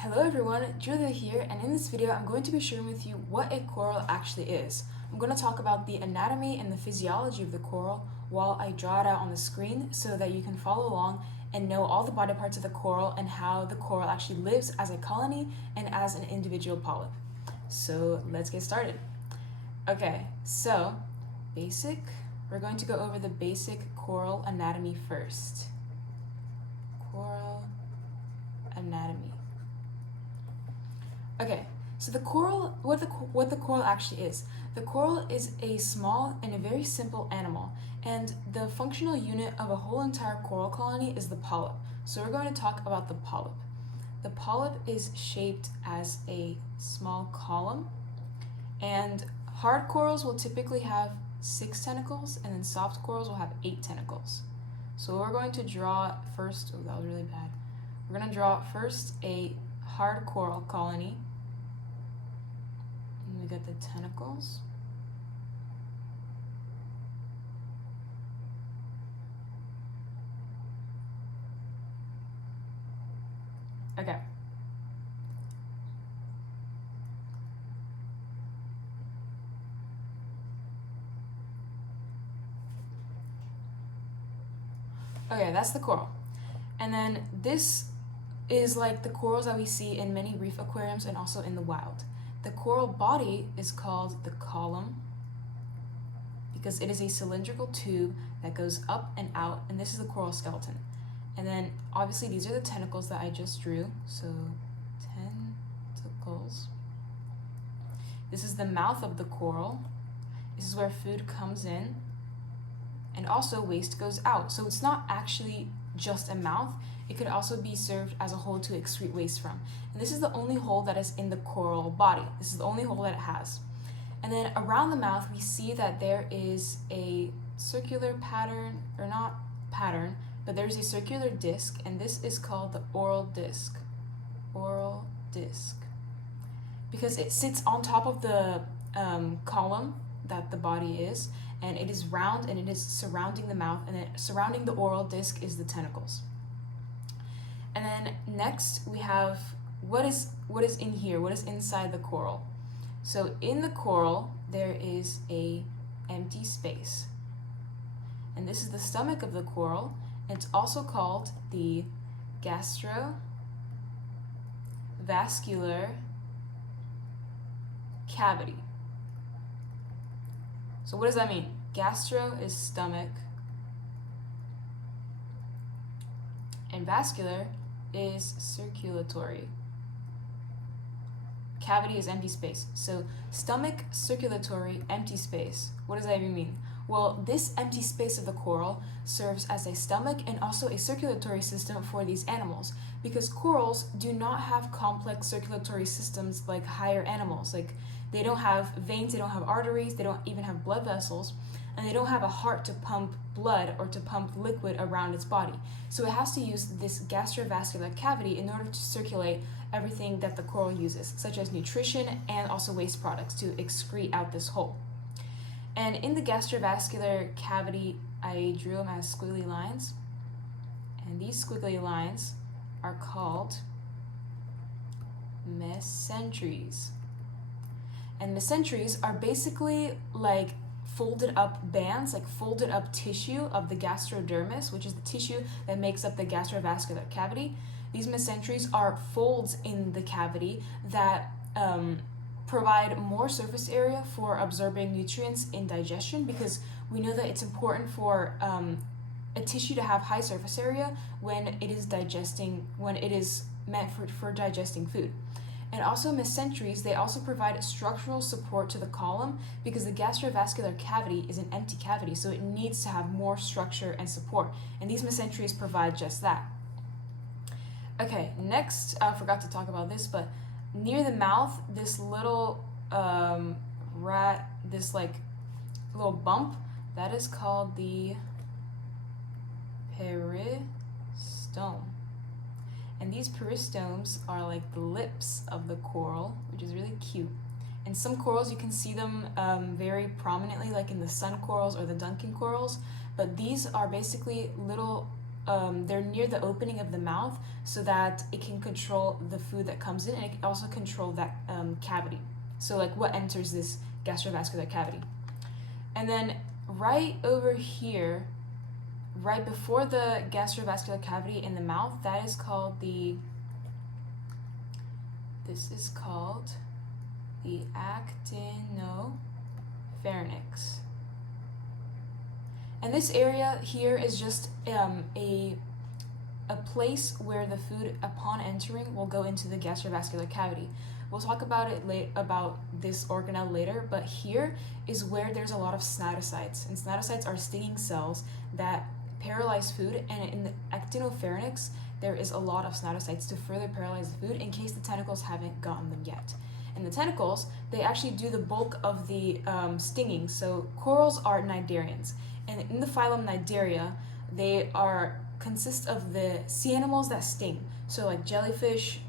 Hello everyone, Julia here, and in this video I'm going to be sharing with you what a coral actually is. I'm going to talk about the anatomy and the physiology of the coral while I draw it out on the screen so that you can follow along and know all the body parts of the coral and how the coral actually lives as a colony and as an individual polyp. So let's get started. Okay, so we're going to go over the basic coral anatomy first. Coral anatomy. Okay, so the coral, what the coral actually is. The coral is a small and a very simple animal, and the functional unit of a whole entire coral colony is the polyp. So we're going to talk about the polyp. The polyp is shaped as a small column, and hard corals will typically have 6 tentacles, and then soft corals will have 8 tentacles. So we're going to draw first, oh that was really bad. We're going to draw first a hard coral colony. And we got the tentacles. Okay. Okay, that's the coral. And then this is like the corals that we see in many reef aquariums and also in the wild. The coral body is called the column because it is a cylindrical tube that goes up and out, and this is the coral skeleton. And then obviously these are the tentacles that I just drew, so tentacles. This is the mouth of the coral. This is where food comes in, and also waste goes out. So it's not actually just a mouth, it could also be served as a hole to excrete waste from. And this is the only hole that is in the coral body. This is the only hole that it has. And then around the mouth, we see that there is a circular pattern, or not pattern, but there's a circular disc, and this is called the oral disc. Oral disc. Because it sits on top of the column that the body is, and it is round and it is surrounding the mouth, and then surrounding the oral disc is the tentacles. And then next we have what is in here, what is inside the coral. So in the coral there is a empty space, and this is the stomach of the coral. It's also called the gastrovascular cavity. So what does that mean? Gastro is stomach, and vascular is circulatory. Cavity is empty space. So stomach, circulatory, empty space. What does that even mean? Well, this empty space of the coral serves as a stomach and also a circulatory system for these animals, because corals do not have complex circulatory systems like higher animals. Like they don't have veins, they don't have arteries, they don't even have blood vessels, and they don't have a heart to pump blood or to pump liquid around its body. So it has to use this gastrovascular cavity in order to circulate everything that the coral uses, such as nutrition and also waste products, to excrete out this hole. And in the gastrovascular cavity, I drew them as squiggly lines, and these squiggly lines are called mesenteries. And mesenteries are basically like folded up bands, like folded up tissue of the gastrodermis, which is the tissue that makes up the gastrovascular cavity. These mesenteries are folds in the cavity that provide more surface area for absorbing nutrients in digestion, because we know that it's important for a tissue to have high surface area when it is meant for digesting food. And also mesenteries, they also provide structural support to the column, because the gastrovascular cavity is an empty cavity, so it needs to have more structure and support, and these mesenteries provide just that. Okay, next, I forgot to talk about this, but near the mouth, this little this like little bump, that is called the peristome. And these peristomes are like the lips of the coral, which is really cute. In some corals, you can see them very prominently, like in the sun corals or the Duncan corals, but these are basically little they're near the opening of the mouth so that it can control the food that comes in, and it can also control that cavity. So like what enters this gastrovascular cavity. And then right over here, right before the gastrovascular cavity in the mouth, this is called the actinopharynx. And this area here is just a place where the food, upon entering, will go into the gastrovascular cavity. We'll talk about this organelle later, but here is where there's a lot of cnidocytes. And cnidocytes are stinging cells that paralyze food, and in the actinopharynx, there is a lot of cnidocytes to further paralyze the food in case the tentacles haven't gotten them yet. And the tentacles, they actually do the bulk of the stinging. So corals are cnidarians. And in the phylum Cnidaria, they consist of the sea animals that sting. So like jellyfish,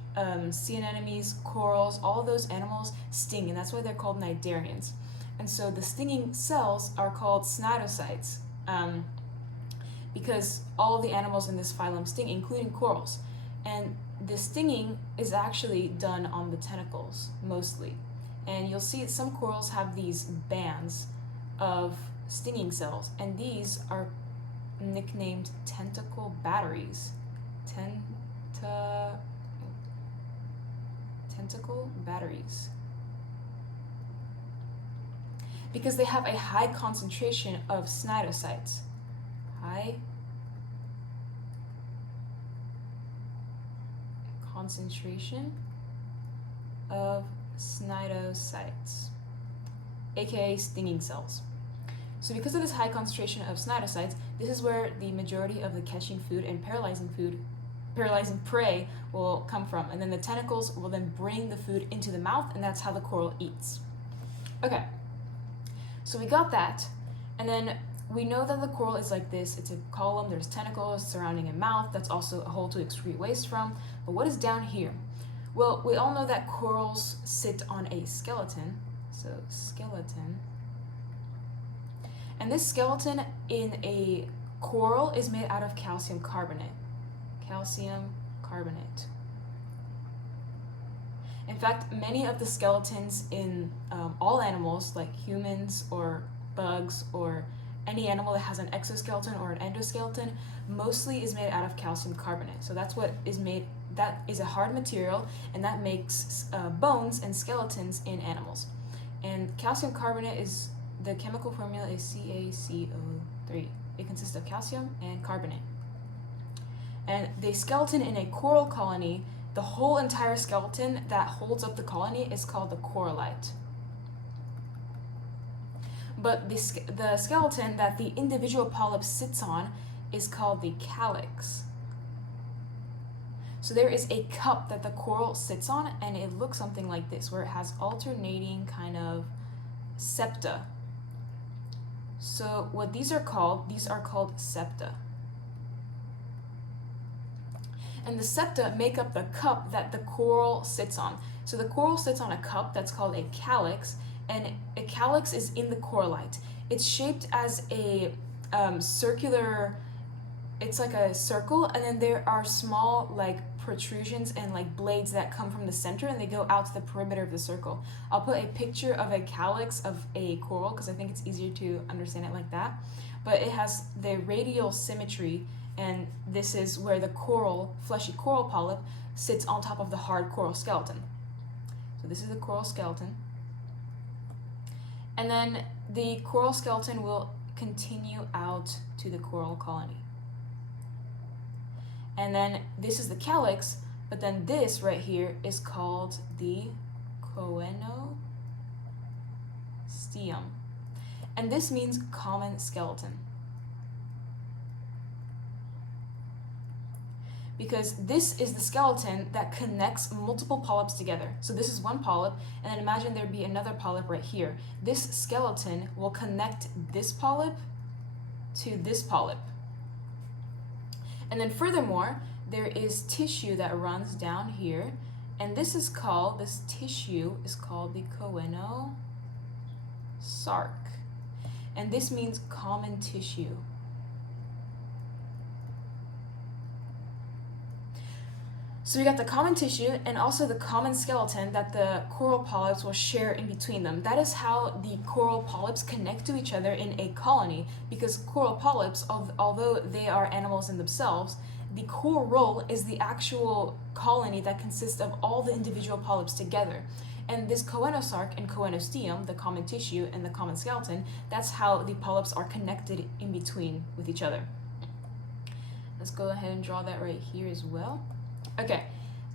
sea anemones, corals, all of those animals sting, and that's why they're called cnidarians. And so the stinging cells are called cnidocytes, because all the animals in this phylum sting, including corals. And the stinging is actually done on the tentacles, mostly. And you'll see that some corals have these bands of stinging cells, and these are nicknamed tentacle batteries. Tentacle batteries. Because they have a high concentration of cnidocytes. High concentration of cnidocytes, aka stinging cells. So because of this high concentration of cnidocytes, this is where the majority of the catching food and paralyzing prey will come from. And then the tentacles will then bring the food into the mouth, and that's how the coral eats. Okay, so we got that. And then we know that the coral is like this. It's a column, there's tentacles surrounding a mouth. That's also a hole to excrete waste from. But what is down here? Well, we all know that corals sit on a skeleton. So skeleton. And this skeleton in a coral is made out of calcium carbonate. Calcium carbonate. In fact, many of the skeletons in all animals, like humans or bugs or any animal that has an exoskeleton or an endoskeleton, mostly is made out of calcium carbonate. So that's what is made, that is a hard material, and that makes bones and skeletons in animals. And calcium carbonate is, the chemical formula is CaCO3. It consists of calcium and carbonate. And the skeleton in a coral colony, the whole entire skeleton that holds up the colony is called the corallite. But the skeleton that the individual polyp sits on is called the calyx. So there is a cup that the coral sits on, and it looks something like this, where it has alternating kind of septa. So what these are called septa. And the septa make up the cup that the coral sits on. So the coral sits on a cup that's called a calyx, and a calyx is in the corallite. It's shaped as a circular, it's like a circle, and then there are small like protrusions and like blades that come from the center, and they go out to the perimeter of the circle. I'll put a picture of a calyx of a coral because I think it's easier to understand it like that. But it has the radial symmetry, and this is where the coral, fleshy coral polyp, sits on top of the hard coral skeleton. So this is the coral skeleton. And then the coral skeleton will continue out to the coral colony. And then this is the calyx, but then this right here is called the coenosteum. And this means common skeleton. Because this is the skeleton that connects multiple polyps together. So this is one polyp, and then imagine there'd be another polyp right here. This skeleton will connect this polyp to this polyp. And then furthermore, there is tissue that runs down here, and this tissue is called the coenosarc. And this means common tissue. So we got the common tissue and also the common skeleton that the coral polyps will share in between them. That is how the coral polyps connect to each other in a colony, because coral polyps, although they are animals in themselves, the coral is the actual colony that consists of all the individual polyps together. And this choanosarc and choanosteum, the common tissue and the common skeleton, that's how the polyps are connected in between with each other. Let's go ahead and draw that right here as well. Okay,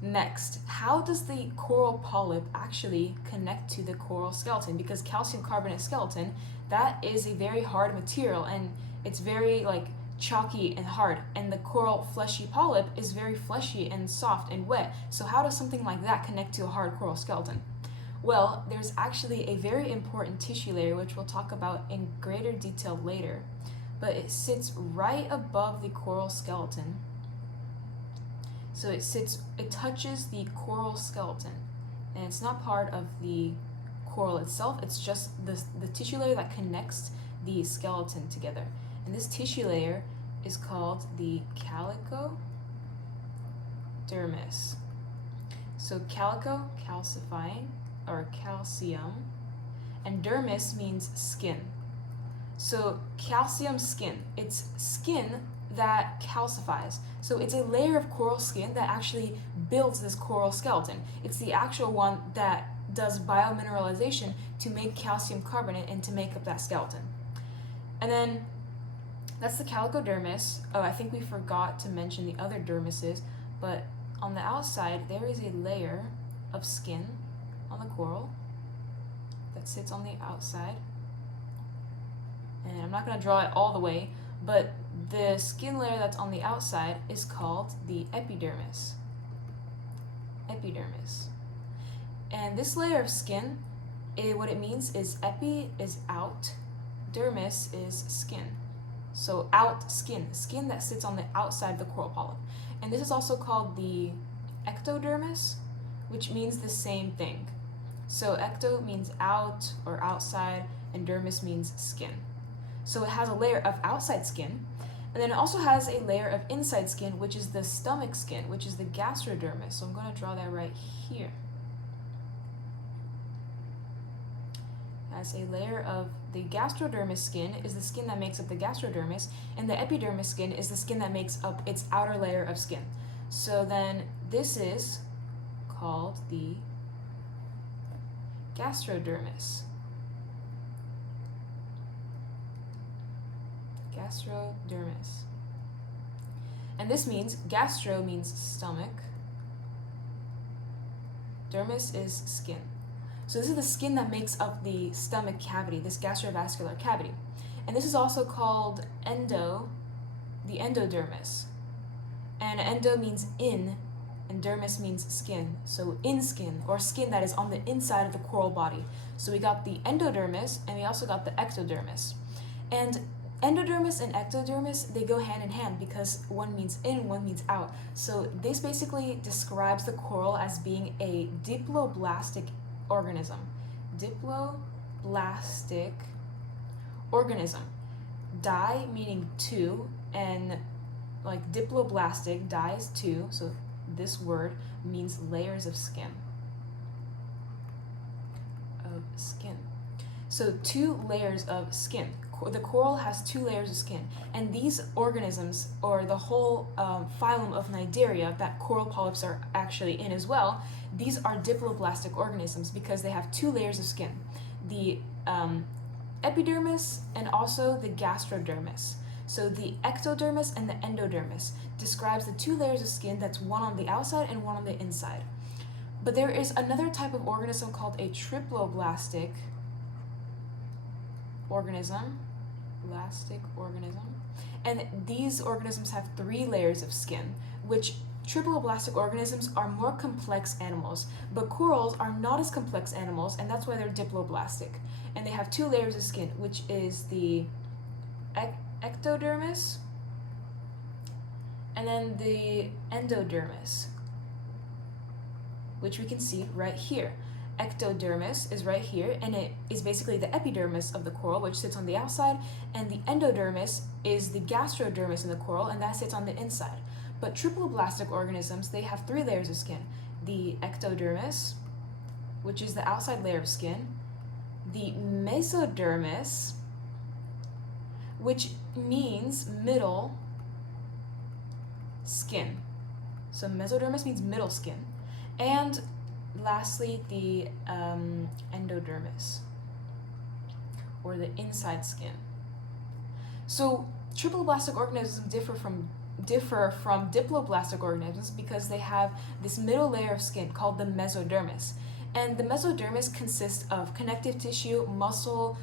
next, how does the coral polyp actually connect to the coral skeleton? Because calcium carbonate skeleton, that is a very hard material, and it's very like chalky and hard, and the coral fleshy polyp is very fleshy and soft and wet. So how does something like that connect to a hard coral skeleton? Well, there's actually a very important tissue layer, which we'll talk about in greater detail later, but it sits right above the coral skeleton. So it touches the coral skeleton, and it's not part of the coral itself, it's just the tissue layer that connects the skeleton together. And this tissue layer is called the Calicodermis. So calico, calcifying, or calcium, and dermis means skin. So calcium skin, it's skin that calcifies. So it's a layer of coral skin that actually builds this coral skeleton. It's the actual one that does biomineralization to make calcium carbonate and to make up that skeleton. And then that's the calicodermis. Oh, I think we forgot to mention the other dermises, but on the outside there is a layer of skin on the coral that sits on the outside. And I'm not going to draw it all the way, but the skin layer that's on the outside is called the epidermis. Epidermis. And this layer of skin, what it means is epi is out, dermis is skin. So out skin, skin that sits on the outside of the coral polyp. And this is also called the ectodermis, which means the same thing. So ecto means out or outside, and dermis means skin. So it has a layer of outside skin, and then it also has a layer of inside skin, which is the stomach skin, which is the gastrodermis. So I'm going to draw that right here. As a layer of the gastrodermis skin is the skin that makes up the gastrodermis, and the epidermis skin is the skin that makes up its outer layer of skin. So then this is called the gastrodermis. Gastrodermis. And this means, gastro means stomach, dermis is skin. So this is the skin that makes up the stomach cavity, this gastrovascular cavity. And this is also called the endodermis. And endo means in, and dermis means skin. So in skin, or skin that is on the inside of the coral body. So we got the endodermis, and we also got the ectodermis. And endodermis and ectodermis, they go hand in hand because one means in, one means out. So this basically describes the coral as being a diploblastic organism. Diploblastic organism. Di meaning two, and like diploblastic, di is two, so this word means layers of skin. So 2 layers of skin. The coral has 2 layers of skin, and these organisms, or the whole phylum of Cnidaria that coral polyps are actually in as well, these are diploblastic organisms because they have 2 layers of skin, the epidermis and also the gastrodermis. So the ectodermis and the endodermis describes the 2 layers of skin, that's one on the outside and one on the inside. But there is another type of organism called a triploblastic organism. And these organisms have 3 layers of skin, which triploblastic organisms are more complex animals, but corals are not as complex animals, and that's why they're diploblastic. And they have 2 layers of skin, which is the ectodermis and then the endodermis, which we can see right here. Ectodermis is right here, and it is basically the epidermis of the coral, which sits on the outside, and the endodermis is the gastrodermis in the coral, and that sits on the inside. But triploblastic organisms, they have 3 layers of skin. The ectodermis, which is the outside layer of skin, the mesodermis, which means middle skin. So mesodermis means middle skin. And lastly, the endodermis, or the inside skin. So triploblastic organisms differ from diploblastic organisms because they have this middle layer of skin called the mesodermis. And the mesodermis consists of connective tissue, muscle,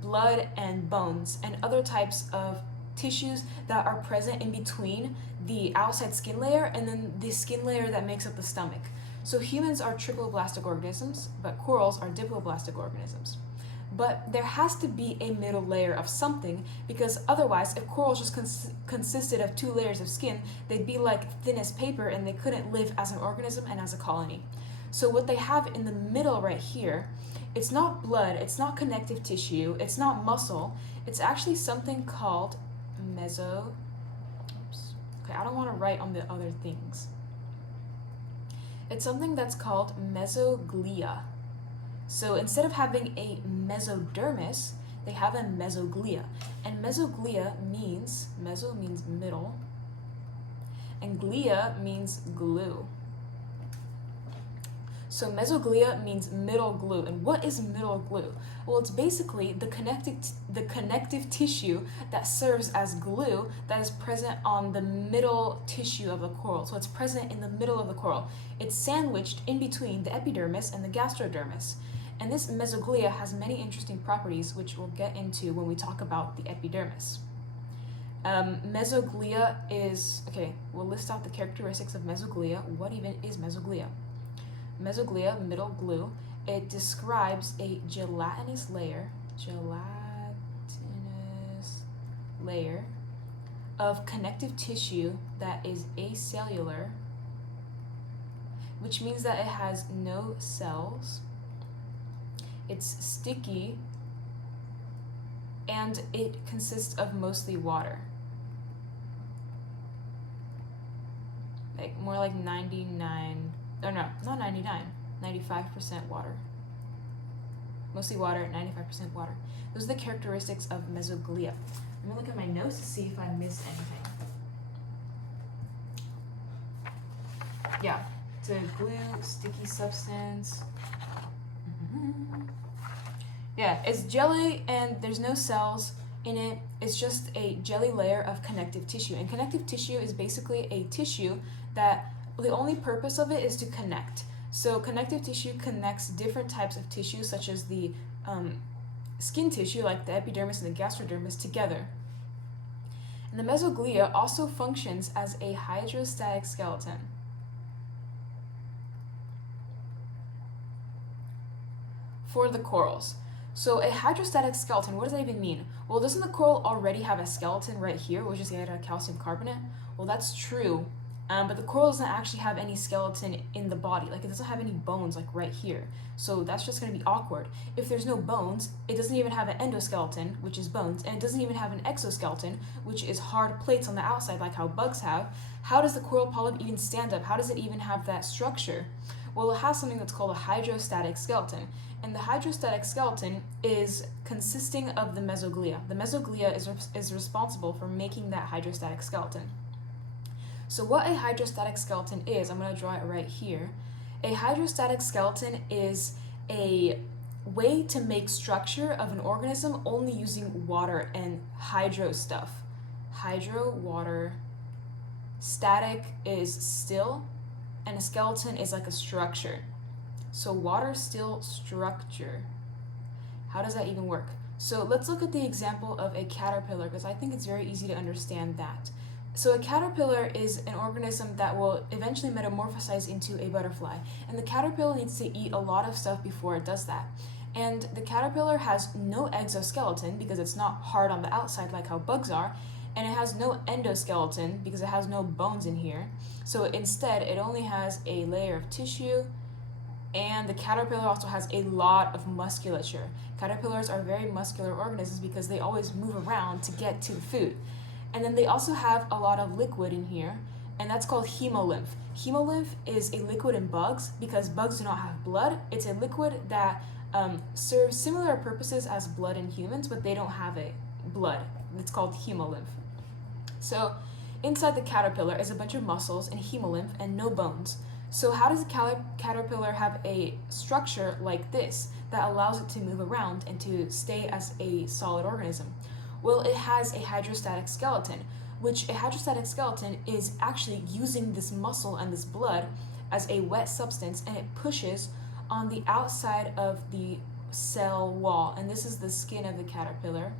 blood, and bones, and other types of tissues that are present in between the outside skin layer and then the skin layer that makes up the stomach. So humans are triploblastic organisms, but corals are diploblastic organisms. But there has to be a middle layer of something, because otherwise, if corals just consisted of 2 layers of skin, they'd be like thin as paper and they couldn't live as an organism and as a colony. So what they have in the middle right here, it's not blood, it's not connective tissue, it's not muscle, it's actually something called I don't want to write on the other things. It's something that's called mesoglia. So instead of having a mesodermis, they have a mesoglia. And mesoglia means, meso means middle, and glia means glue. So mesoglia means middle glue. And what is middle glue? Well, it's basically the connective tissue that serves as glue that is present on the middle tissue of a coral. So it's present in the middle of the coral. It's sandwiched in between the epidermis and the gastrodermis. And this mesoglia has many interesting properties, which we'll get into when we talk about the epidermis. Mesoglia is, okay, we'll list out the characteristics of mesoglia. What even is mesoglia? Mesoglia, middle glue, it describes a gelatinous layer of connective tissue that is acellular, which means that it has no cells, it's sticky, and it consists of mostly water. Like more like 95% water. Mostly water, 95% water. Those are the characteristics of mesoglia. I'm gonna look at my notes to see if I missed anything. Yeah, it's a glue, sticky substance. Yeah, it's jelly and there's no cells in it. It's just a jelly layer of connective tissue. And connective tissue is basically a tissue that the only purpose of it is to connect. So connective tissue connects different types of tissue, such as the skin tissue, like the epidermis and the gastrodermis, together. And the mesoglia also functions as a hydrostatic skeleton. For the corals. So a hydrostatic skeleton, what does that even mean? Well, doesn't the coral already have a skeleton right here, which is made out of calcium carbonate? Well, that's true. But the coral doesn't actually have any skeleton in the body. Like, it doesn't have any bones, like right here. So that's just going to be awkward. If there's no bones, it doesn't even have an endoskeleton, which is bones, and it doesn't even have an exoskeleton, which is hard plates on the outside, like how bugs have. How does the coral polyp even stand up? How does it even have that structure? Well, it has something that's called a hydrostatic skeleton. And the hydrostatic skeleton is consisting of the mesoglia. The mesoglia is responsible for making that hydrostatic skeleton. So what a hydrostatic skeleton is, I'm going to draw it right here. A hydrostatic skeleton is a way to make structure of an organism only using water and hydro stuff. Hydro, water. Static is still, and a skeleton is like a structure. So water, still, structure. How does that even work? So let's look at the example of a caterpillar, because I think it's very easy to understand that. So a caterpillar is an organism that will eventually metamorphosize into a butterfly. And the caterpillar needs to eat a lot of stuff before it does that. And the caterpillar has no exoskeleton because it's not hard on the outside like how bugs are. And it has no endoskeleton because it has no bones in here. So instead, it only has a layer of tissue. And the caterpillar also has a lot of musculature. Caterpillars are very muscular organisms because they always move around to get to the food. And then they also have a lot of liquid in here, and that's called hemolymph. Hemolymph is a liquid in bugs because bugs do not have blood. It's a liquid that serves similar purposes as blood in humans, but they don't have a blood. It's called hemolymph. So inside the caterpillar is a bunch of muscles and hemolymph and no bones. So how does a caterpillar have a structure like this that allows it to move around and to stay as a solid organism? Well, it has a hydrostatic skeleton, which a hydrostatic skeleton is actually using this muscle and this blood as a wet substance, and it pushes on the outside of the cell wall. And this is the skin of the caterpillar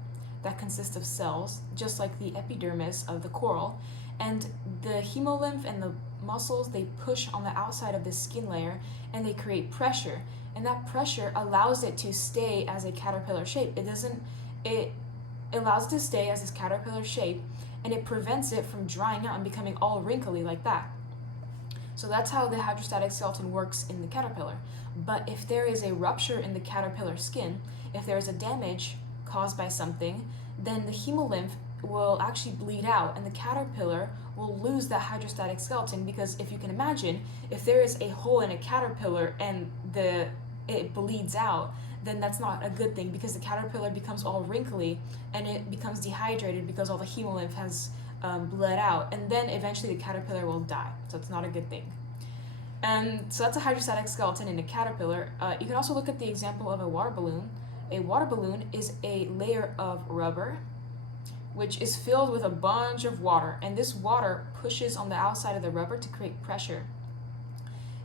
that consists of cells, just like the epidermis of the coral. And the hemolymph and the muscles, they push on the outside of the skin layer and they create pressure. And that pressure allows it to stay as a caterpillar shape. It allows it to stay as this caterpillar shape, and it prevents it from drying out and becoming all wrinkly like that. So that's how the hydrostatic skeleton works in the caterpillar. But if there is a rupture in the caterpillar skin, if there is a damage caused by something, then the hemolymph will actually bleed out and the caterpillar will lose that hydrostatic skeleton, because if you can imagine, if there is a hole in a caterpillar and it bleeds out, then that's not a good thing, because the caterpillar becomes all wrinkly and it becomes dehydrated because all the hemolymph has bled out, and then eventually the caterpillar will die. So it's not a good thing. And so that's a hydrostatic skeleton in a caterpillar. You can also look at the example of a water balloon. A water balloon is a layer of rubber which is filled with a bunch of water, and this water pushes on the outside of the rubber to create pressure.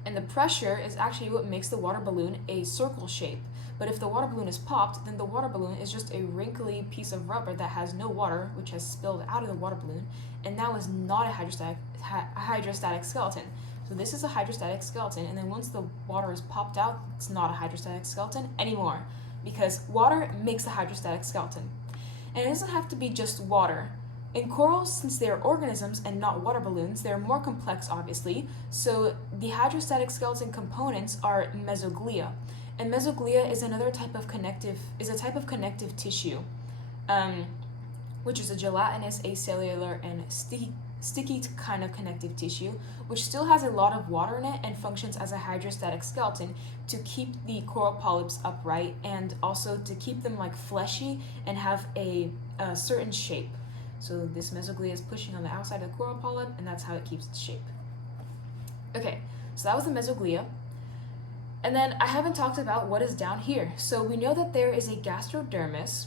And the pressure is actually what makes the water balloon a circle shape. But if the water balloon is popped, then the water balloon is just a wrinkly piece of rubber that has no water, which has spilled out of the water balloon, and now is not a hydrostatic skeleton. So this is a hydrostatic skeleton, and then once the water is popped out, it's not a hydrostatic skeleton anymore, because water makes a hydrostatic skeleton. And it doesn't have to be just water. In corals, since they are organisms and not water balloons, they're more complex, obviously. So the hydrostatic skeleton components are mesoglia. And mesoglia is a type of connective tissue, which is a gelatinous, acellular, and sticky kind of connective tissue, which still has a lot of water in it and functions as a hydrostatic skeleton to keep the coral polyps upright, and also to keep them like fleshy and have a certain shape. So this mesoglia is pushing on the outside of the coral polyp, and that's how it keeps its shape. Okay, so that was the mesoglia. And then I haven't talked about what is down here. So we know that there is a gastrodermis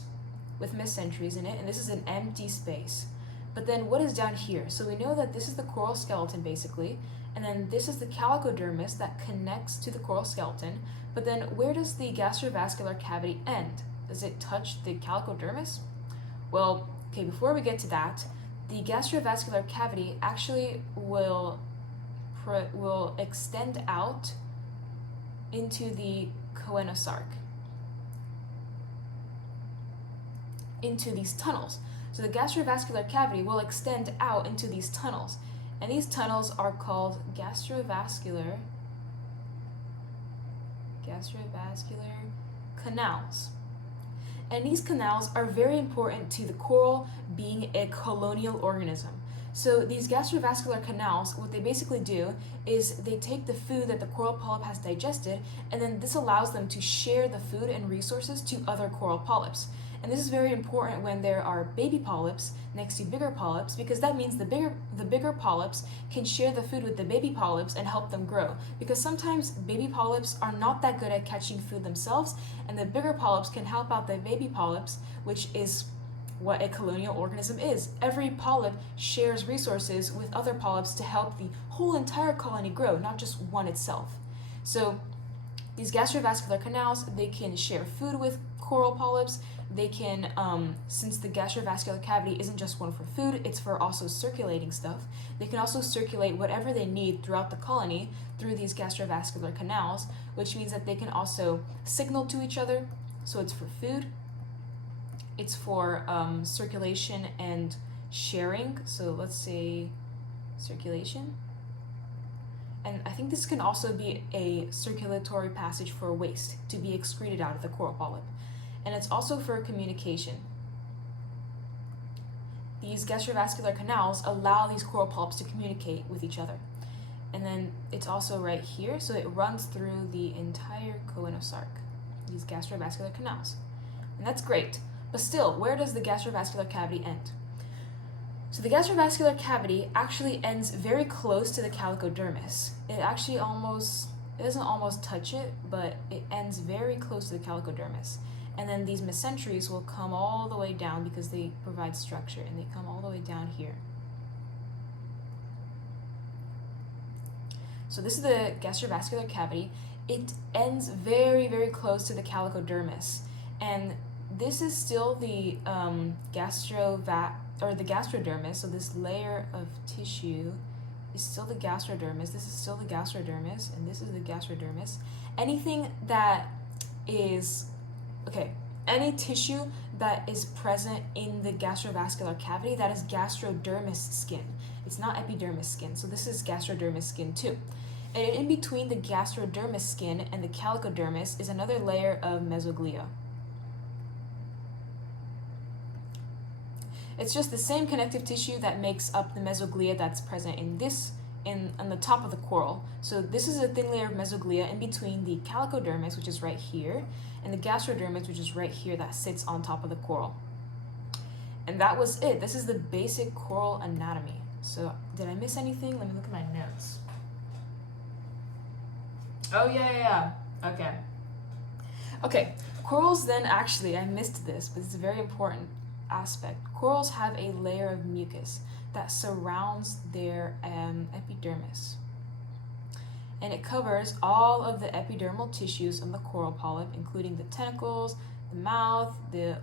with mesenteries in it, and this is an empty space. But then what is down here? So we know that this is the coral skeleton basically, and then this is the calicodermis that connects to the coral skeleton. But then where does the gastrovascular cavity end? Does it touch the calicodermis? Well, okay, before we get to that, the gastrovascular cavity actually will extend out into the choanosarc, into these tunnels. So the gastrovascular cavity will extend out into these tunnels, and these tunnels are called gastrovascular canals. And these canals are very important to the coral being a colonial organism. So these gastrovascular canals, what they basically do is they take the food that the coral polyp has digested, and then this allows them to share the food and resources to other coral polyps. And this is very important when there are baby polyps next to bigger polyps, because that means the bigger polyps can share the food with the baby polyps and help them grow. Because sometimes baby polyps are not that good at catching food themselves, and the bigger polyps can help out the baby polyps, which is what a colonial organism is. Every polyp shares resources with other polyps to help the whole entire colony grow, not just one itself. So these gastrovascular canals, they can share food with coral polyps. They can, since the gastrovascular cavity isn't just one for food, it's for also circulating stuff. They can also circulate whatever they need throughout the colony through these gastrovascular canals, which means that they can also signal to each other. So it's for food, it's for circulation and sharing. So let's say circulation. And I think this can also be a circulatory passage for waste to be excreted out of the coral polyp. And it's also for communication. these gastrovascular canals allow these coral polyps to communicate with each other. And then it's also right here, so it runs through the entire choanosarc, these gastrovascular canals. And that's great, but still, where does the gastrovascular cavity end? So the gastrovascular cavity actually ends very close to the calicodermis. It doesn't almost touch it, but it ends very close to the calicodermis. And then these mesenteries will come all the way down because they provide structure, and they come all the way down here. So this is the gastrovascular cavity. It ends very, very close to the calicodermis. And this is still the the gastrodermis, so this layer of tissue is still the gastrodermis. This is still the gastrodermis, and this is the gastrodermis. Anything that is, any tissue that is present in the gastrovascular cavity, that is gastrodermis skin. It's not epidermis skin, so this is gastrodermis skin too. And in between the gastrodermis skin and the calicodermis is another layer of mesoglia. It's just the same connective tissue that makes up the mesoglia that's present on the top of the coral. So this is a thin layer of mesoglia in between the calicodermis, which is right here, and the gastrodermis, which is right here, that sits on top of the coral. And that was it. This is the basic coral anatomy. So did I miss anything? Let me look at my notes. Oh, yeah. Okay, corals then, actually, I missed this, but it's a very important aspect. Corals have a layer of mucus that surrounds their epidermis. And it covers all of the epidermal tissues of the coral polyp, including the tentacles, the mouth, the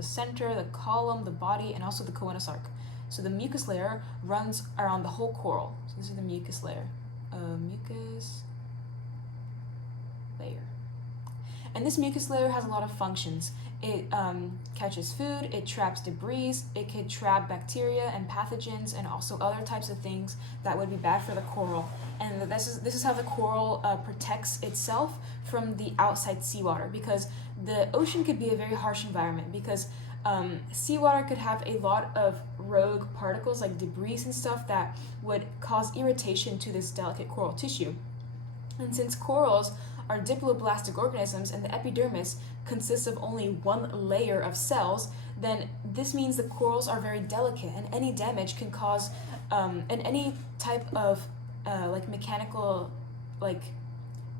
center, the column, the body, and also the choanosarc. So the mucus layer runs around the whole coral. So this is the mucus layer. And this mucus layer has a lot of functions. It catches food, it traps debris, it could trap bacteria and pathogens, and also other types of things that would be bad for the coral. And this is how the coral protects itself from the outside seawater, because the ocean could be a very harsh environment, because seawater could have a lot of rogue particles like debris and stuff that would cause irritation to this delicate coral tissue. And since corals are diploblastic organisms and the epidermis consists of only one layer of cells, then this means the corals are very delicate, and any damage can cause, and any type of mechanical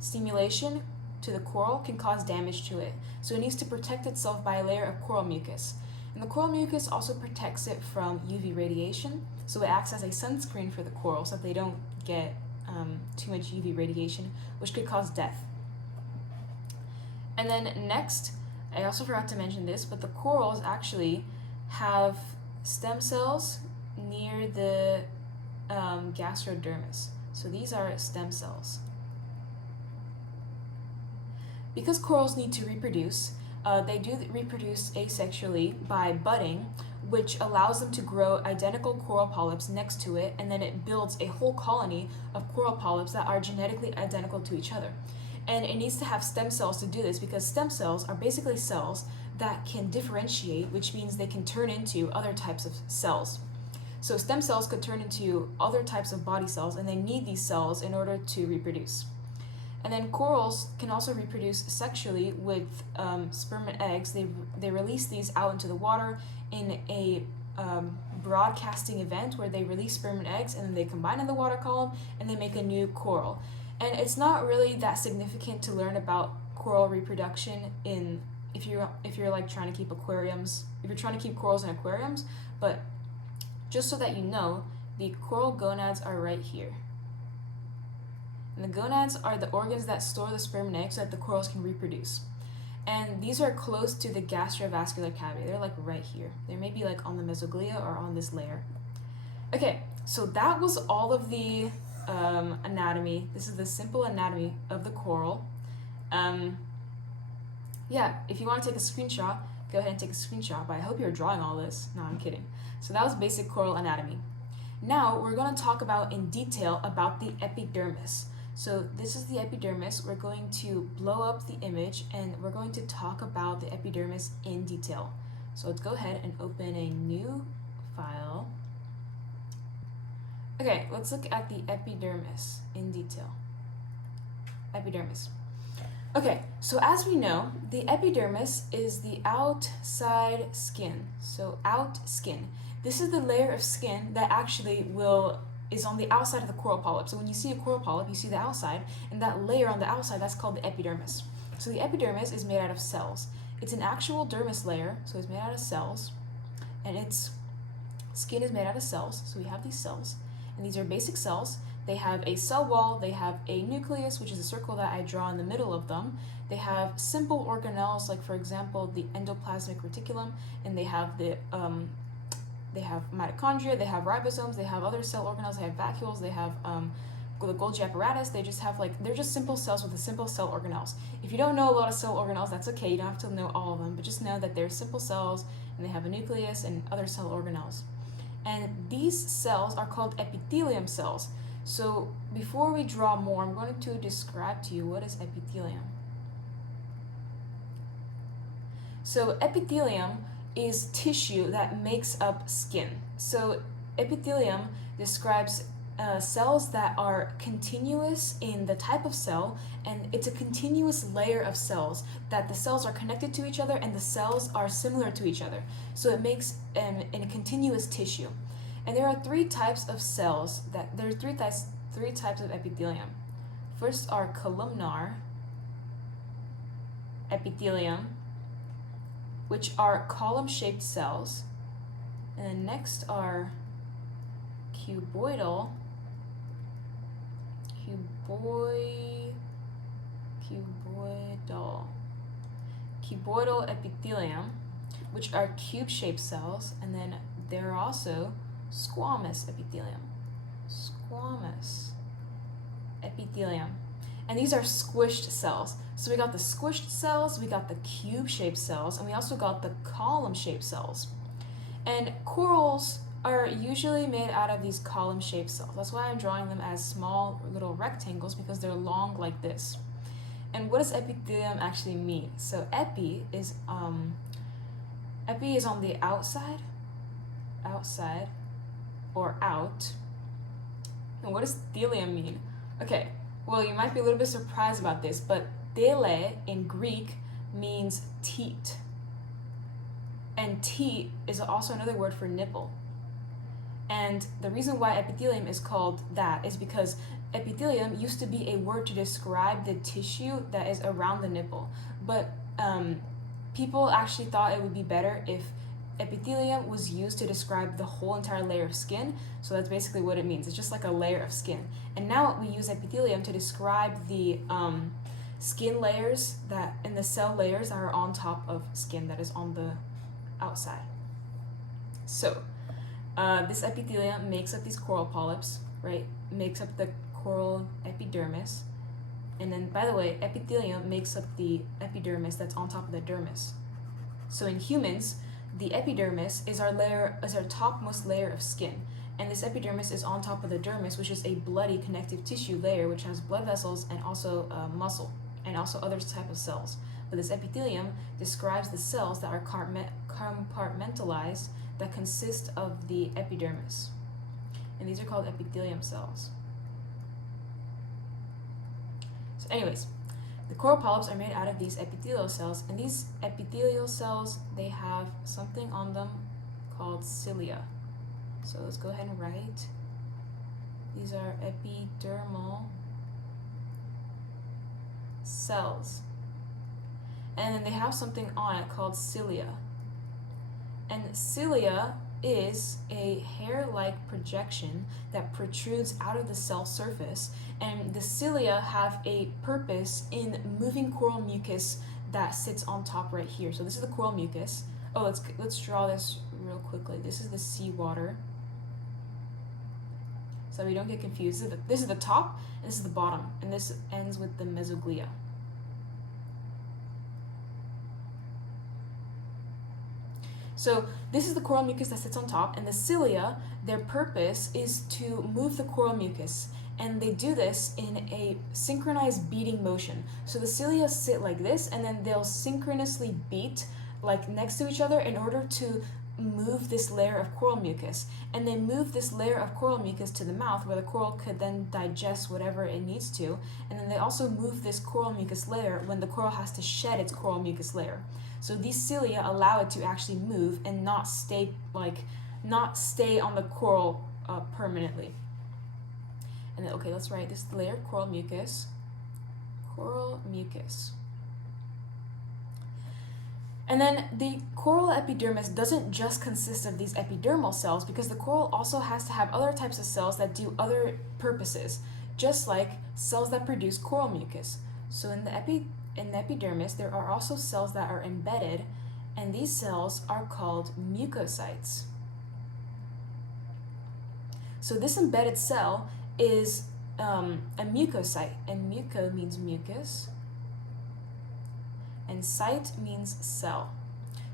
stimulation to the coral can cause damage to it. So it needs to protect itself by a layer of coral mucus. And the coral mucus also protects it from UV radiation, so it acts as a sunscreen for the coral so that they don't get too much UV radiation, which could cause death. And then next, I also forgot to mention this, but the corals actually have stem cells near the gastrodermis. So these are stem cells. Because corals need to reproduce, they do reproduce asexually by budding, which allows them to grow identical coral polyps next to it, and then it builds a whole colony of coral polyps that are genetically identical to each other. And it needs to have stem cells to do this, because stem cells are basically cells that can differentiate, which means they can turn into other types of cells. So stem cells could turn into other types of body cells, and they need these cells in order to reproduce. And then corals can also reproduce sexually with sperm and eggs. They release these out into the water in a broadcasting event where they release sperm and eggs, and then they combine in the water column and they make a new coral. And it's not really that significant to learn about coral reproduction if you're like trying to keep aquariums, if you're trying to keep corals in aquariums, but just so that you know, the coral gonads are right here. And the gonads are the organs that store the sperm and eggs so that the corals can reproduce. And these are close to the gastrovascular cavity. They're like right here. They may be like on the mesoglia or on this layer. Okay, so that was all of the anatomy. This is the simple anatomy of the coral. Yeah, if you want to take a screenshot, go ahead and take a screenshot, but I hope you're drawing all this. No, I'm kidding. So that was basic coral anatomy. Now we're going to talk about in detail about the epidermis. So this is the epidermis. We're going to blow up the image and we're going to talk about the epidermis in detail. So let's go ahead and open a new file. Okay, let's look at the epidermis in detail. Epidermis. Okay, so as we know, the epidermis is the outside skin. So out skin. This is the layer of skin that actually is on the outside of the coral polyp. So when you see a coral polyp, you see the outside, and that layer on the outside, that's called the epidermis. So the epidermis is made out of cells. It's an actual dermis layer, so it's made out of cells, and its skin is made out of cells. So we have these cells, and these are basic cells. They have a cell wall, they have a nucleus, which is a circle that I draw in the middle of them. They have simple organelles, like for example, the endoplasmic reticulum, and they have mitochondria, they have ribosomes, they have other cell organelles, they have vacuoles, they have the Golgi apparatus. They're just simple cells with a simple cell organelles. If you don't know a lot of cell organelles, that's okay, you don't have to know all of them, but just know that they're simple cells and they have a nucleus and other cell organelles. And these cells are called epithelium cells. So before we draw more, I'm going to describe to you what is epithelium. So epithelium is tissue that makes up skin. So epithelium describes cells that are continuous in the type of cell, and it's a continuous layer of cells that the cells are connected to each other and the cells are similar to each other. So it makes in a continuous tissue. And there are three types of cells there are three types of epithelium. First are columnar epithelium, which are column-shaped cells. And then next are cuboidal epithelium, which are cube-shaped cells, and then there are also squamous epithelium. And these are squished cells. So we got the squished cells, we got the cube-shaped cells, and we also got the column-shaped cells. And corals are usually made out of these column-shaped cells. That's why I'm drawing them as small little rectangles, because they're long like this. And what does epithelium actually mean? So epi is on the outside or out. And what does thelium mean? Okay, well, you might be a little bit surprised about this, but thele in Greek means teat. And teat is also another word for nipple. And the reason why epithelium is called that is because epithelium used to be a word to describe the tissue that is around the nipple. But people actually thought it would be better if epithelium was used to describe the whole entire layer of skin. So that's basically what it means. It's just like a layer of skin. And now we use epithelium to describe the skin layers and the cell layers that are on top of skin that is on the outside. So this epithelium makes up these coral polyps, right? Makes up the coral epidermis. And then, by the way, epithelium makes up the epidermis that's on top of the dermis. So in humans, the epidermis is our topmost layer of skin. And this epidermis is on top of the dermis, which is a bloody connective tissue layer, which has blood vessels and also muscle, and also other type of cells. But this epithelium describes the cells that are compartmentalized that consist of the epidermis. And these are called epithelium cells. So anyways, the coral polyps are made out of these epithelial cells, and these epithelial cells, they have something on them called cilia. So let's go ahead and write. These are epidermal cells. And then they have something on it called cilia. And cilia is a hair-like projection that protrudes out of the cell surface, and the cilia have a purpose in moving coral mucus that sits on top right here. So this is the coral mucus. Oh, let's draw this real quickly. This is the seawater, so we don't get confused. This is the top, and this is the bottom, and this ends with the mesoglia. So this is the coral mucus that sits on top, and the cilia, their purpose is to move the coral mucus, and they do this in a synchronized beating motion. So the cilia sit like this, and then they'll synchronously beat like next to each other in order to move this layer of coral mucus, and they move this layer of coral mucus to the mouth where the coral could then digest whatever it needs to, and then they also move this coral mucus layer when the coral has to shed its coral mucus layer. So these cilia allow it to actually move and not stay on the coral permanently. And then, okay, let's write this layer, coral mucus. And then the coral epidermis doesn't just consist of these epidermal cells, because the coral also has to have other types of cells that do other purposes, just like cells that produce coral mucus. So in the epidermis, there are also cells that are embedded, and these cells are called mucocytes. So this embedded cell is a mucocyte, and muco means mucus, and cyte means cell.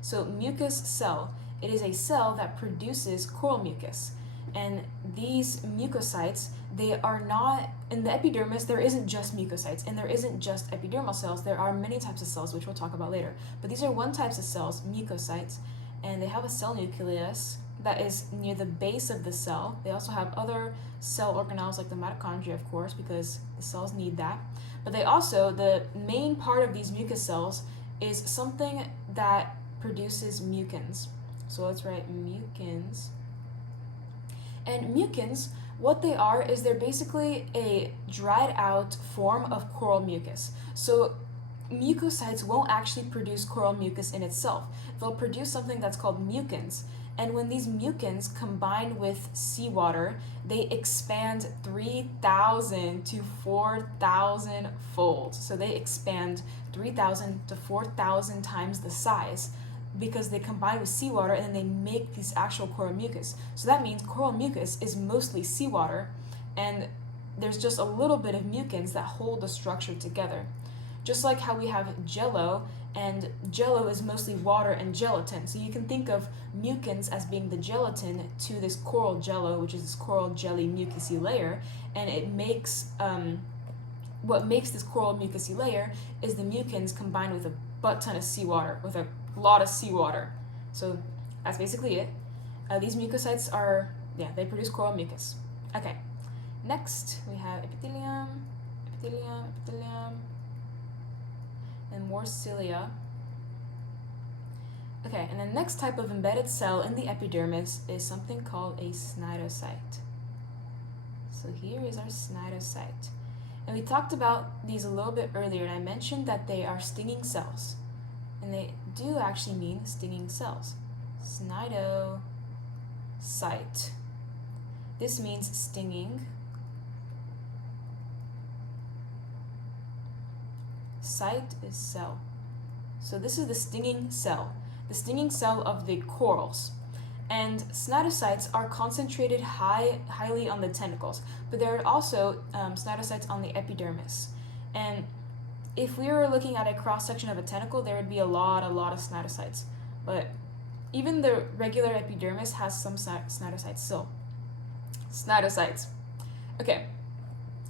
So mucus cell, it is a cell that produces coral mucus. And these mucocytes, they are not, in the epidermis, there isn't just mucocytes, and there isn't just epidermal cells. There are many types of cells, which we'll talk about later. But these are one types of cells, mucocytes, and they have a cell nucleus that is near the base of the cell. They also have other cell organelles like the mitochondria, of course, because the cells need that. But they also, the main part of these mucus cells is something that produces mucins. So let's write mucins. And mucins, what they are is they're basically a dried out form of coral mucus. So mucocytes won't actually produce coral mucus in itself. They'll produce something that's called mucins. And when these mucins combine with seawater, they expand 3,000 to 4,000 fold. So they expand 3,000 to 4,000 times the size, because they combine with seawater and then they make these actual coral mucus. So that means coral mucus is mostly seawater, and there's just a little bit of mucins that hold the structure together. Just like how we have jello, and jello is mostly water and gelatin. So you can think of mucins as being the gelatin to this coral jello, which is this coral jelly mucousy layer, and it makes, what makes this coral mucousy layer is the mucins combined with a butt ton of seawater, with a lot of seawater. So that's basically it. These mucocytes are, they produce coral mucus. Okay, next we have epithelium, and more cilia. Okay, and the next type of embedded cell in the epidermis is something called a cnidocyte. So here is our cnidocyte. And we talked about these a little bit earlier, and I mentioned that they are stinging cells. And they do actually mean stinging cells. Cnidocyte. This means stinging. Cyte is cell. So this is the stinging cell of the corals. And cnidocytes are concentrated highly on the tentacles, but there are also cnidocytes on the epidermis. And if we were looking at a cross-section of a tentacle, there would be a lot of cnidocytes. But even the regular epidermis has some cnidocytes still. Cnidocytes. Okay,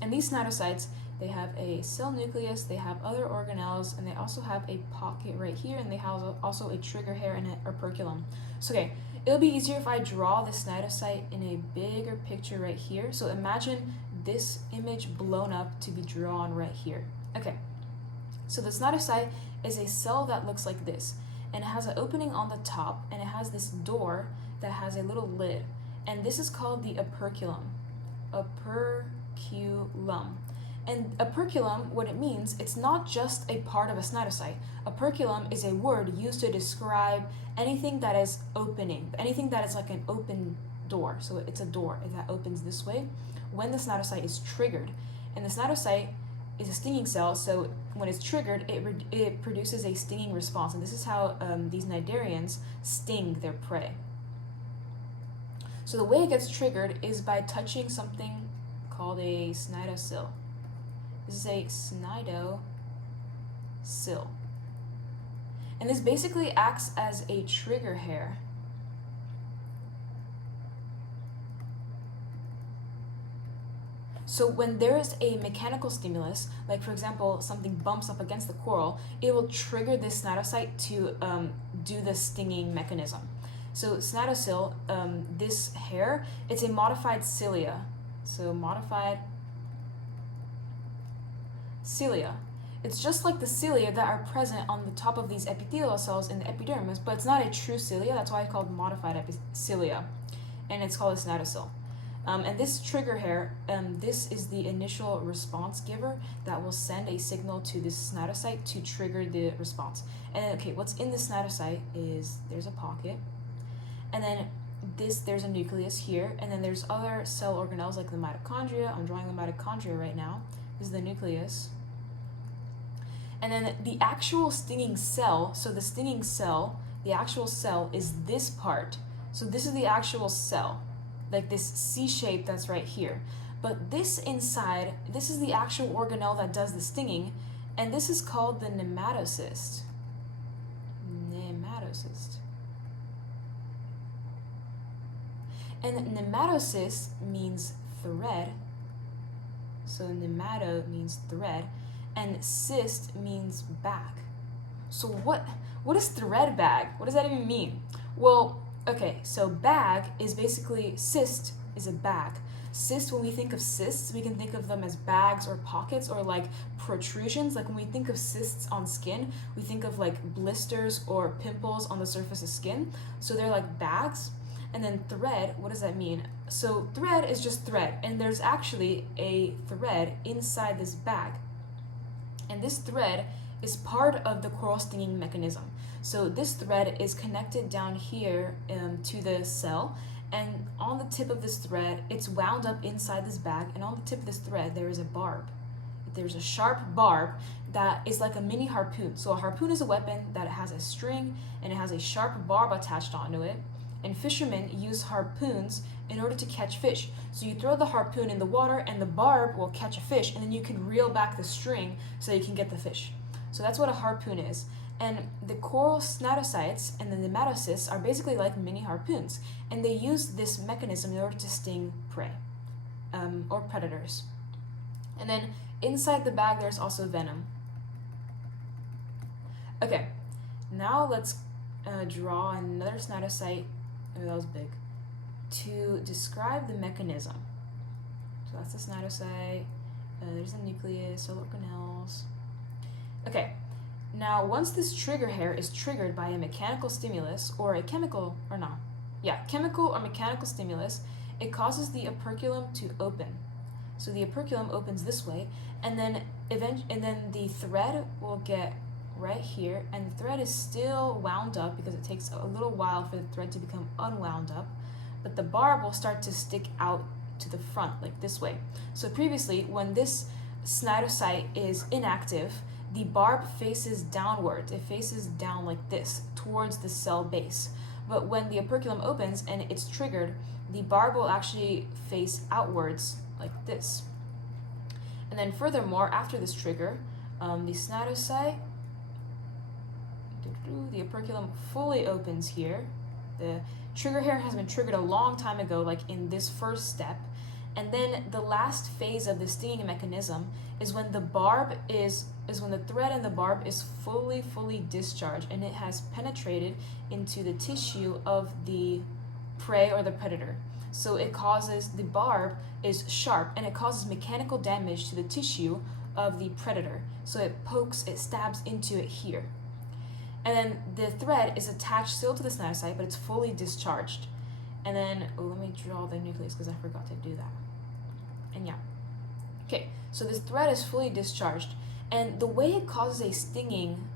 and these cnidocytes, they have a cell nucleus, they have other organelles, and they also have a pocket right here, and they have also a trigger hair and an operculum. So okay, it'll be easier if I draw the cnidocyte in a bigger picture right here. So imagine this image blown up to be drawn right here. Okay, so the cnidocyte is a cell that looks like this, and it has an opening on the top, and it has this door that has a little lid, and this is called the operculum. Operculum. And operculum, what it means, it's not just a part of a cnidocyte. Operculum is a word used to describe anything that is opening, anything that is like an open door. So it's a door that opens this way when the cnidocyte is triggered. And the cnidocyte is a stinging cell, so when it's triggered, it produces a stinging response. And this is how these cnidarians sting their prey. So the way it gets triggered is by touching something called a cnidocyl. This is a cnidocyl. And this basically acts as a trigger hair. So when there is a mechanical stimulus, like for example, something bumps up against the coral, it will trigger this cnidocite to do the stinging mechanism. So cnidocil, this hair, it's a modified cilia. So modified cilia. It's just like the cilia that are present on the top of these epithelial cells in the epidermis, but it's not a true cilia. That's why it's called modified cilia, and it's called a cnidocil. And this trigger hair, this is the initial response giver that will send a signal to this cnidocyte to trigger the response. And okay, what's in the cnidocyte is there's a pocket, and then there's a nucleus here, and then there's other cell organelles like the mitochondria. I'm drawing the mitochondria right now. This is the nucleus. And then the actual stinging cell, so the stinging cell, the actual cell is this part. So this is the actual cell, like this C shape that's right here. But this inside, this is the actual organelle that does the stinging, and this is called the nematocyst. Nematocyst. And nematocyst means thread. So nemato means thread, and cyst means bag. So what is thread bag? What does that even mean? Well, okay, so bag is basically, cyst is a bag. Cyst, when we think of cysts, we can think of them as bags or pockets or like protrusions. Like when we think of cysts on skin, we think of like blisters or pimples on the surface of skin. So they're like bags. And then thread, what does that mean? So thread is just thread, and there's actually a thread inside this bag. And this thread is part of the coral stinging mechanism. So this thread is connected down here to the cell, and on the tip of this thread, it's wound up inside this bag, and on the tip of this thread, there is a barb. There's a sharp barb that is like a mini harpoon. So a harpoon is a weapon that has a string, and it has a sharp barb attached onto it. And fishermen use harpoons in order to catch fish. So you throw the harpoon in the water, and the barb will catch a fish, and then you can reel back the string so you can get the fish. So that's what a harpoon is. And the coral cnidocytes and the nematocysts are basically like mini harpoons, and they use this mechanism in order to sting prey or predators. And then inside the bag, there's also venom. Okay, now let's draw another cnidocyte. Oh, that was big. To describe the mechanism. So that's the cnidocyte. There's the nucleus, cell organelles. Okay, now once this trigger hair is triggered by a mechanical stimulus or a chemical or mechanical stimulus, it causes the operculum to open. So the operculum opens this way, and then the thread will get right here, and the thread is still wound up because it takes a little while for the thread to become unwound up, but the barb will start to stick out to the front like this way. So previously, when this cnidocyte is inactive, the barb faces downward. It faces down like this towards the cell base. But when the operculum opens and it's triggered, the barb will actually face outwards like this. And then furthermore, after this trigger, the cnidocyte, the operculum fully opens here. The trigger hair has been triggered a long time ago, like in this first step. And then the last phase of the stinging mechanism is when the thread and the barb is fully discharged, and it has penetrated into the tissue of the prey or the predator. So the barb is sharp, and it causes mechanical damage to the tissue of the predator. So it stabs into it here. And then the thread is attached still to the cnidocyte, but it's fully discharged. And then, let me draw the nucleus because I forgot to do that. And yeah. Okay, so this thread is fully discharged. And the way it causes a stinging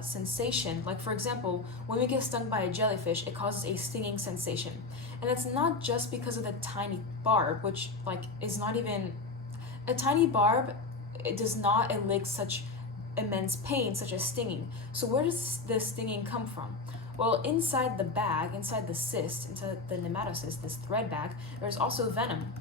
sensation, like for example, when we get stung by a jellyfish, it causes a stinging sensation. And it's not just because of the tiny barb, which is not even, a tiny barb, it does not elicit such immense pain, such as stinging. So where does the stinging come from? Well, inside the bag, inside the cyst, inside the nematocyst, this thread bag, there's also venom.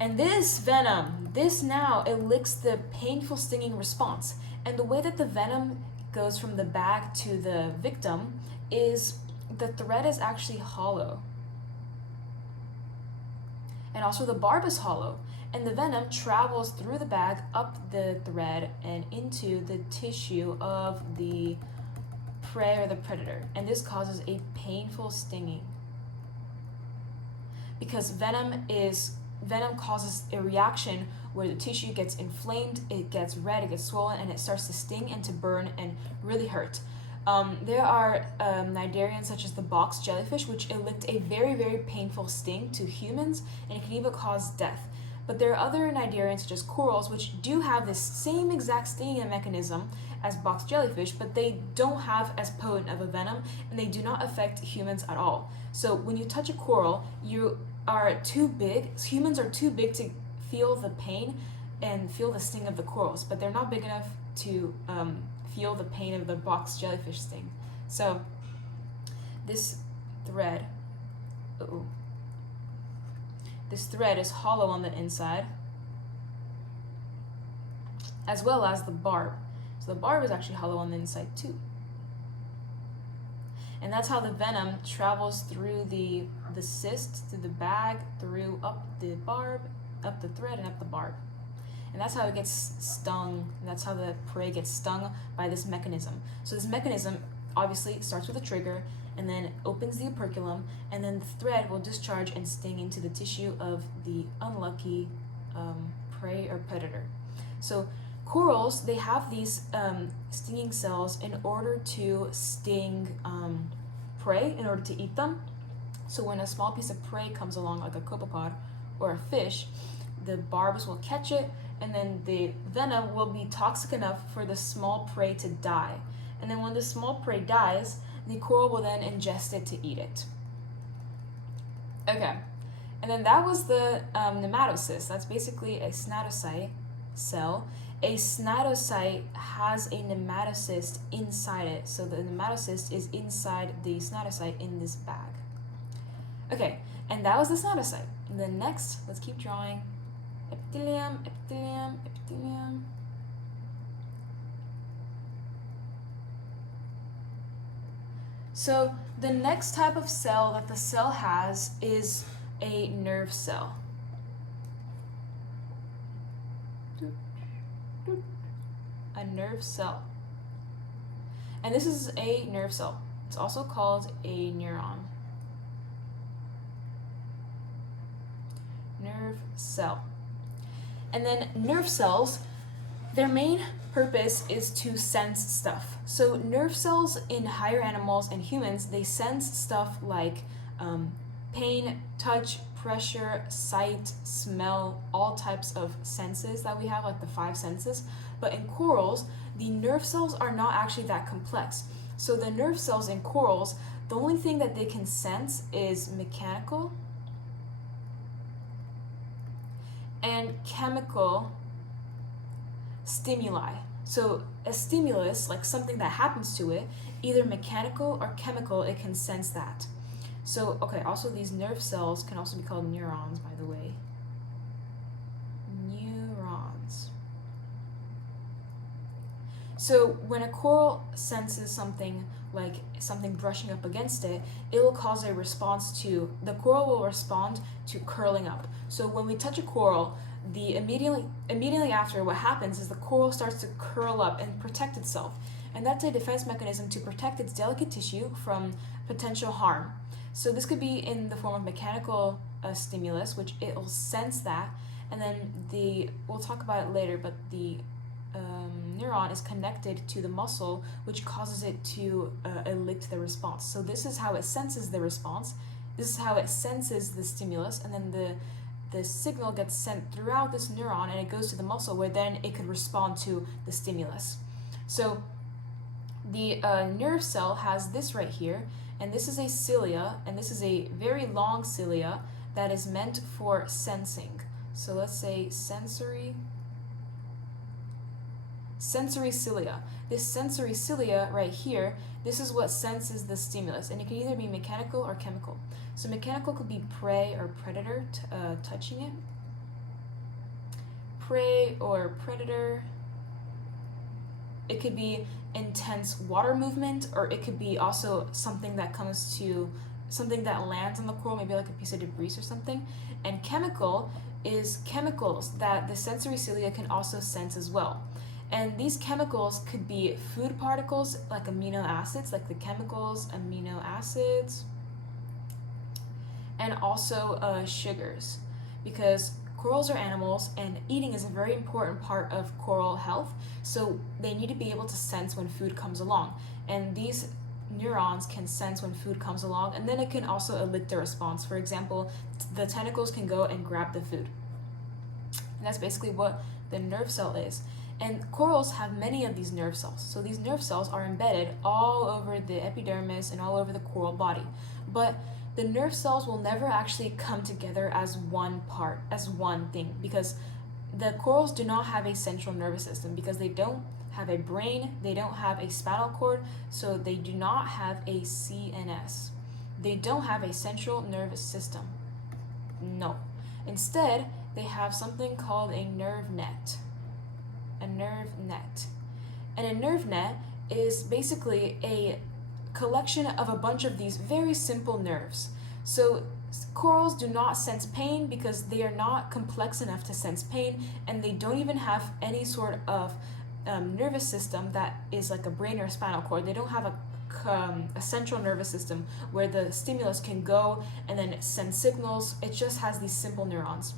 And this venom, now elicits the painful stinging response. And the way that the venom goes from the bag to the victim is the thread is actually hollow. And also the barb is hollow. And the venom travels through the bag, up the thread, and into the tissue of the prey or the predator. And this causes a painful stinging. Because venom causes a reaction where the tissue gets inflamed, it gets red, it gets swollen, and it starts to sting and to burn and really hurt. There are cnidarians such as the box jellyfish, which inflict a very, very painful sting to humans, and it can even cause death. But there are other cnidarians such as corals, which do have this same exact stinging mechanism as box jellyfish, but they don't have as potent of a venom, and they do not affect humans at all. So when you touch a coral, humans are too big to feel the pain and feel the sting of the corals, but they're not big enough to feel the pain of the box jellyfish sting. So this thread is hollow on the inside, as well as the barb. So the barb is actually hollow on the inside too. And that's how the venom travels through the cyst, through the bag, through up the barb, up the thread, and up the barb. And that's how it gets stung. And that's how the prey gets stung by this mechanism. So this mechanism obviously starts with a trigger and then opens the operculum, and then the thread will discharge and sting into the tissue of the unlucky prey or predator. So corals, they have these stinging cells in order to sting prey, in order to eat them. So when a small piece of prey comes along, like a copepod or a fish, the barbs will catch it, and then the venom will be toxic enough for the small prey to die. And then when the small prey dies, the coral will then ingest it to eat it. Okay, and then that was the nematocyst. That's basically a cnidocyte cell. A cnidocyte has a nematocyst inside it. So the nematocyst is inside the cnidocyte in this bag. Okay, and that was the cnidocyte. And then next, let's keep drawing. Epithelium, epithelium, epithelium. So the next type of cell that the cell has is a nerve cell. A nerve cell. And this is a nerve cell. It's also called a neuron. Nerve cell. And then nerve cells, their main purpose is to sense stuff. So nerve cells in higher animals and humans, they sense stuff like pain, touch, pressure, sight, smell, all types of senses that we have, like the 5 senses. But in corals, the nerve cells are not actually that complex. So the nerve cells in corals, the only thing that they can sense is mechanical and chemical stimuli. So a stimulus, like something that happens to it, either mechanical or chemical, it can sense that. So, okay, also these nerve cells can also be called neurons, by the way. Neurons. So when a coral senses something, like something brushing up against it, it will cause a response to, the coral will respond to curling up. So when we touch a coral, immediately after, what happens is the coral starts to curl up and protect itself. And that's a defense mechanism to protect its delicate tissue from potential harm. So this could be in the form of mechanical stimulus, which it will sense that, and then we'll talk about it later, but the neuron is connected to the muscle, which causes it to elicit the response. So this is how it senses the response. This is how it senses the stimulus, and then the signal gets sent throughout this neuron, and it goes to the muscle, where then it could respond to the stimulus. So the nerve cell has this right here, and this is a cilia, and this is a very long cilia that is meant for sensing. So let's say sensory cilia. This sensory cilia right here, this is what senses the stimulus, and it can either be mechanical or chemical. So mechanical could be prey or predator touching it. Prey or predator. It could be intense water movement, or it could be also something that lands on the coral, maybe like a piece of debris or something. And chemical is chemicals that the sensory cilia can also sense as well. And these chemicals could be food particles like amino acids, like the chemicals, amino acids, and also sugars, because corals are animals and eating is a very important part of coral health, so they need to be able to sense when food comes along. And these neurons can sense when food comes along, and then it can also elicit a response. For example, the tentacles can go and grab the food. And that's basically what the nerve cell is. And corals have many of these nerve cells. So these nerve cells are embedded all over the epidermis and all over the coral body. But the nerve cells will never actually come together as one part, as one thing, because the corals do not have a central nervous system, because they don't have a brain, they don't have a spinal cord, so they do not have a CNS. They don't have a central nervous system. No. Instead, they have something called a nerve net. A nerve net. And a nerve net is basically a collection of a bunch of these very simple nerves. So corals do not sense pain because they are not complex enough to sense pain, and they don't even have any sort of nervous system that is like a brain or a spinal cord. They don't have a central nervous system where the stimulus can go and then send signals. It just has these simple neurons.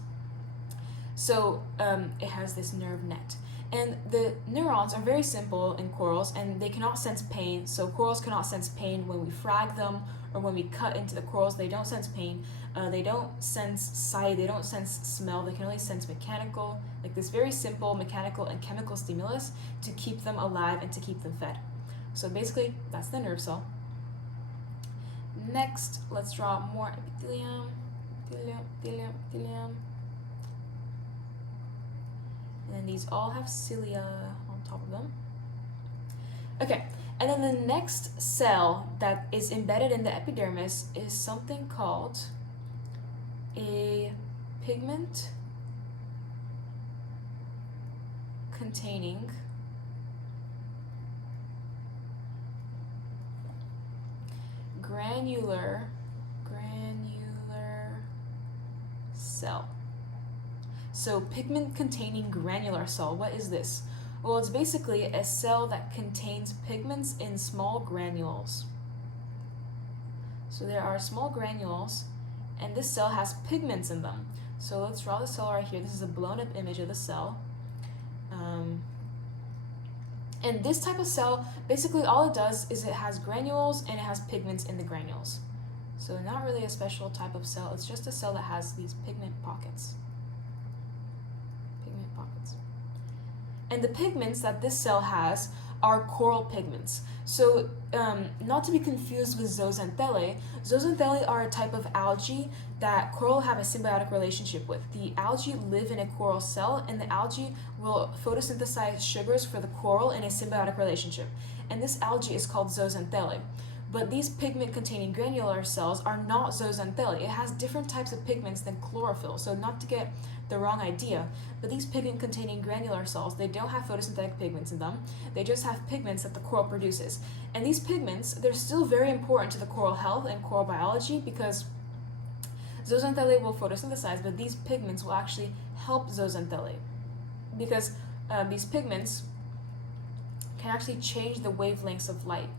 So it has this nerve net. And the neurons are very simple in corals, and they cannot sense pain. So corals cannot sense pain when we frag them or when we cut into the corals. They don't sense pain. They don't sense sight. They don't sense smell. They can only sense mechanical, like this very simple mechanical and chemical stimulus to keep them alive and to keep them fed. So basically, that's the nerve cell. Next, let's draw more epithelium. Epithelium. And then these all have cilia on top of them. Okay, and then the next cell that is embedded in the epidermis is something called a pigment containing granular cell. So pigment-containing granular cell, what is this? Well, it's basically a cell that contains pigments in small granules. So there are small granules, and this cell has pigments in them. So let's draw the cell right here. This is a blown-up image of the cell. And this type of cell, basically all it does is it has granules and it has pigments in the granules. So not really a special type of cell. It's just a cell that has these pigment pockets. And the pigments that this cell has are coral pigments. So not to be confused with zooxanthellae, zooxanthellae are a type of algae that coral have a symbiotic relationship with. The algae live in a coral cell, and the algae will photosynthesize sugars for the coral in a symbiotic relationship. And this algae is called zooxanthellae. But these pigment-containing granular cells are not zooxanthellae. It has different types of pigments than chlorophyll, so not to get the wrong idea. But these pigment-containing granular cells, they don't have photosynthetic pigments in them. They just have pigments that the coral produces. And these pigments, they're still very important to the coral health and coral biology, because zooxanthellae will photosynthesize, but these pigments will actually help zooxanthellae, because these pigments can actually change the wavelengths of light,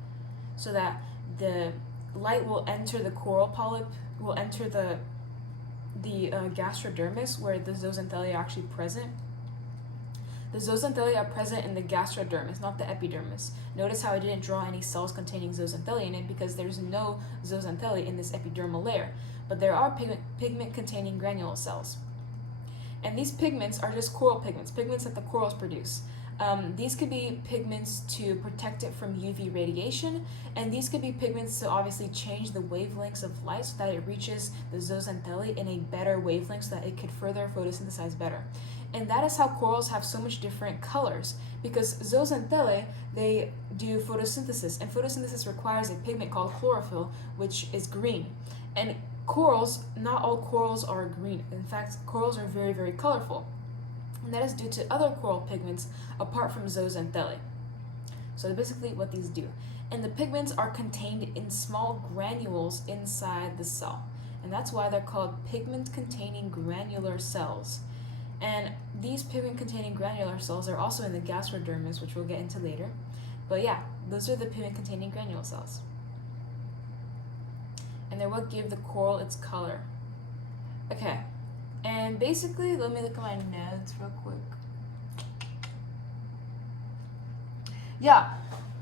so that the light will enter the coral polyp, will enter the gastrodermis, where the zooxanthellae are actually present. The zooxanthellae are present in the gastrodermis, not the epidermis. Notice how I didn't draw any cells containing zooxanthellae in it, because there's no zooxanthellae in this epidermal layer. But there are pigment-containing granule cells. And these pigments are just coral pigments that the corals produce. These could be pigments to protect it from UV radiation, and these could be pigments to obviously change the wavelengths of light so that it reaches the zooxanthellae in a better wavelength so that it could further photosynthesize better. And that is how corals have so much different colors, because zooxanthellae, they do photosynthesis, and photosynthesis requires a pigment called chlorophyll, which is green. And corals, not all corals are green. In fact, corals are very, very colorful. And that is due to other coral pigments apart from zooxanthellae. So that's basically what these do. And the pigments are contained in small granules inside the cell. And that's why they're called pigment-containing granular cells. And these pigment-containing granular cells are also in the gastrodermis, which we'll get into later. But yeah, those are the pigment-containing granule cells. And they're what give the coral its color. Okay, and basically, let me look at my notes real quick. Yeah,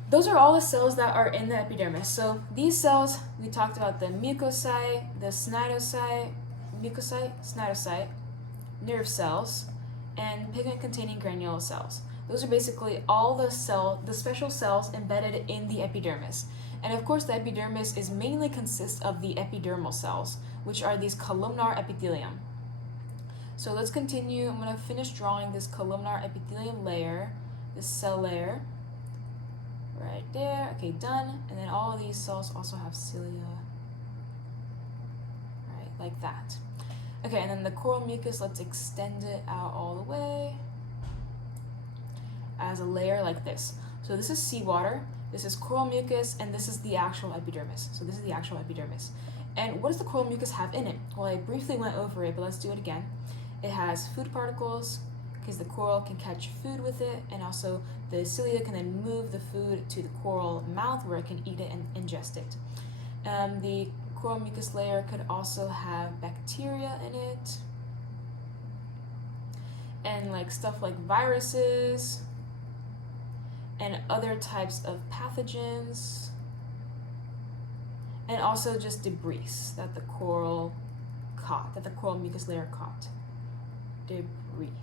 those are all the cells that are in the epidermis. So these cells, we talked about the mucocyte, the cnidocyte, nerve cells, and pigment-containing granule cells. Those are basically all the special cells embedded in the epidermis. And of course, the epidermis is mainly consists of the epidermal cells, which are these columnar epithelium. So let's continue. I'm going to finish drawing this columnar epithelium layer, this cell layer, right there. Okay, done. And then all of these cells also have cilia, right, like that. Okay, and then the coral mucus, let's extend it out all the way as a layer like this. So this is seawater, this is coral mucus, and this is the actual epidermis. So this is the actual epidermis. And what does the coral mucus have in it? Well, I briefly went over it, but let's do it again. It has food particles, because the coral can catch food with it, and also the cilia can then move the food to the coral mouth where it can eat it and ingest it. The coral mucus layer could also have bacteria in it, and like stuff like viruses and other types of pathogens, and also just debris that the coral caught, that the coral mucus layer caught. Debris.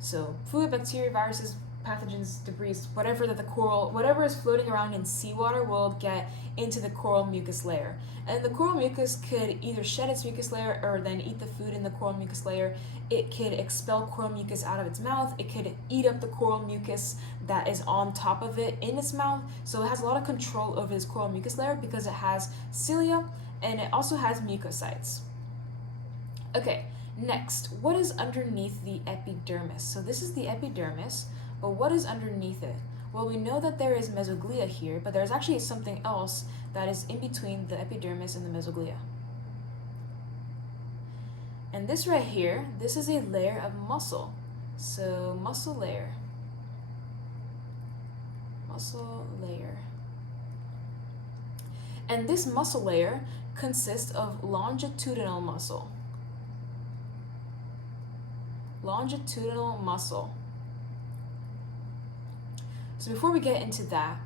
So food, bacteria, viruses, pathogens, debris, whatever is floating around in seawater will get into the coral mucus layer. And the coral mucus could either shed its mucus layer or then eat the food in the coral mucus layer. It could expel coral mucus out of its mouth. It could eat up the coral mucus that is on top of it in its mouth. So it has a lot of control over this coral mucus layer because it has cilia and it also has mucocytes. Okay, next, what is underneath the epidermis? So this is the epidermis, but what is underneath it? Well, we know that there is mesoglia here, but there's actually something else that is in between the epidermis and the mesoglia. And this right here, this is a layer of muscle. So muscle layer. And this muscle layer consists of longitudinal muscle. So before we get into that,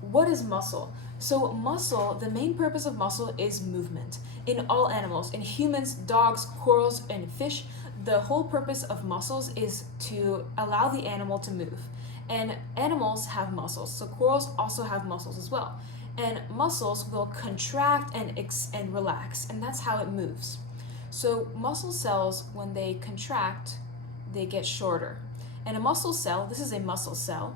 what is muscle? So muscle, the main purpose of muscle is movement. In all animals, in humans, dogs, corals, and fish, the whole purpose of muscles is to allow the animal to move. And animals have muscles, so corals also have muscles as well. And muscles will contract and relax, and that's how it moves. So muscle cells, when they contract, they get shorter. And a muscle cell, this is a muscle cell.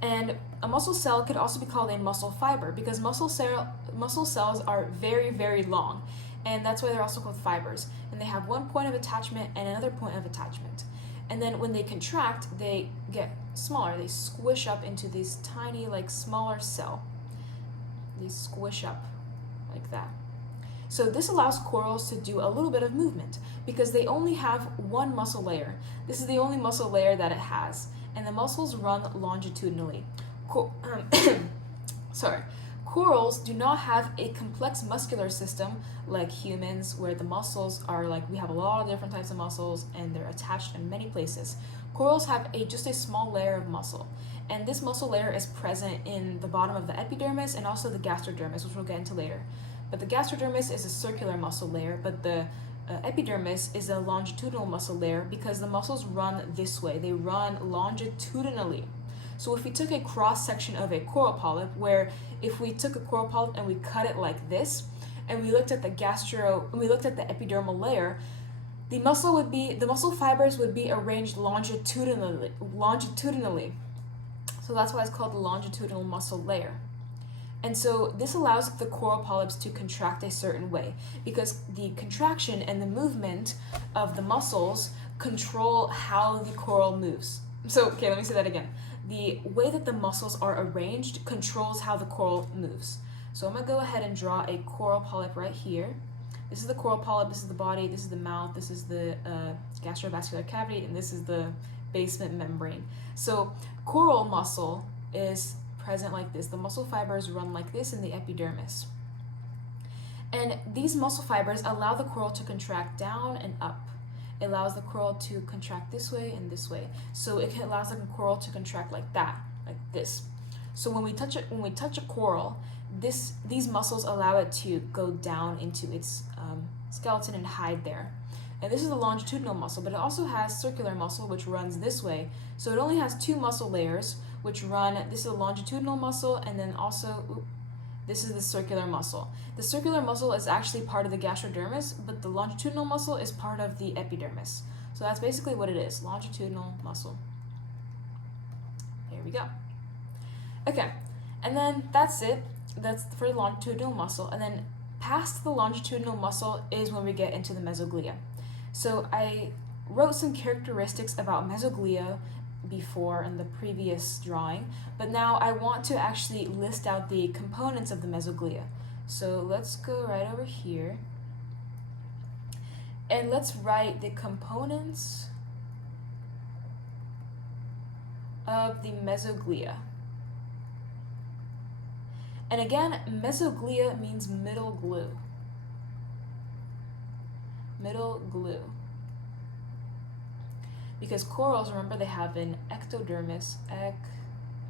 And a muscle cell could also be called a muscle fiber because muscle cells are very, very long. And that's why they're also called fibers. And they have one point of attachment and another point of attachment. And then when they contract, they get smaller. They squish up into these tiny, like smaller cell. They squish up like that. So this allows corals to do a little bit of movement because they only have one muscle layer. This is the only muscle layer that it has. And the muscles run longitudinally. Corals do not have a complex muscular system like humans where the muscles are like, we have a lot of different types of muscles and they're attached in many places. Corals have just a small layer of muscle. And this muscle layer is present in the bottom of the epidermis and also the gastrodermis, which we'll get into later. But the gastrodermis is a circular muscle layer, but the epidermis is a longitudinal muscle layer because the muscles run this way. They run longitudinally. So if we took a cross section of a coral polyp, where if we took a coral polyp and we cut it like this, and we looked at the epidermal layer, the muscle fibers would be arranged longitudinally. So that's why it's called the longitudinal muscle layer. And so this allows the coral polyps to contract a certain way because the contraction and the movement of the muscles control how the coral moves. So, okay, let me say that again. the way that the muscles are arranged controls how the coral moves. So I'm going to go ahead and draw a coral polyp right here. This is the coral polyp, this is the body, this is the mouth, this is the gastrovascular cavity, and this is the basement membrane. So coral muscle is present like this. The muscle fibers run like this in the epidermis. And these muscle fibers allow the coral to contract down and up. It allows the coral to contract this way and this way. So it allows the coral to contract like that, like this. So when we touch a coral, these muscles allow it to go down into its skeleton and hide there. And this is the longitudinal muscle, but it also has circular muscle, which runs this way. So it only has two muscle layers, which run, this is a longitudinal muscle, and then also, this is the circular muscle. The circular muscle is actually part of the gastrodermis, but the longitudinal muscle is part of the epidermis. So that's basically what it is, longitudinal muscle. There we go. Okay, and then that's it. That's for the longitudinal muscle. And then past the longitudinal muscle is when we get into the mesoglia. So I wrote some characteristics about mesoglia before in the previous drawing, but now I want to actually list out the components of the mesoglia. So let's go right over here and let's write the components of the mesoglia. And again, mesoglia means middle glue. Middle glue. Because corals, remember, they have an ectodermis,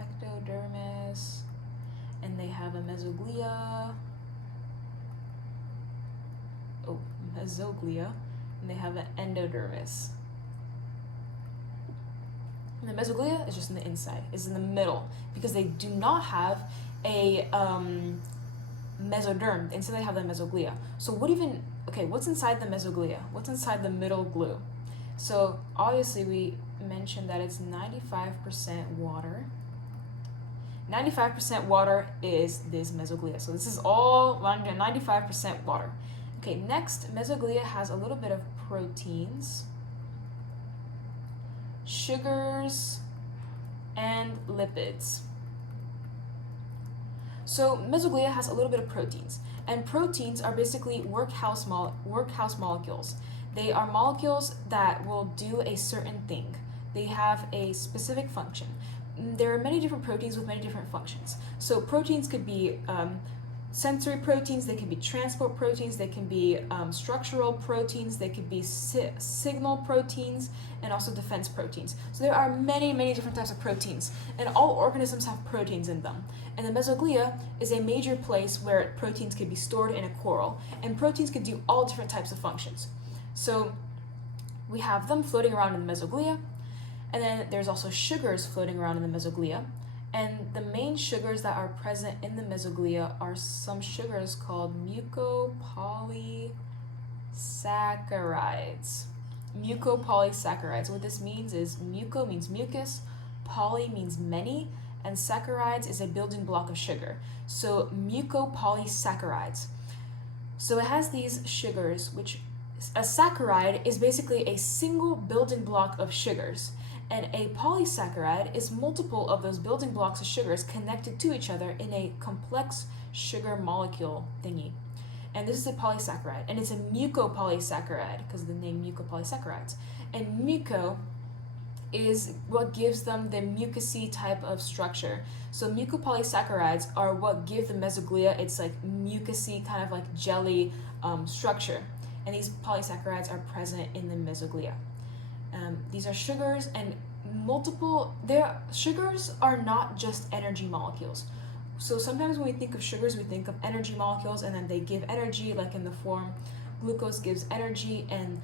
ectodermis, and they have a mesoglia, mesoglia, and they have an endodermis. And the mesoglia is just in the inside, is in the middle, because they do not have a mesoderm. Instead they have the mesoglia. So what's inside the mesoglia? What's inside the middle glue? So obviously we mentioned that it's 95% water. 95% water is this mesoglia. So this is all 95% water. Okay, next, mesoglia has a little bit of proteins, sugars, and lipids. So mesoglia has a little bit of proteins, and proteins are basically workhouse molecules. They are molecules that will do a certain thing. They have a specific function. There are many different proteins with many different functions. So proteins could be sensory proteins, they can be transport proteins, they can be structural proteins, they could be signal proteins, and also defense proteins. So there are many, many different types of proteins, and all organisms have proteins in them. And the mesoglia is a major place where proteins can be stored in a coral, and proteins can do all different types of functions. So we have them floating around in the mesoglia, and then there's also sugars floating around in the mesoglia. And the main sugars that are present in the mesoglia are some sugars called mucopolysaccharides. Mucopolysaccharides. What this means is muco means mucus, poly means many, and saccharides is a building block of sugar. So mucopolysaccharides. So it has these sugars, which a saccharide is basically a single building block of sugars. And a polysaccharide is multiple of those building blocks of sugars connected to each other in a complex sugar molecule thingy. And this is a polysaccharide, and it's a mucopolysaccharide because of the name mucopolysaccharides. And muco is what gives them the mucousy type of structure. So mucopolysaccharides are what give the mesoglia its like mucousy kind of like jelly structure. And these polysaccharides are present in the mesoglia. These are sugars, and sugars are not just energy molecules. So sometimes when we think of sugars, we think of energy molecules, and then they give energy, like in the form glucose gives energy, and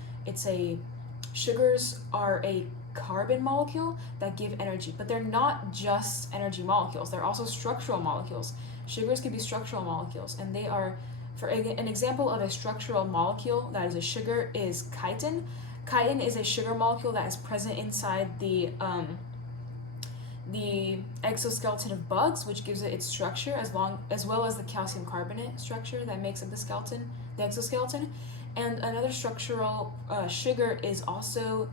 sugars are a carbon molecule that give energy, but they're not just energy molecules. They're also structural molecules. Sugars can be structural molecules, and they are, for an example of a structural molecule that is a sugar is chitin. Chitin is a sugar molecule that is present inside the exoskeleton of bugs, which gives it its structure, as well as the calcium carbonate structure that makes up the exoskeleton. And another structural sugar is also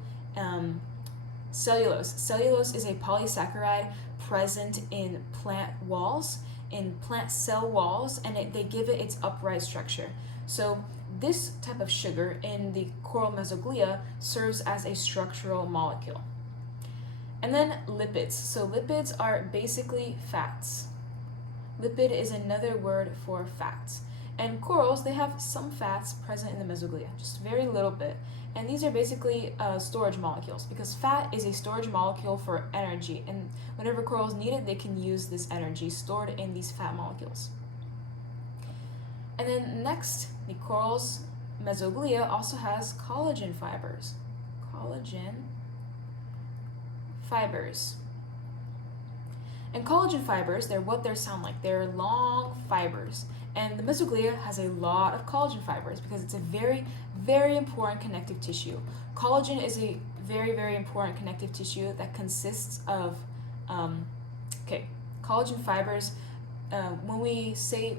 cellulose. Cellulose is a polysaccharide present in plant walls, in plant cell walls, and they give it its upright structure. So this type of sugar in the coral mesoglia serves as a structural molecule. And then lipids. So lipids are basically fats. Lipid is another word for fats. And corals, they have some fats present in the mesoglia, just very little bit. And these are basically storage molecules, because fat is a storage molecule for energy. And whenever corals need it, they can use this energy stored in these fat molecules. And then next, the coral's mesoglia also has collagen fibers. Collagen fibers. And collagen fibers, they're what they sound like. They're long fibers. And the mesoglia has a lot of collagen fibers because it's a very, very important connective tissue. Collagen is a very, very important connective tissue that consists of, collagen fibers. When we say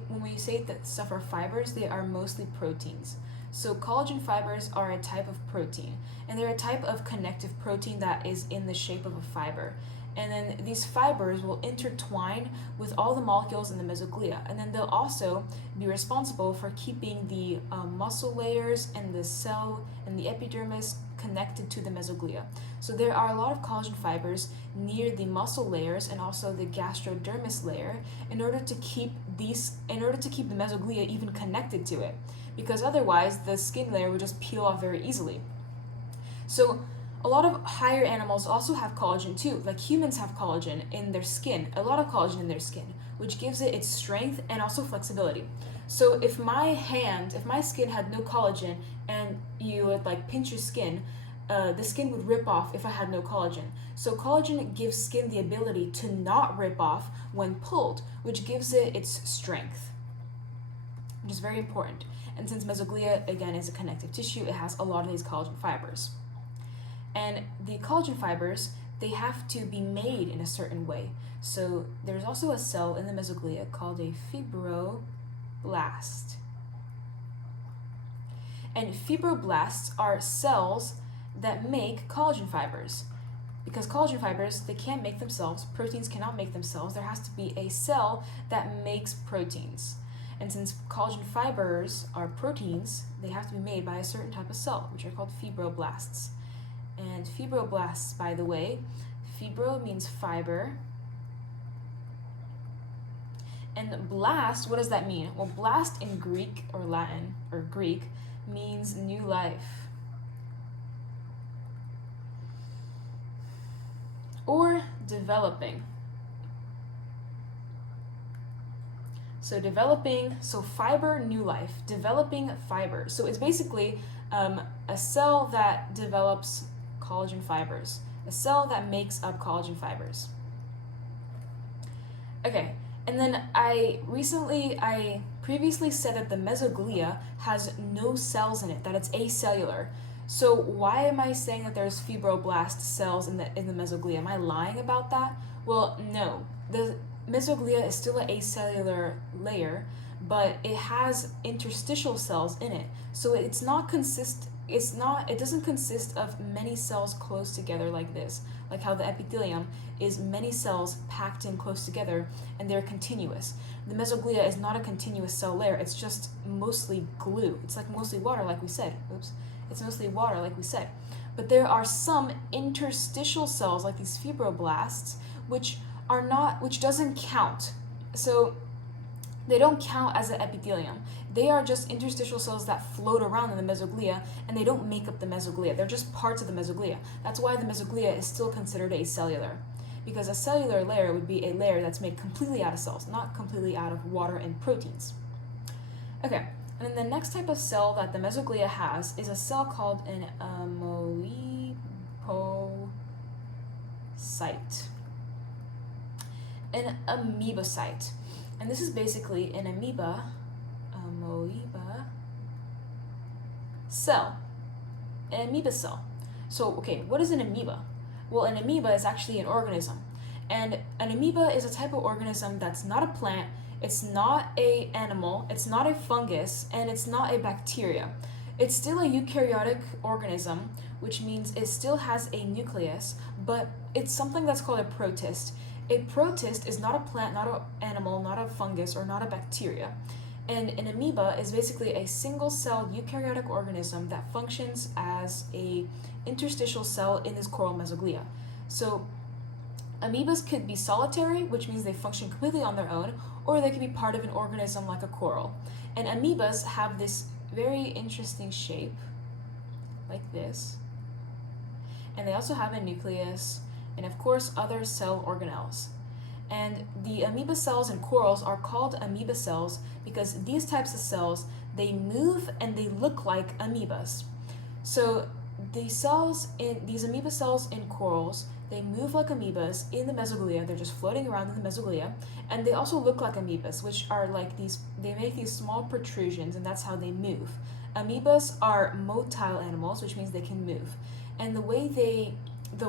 that stuff are fibers, they are mostly proteins. So collagen fibers are a type of protein, and they're a type of connective protein that is in the shape of a fiber. And then these fibers will intertwine with all the molecules in the mesoglia, and then they'll also be responsible for keeping the muscle layers and the cell and the epidermis connected to the mesoglia. So there are a lot of collagen fibers near the muscle layers and also the gastrodermis layer in order to keep the mesoglia even connected to it, because otherwise the skin layer would just peel off very easily. So a lot of higher animals also have collagen too, like humans have collagen in their skin, a lot of collagen in their skin, which gives it its strength and also flexibility. So if my skin had no collagen and you would like pinch your skin, the skin would rip off if I had no collagen. So collagen gives skin the ability to not rip off when pulled, which gives it its strength, which is very important. And since mesoglia, again, is a connective tissue, it has a lot of these collagen fibers. And the collagen fibers, they have to be made in a certain way. So there's also a cell in the mesoglia called a fibroblast. And fibroblasts are cells that make collagen fibers. Because collagen fibers, they can't make themselves, proteins cannot make themselves, there has to be a cell that makes proteins. And since collagen fibers are proteins, they have to be made by a certain type of cell, which are called fibroblasts. And fibroblasts, by the way, fibro means fiber. And blast, what does that mean? Well, blast in Greek or Latin or Greek means new life. Or developing. So fiber, new life, developing fiber. So it's basically a cell that develops collagen fibers, a cell that makes up collagen fibers. Okay, and then I previously said that the mesoglia has no cells in it, that it's acellular. So why am I saying that there's fibroblast cells in the mesoglia? Am I lying about that? Well, no. The mesoglia is still an acellular layer, but it has interstitial cells in it. So it doesn't consist of many cells close together like this, like how the epithelium is many cells packed in close together and they're continuous. The mesoglia is not a continuous cell layer, it's just mostly glue. It's like mostly water, like we said. It's mostly water, like we said. But there are some interstitial cells, like these fibroblasts, which doesn't count. So they don't count as an epithelium. They are just interstitial cells that float around in the mesoglia, and they don't make up the mesoglia. They're just parts of the mesoglia. That's why the mesoglia is still considered acellular, because a cellular layer would be a layer that's made completely out of cells, not completely out of water and proteins. Okay, and then the next type of cell that the mesoglia has is a cell called an amoebocyte. An amoebocyte. And this is basically an amoeba cell. An amoeba cell. So, okay, what is an amoeba? Well, an amoeba is actually an organism. And an amoeba is a type of organism that's not a plant, it's not an animal, it's not a fungus, and it's not a bacteria. It's still a eukaryotic organism, which means it still has a nucleus, but it's something that's called a protist. A protist is not a plant, not an animal, not a fungus, or not a bacteria. And an amoeba is basically a single-cell eukaryotic organism that functions as a interstitial cell in this coral mesoglia. So amoebas could be solitary, which means they function completely on their own, or they could be part of an organism like a coral. And amoebas have this very interesting shape, like this. And they also have a nucleus, and of course other cell organelles. And the amoeba cells in corals are called amoeba cells because these types of cells, they move and they look like amoebas. So these amoeba cells in corals, they move like amoebas in the mesoglia. They're just floating around in the mesoglia, and they also look like amoebas, which are like they make these small protrusions, and that's how they move. Amoebas are motile animals, which means they can move. And the way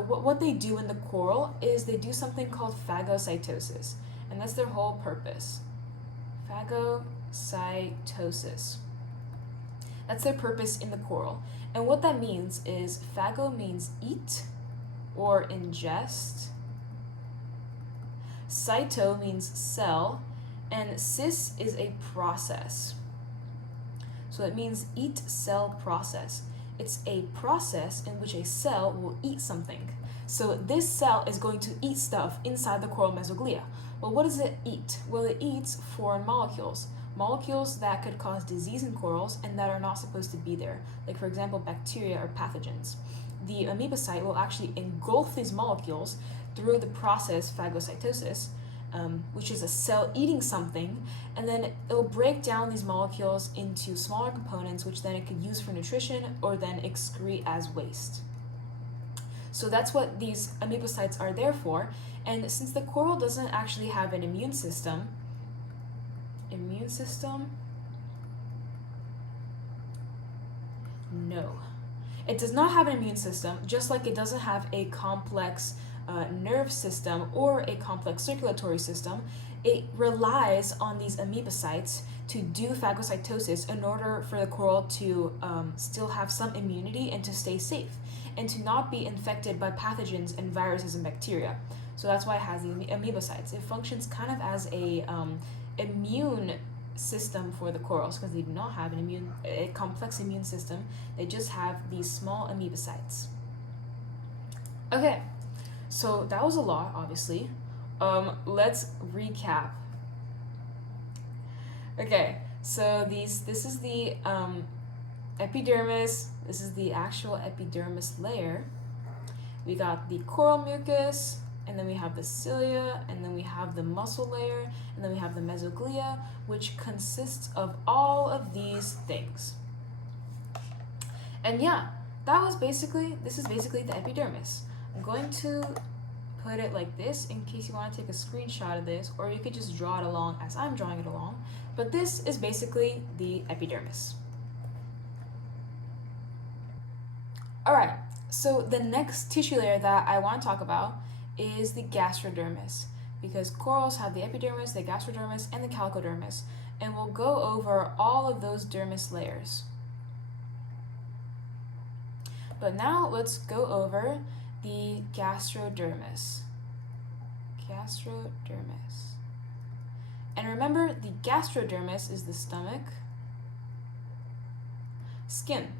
what they do in the coral is they do something called phagocytosis, and that's their whole purpose. Phagocytosis. That's their purpose in the coral. And what that means is phago means eat or ingest. Cyto means cell, and cis is a process. So it means eat cell process. It's a process in which a cell will eat something. So this cell is going to eat stuff inside the coral mesoglia. Well, what does it eat? Well, it eats foreign molecules. Molecules that could cause disease in corals and that are not supposed to be there. Like, for example, bacteria or pathogens. The amoebocyte will actually engulf these molecules through the process phagocytosis, which is a cell eating something, and then it'll break down these molecules into smaller components, which then it could use for nutrition or then excrete as waste. So that's what these amoebocytes are there for. And since the coral doesn't actually have an immune system, no. It does not have an immune system, just like it doesn't have a complex nerve system or a complex circulatory system. It relies on these amoebocytes to do phagocytosis in order for the coral to still have some immunity and to stay safe and to not be infected by pathogens and viruses and bacteria. So that's why it has the amoebocytes. It functions kind of as a immune system for the corals because they do not have a complex immune system. They just have these small amoebocytes. Okay, so that was a lot, obviously. Let's recap. Okay, so this is the epidermis. This is the actual epidermis layer. We got the coral mucus, and then we have the cilia, and then we have the muscle layer, and then we have the mesoglia, which consists of all of these things. And yeah, this is basically the epidermis. I'm going to put it like this in case you want to take a screenshot of this, or you could just draw it along as I'm drawing it along. But this is basically the epidermis. Alright, so the next tissue layer that I want to talk about is the gastrodermis, because corals have the epidermis, the gastrodermis, and the calicodermis, and we'll go over all of those dermis layers. But now let's go over the gastrodermis. Gastrodermis. And remember, the gastrodermis is the stomach, skin.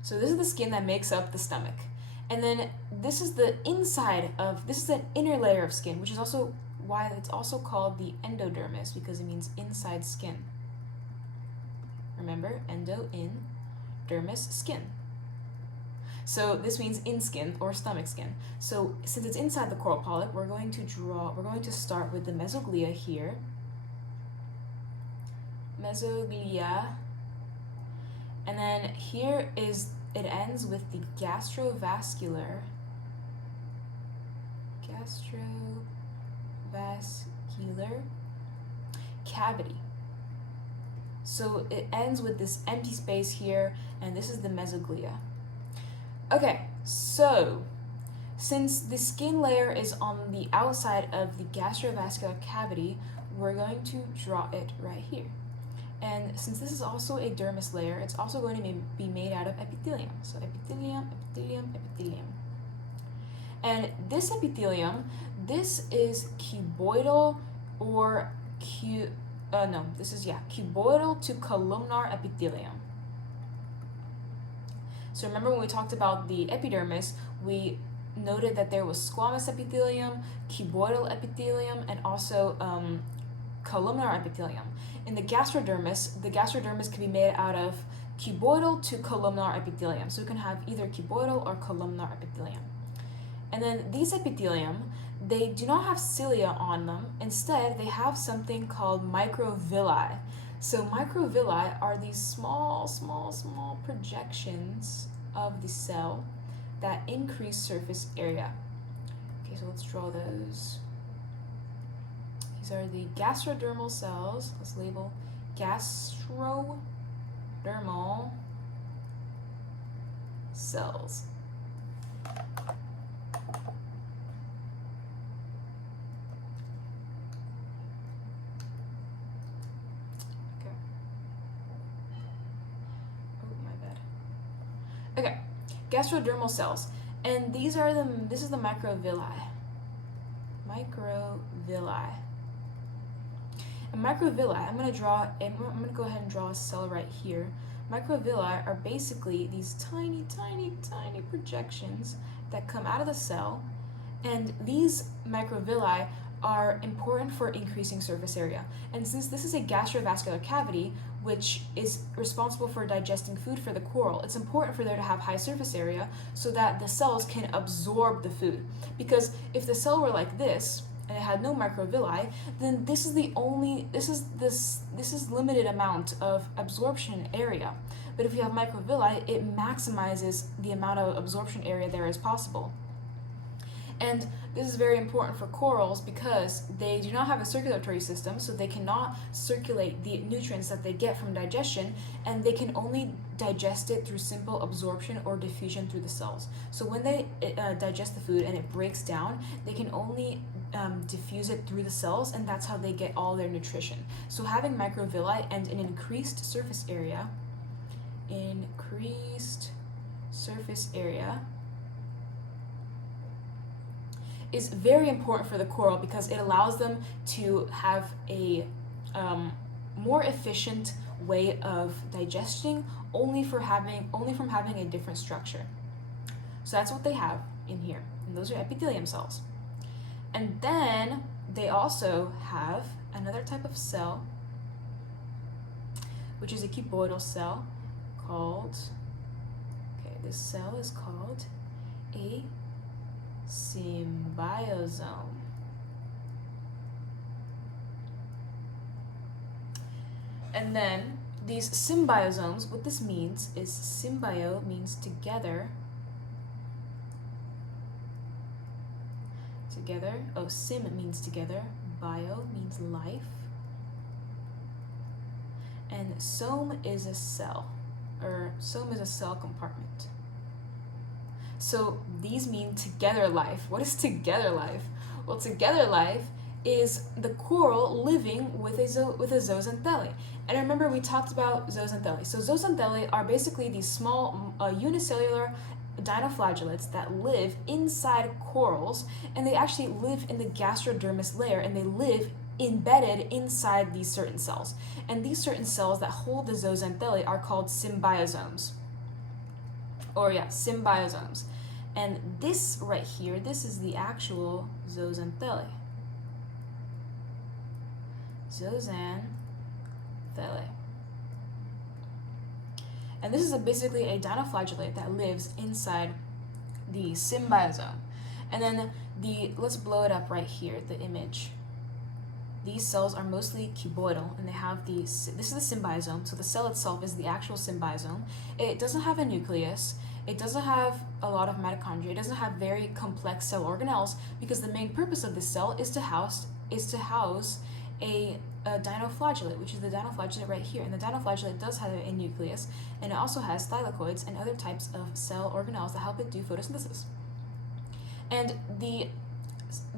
So this is the skin that makes up the stomach. And then this is the inner layer of skin, which is also why it's also called the endodermis, because it means inside skin. Remember, endo, in, dermis, skin. So this means in skin or stomach skin. So since it's inside the coral polyp, we're going to start with the mesoglia here. Mesoglia. And then here it ends with the gastrovascular cavity. So it ends with this empty space here, and this is the mesoglia. Okay, so since the skin layer is on the outside of the gastrovascular cavity, we're going to draw it right here. And since this is also a dermis layer, it's also going to be made out of epithelium. So epithelium, epithelium, epithelium. And this epithelium this is cuboidal or cuboidal to columnar epithelium. So remember when we talked about the epidermis, we noted that there was squamous epithelium, cuboidal epithelium, and also columnar epithelium. In the gastrodermis can be made out of cuboidal to columnar epithelium. So we can have either cuboidal or columnar epithelium. And then these epithelium, they do not have cilia on them. Instead, they have something called microvilli. So microvilli are these small projections of the cell that increase surface area. Okay, so let's draw those. These are the gastrodermal cells. Let's label gastrodermal cells. Okay, gastrodermal cells, and this is the microvilli. And microvilli, I'm gonna go ahead and draw a cell right here. Microvilli are basically these tiny projections that come out of the cell, and these microvilli are important for increasing surface area. And since this is a gastrovascular cavity, which is responsible for digesting food for the coral, it's important for there to have high surface area so that the cells can absorb the food. Because if the cell were like this and it had no microvilli, then this is limited amount of absorption area. But if you have microvilli, it maximizes the amount of absorption area there as possible. And this is very important for corals because they do not have a circulatory system, so they cannot circulate the nutrients that they get from digestion, and they can only digest it through simple absorption or diffusion through the cells. So when they digest the food and it breaks down, they can only diffuse it through the cells, and that's how they get all their nutrition. So having microvilli and an increased surface area is very important for the coral because it allows them to have a more efficient way of digesting only from having a different structure. So that's what they have in here, and those are epithelium cells. And then they also have another type of cell, which is a cuboidal cell this cell is called a symbiosome. And then these symbiosomes, what this means is symbio means together. Sim means together, bio means life, and some is a cell, or some is a cell compartment. So these mean together life. What is together life? Well, together life is the coral living with a zooxanthellae. And remember, we talked about zooxanthellae. So zooxanthellae are basically these small unicellular dinoflagellates that live inside corals, and they actually live in the gastrodermis layer, and they live embedded inside these certain cells. And these certain cells that hold the zooxanthellae are called symbiosomes. Symbiosomes. And this right here, this is the actual zooxanthellae. And this is basically a dinoflagellate that lives inside the symbiosome. And then let's blow it up right here, the image. These cells are mostly cuboidal, and they have this is the symbiosome, so the cell itself is the actual symbiosome. It doesn't have a nucleus, it doesn't have a lot of mitochondria, it doesn't have very complex cell organelles, because the main purpose of this cell is to house a dinoflagellate, which is the dinoflagellate right here. And the dinoflagellate does have a nucleus, and it also has thylakoids and other types of cell organelles that help it do photosynthesis. And the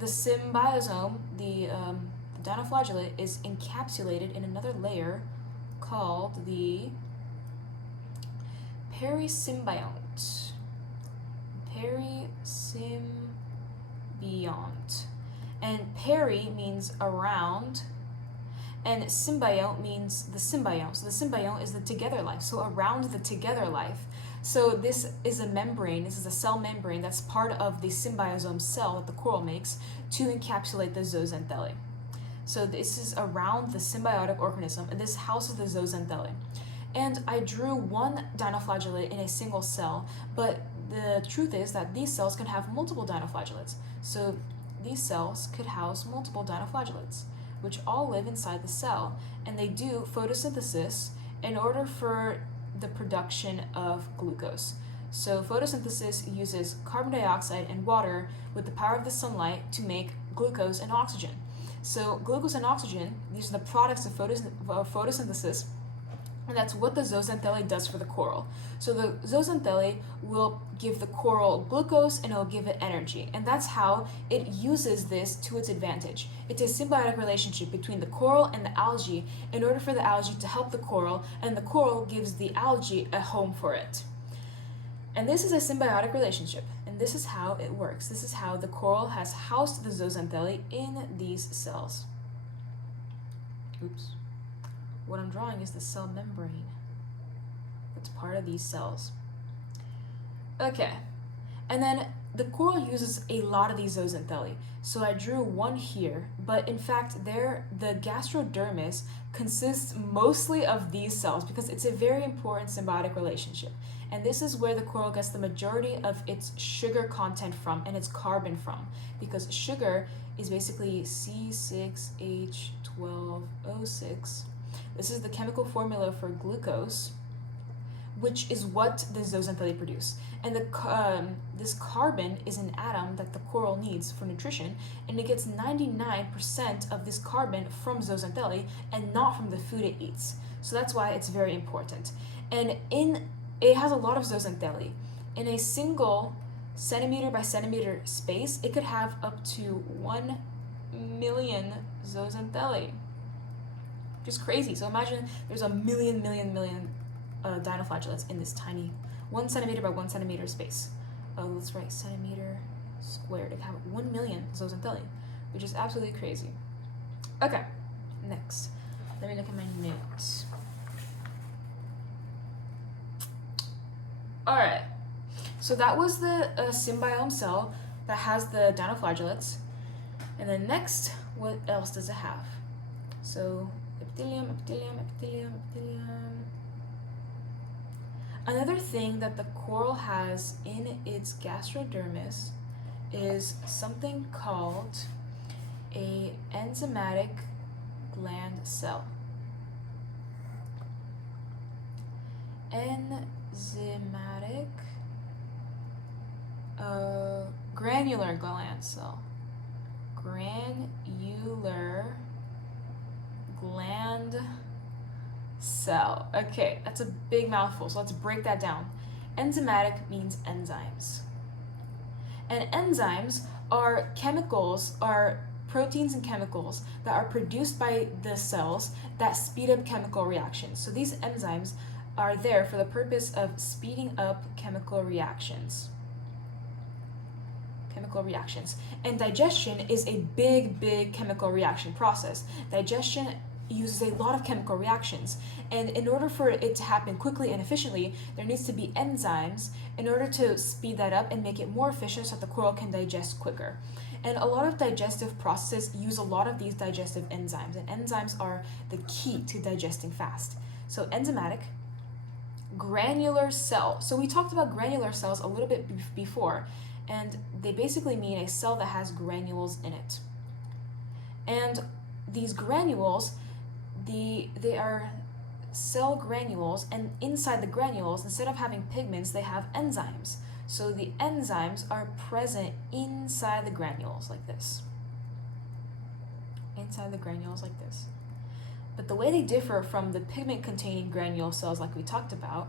symbiosome, the dinoflagellate, is encapsulated in another layer called the perisymbiont. And peri means around, and symbiont means the symbiont. So the symbiont is the together life, so around the together life. So this is a membrane, this is a cell membrane that's part of the symbiosome cell that the coral makes to encapsulate the zooxanthellae. So this is around the symbiotic organism, and this houses the zooxanthellae. And I drew one dinoflagellate in a single cell, but the truth is that these cells can have multiple dinoflagellates. So these cells could house multiple dinoflagellates, which all live inside the cell, and they do photosynthesis in order for the production of glucose. So photosynthesis uses carbon dioxide and water with the power of the sunlight to make glucose and oxygen. So glucose and oxygen, these are the products of photosynthesis, and that's what the zooxanthellae does for the coral. So the zooxanthellae will give the coral glucose and it'll give it energy. And that's how it uses this to its advantage. It's a symbiotic relationship between the coral and the algae in order for the algae to help the coral, and the coral gives the algae a home for it. And this is a symbiotic relationship, and this is how it works. This is how the coral has housed the zooxanthellae in these cells. Oops. What I'm drawing is the cell membrane that's part of these cells. Okay, and then the coral uses a lot of these zooxanthellae. So I drew one here, but in fact the gastrodermis consists mostly of these cells because it's a very important symbiotic relationship. And this is where the coral gets the majority of its sugar content from and its carbon from, because sugar is basically C6H12O6. This is the chemical formula for glucose, which is what the zooxanthellae produce. And this carbon is an atom that the coral needs for nutrition, and it gets 99% of this carbon from zooxanthellae and not from the food it eats. So that's why it's very important. And it has a lot of zooxanthellae. In a single centimeter by centimeter space, it could have up to 1 million zooxanthellae. Just crazy. So imagine there's a million dinoflagellates in this tiny 1 centimeter by 1 centimeter space. Let's write centimeter squared. It have 1 million zooxanthellae, which is absolutely crazy. Okay, next. Let me look at my notes. All right. So that was the symbiome cell that has the dinoflagellates. And then next, what else does it have? So epithelium. Another thing that the coral has in its gastrodermis is something called a enzymatic gland cell. Enzymatic granular gland cell. Granular gland cell. Okay, that's a big mouthful, so let's break that down. Enzymatic means enzymes. And enzymes are chemicals, are proteins and chemicals that are produced by the cells that speed up chemical reactions. So these enzymes are there for the purpose of speeding up chemical reactions. And digestion is a big chemical reaction process. Digestion uses a lot of chemical reactions, and in order for it to happen quickly and efficiently, there needs to be enzymes in order to speed that up and make it more efficient so that the coral can digest quicker. And a lot of digestive processes use a lot of these digestive enzymes, and enzymes are the key to digesting fast. So enzymatic, granular cell. So we talked about granular cells a little bit before, and they basically mean a cell that has granules in it. And these granules, they are cell granules, and inside the granules, instead of having pigments, they have enzymes. So the enzymes are present inside the granules like this. But the way they differ from the pigment-containing granule cells like we talked about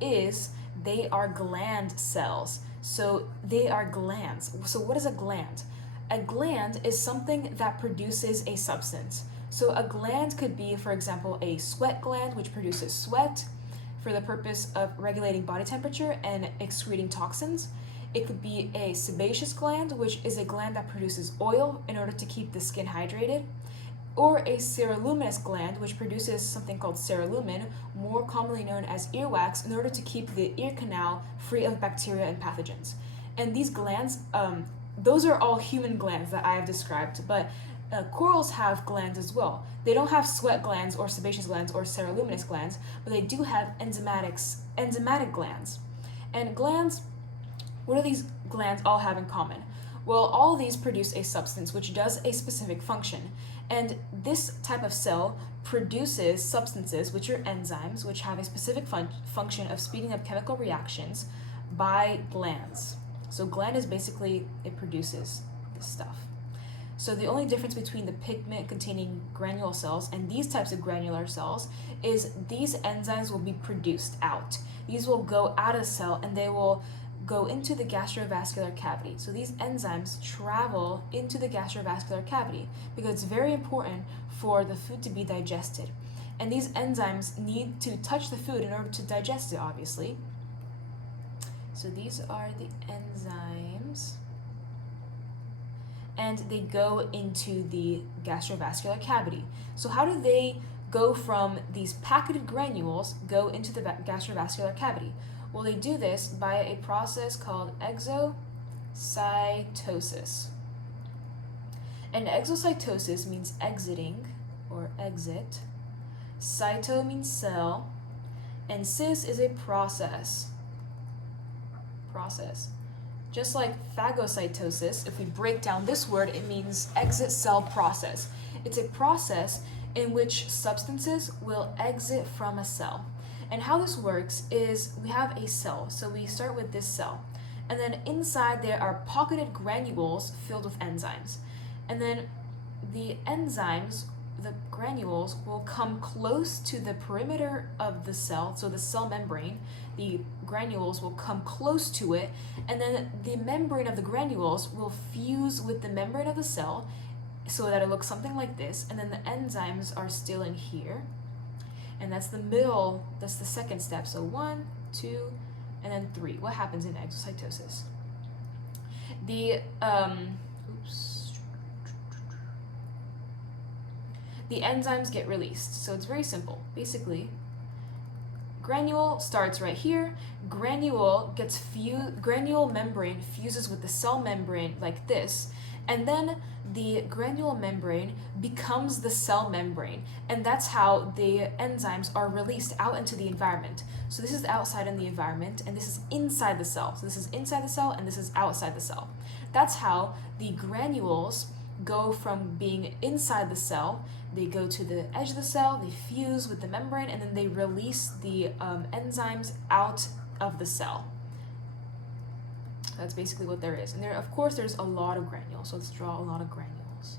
is they are gland cells. So they are glands. So what is a gland? A gland is something that produces a substance. So a gland could be, for example, a sweat gland, which produces sweat for the purpose of regulating body temperature and excreting toxins. It could be a sebaceous gland, which is a gland that produces oil in order to keep the skin hydrated, or a ceruluminous gland, which produces something called cerumen, more commonly known as earwax, in order to keep the ear canal free of bacteria and pathogens. And these glands, those are all human glands that I have described, but corals have glands as well. They don't have sweat glands or sebaceous glands or ceruminous glands, but they do have enzymatic glands. And glands, what do these glands all have in common? Well, all of these produce a substance which does a specific function. And this type of cell produces substances, which are enzymes, which have a specific function of speeding up chemical reactions by glands. So gland is basically, it produces this stuff. So the only difference between the pigment-containing granule cells and these types of granular cells is these enzymes will be produced out. These will go out of the cell and they will go into the gastrovascular cavity. So these enzymes travel into the gastrovascular cavity because it's very important for the food to be digested. And these enzymes need to touch the food in order to digest it, obviously. So these are the enzymes. And they go into the gastrovascular cavity. So how do they go from these packeted granules go into the gastrovascular cavity? Well, they do this by a process called exocytosis. And exocytosis means exiting or exit. Cyto means cell. And cis is a process. Just like phagocytosis, if we break down this word, it means exit cell process. It's a process in which substances will exit from a cell. And how this works is we have a cell. So we start with this cell. And then inside there are pocketed granules filled with enzymes. And then the enzymes, the granules, will come close to the perimeter of the cell, so the cell membrane. The granules will come close to it, and then the membrane of the granules will fuse with the membrane of the cell so that it looks something like this, and then the enzymes are still in here. And that's the middle, that's the second step. So 1, 2, and then 3. What happens in exocytosis? The enzymes get released. So it's very simple. Basically, granule starts right here. Granule membrane fuses with the cell membrane like this, and then the granule membrane becomes the cell membrane, and that's how the enzymes are released out into the environment. So this is outside in the environment, and this is inside the cell. So this is inside the cell, and this is outside the cell. That's how the granules go from being inside the cell. They go to the edge of the cell, they fuse with the membrane, and then they release the enzymes out of the cell. That's basically what there is. And there, of course, there's a lot of granules. So let's draw a lot of granules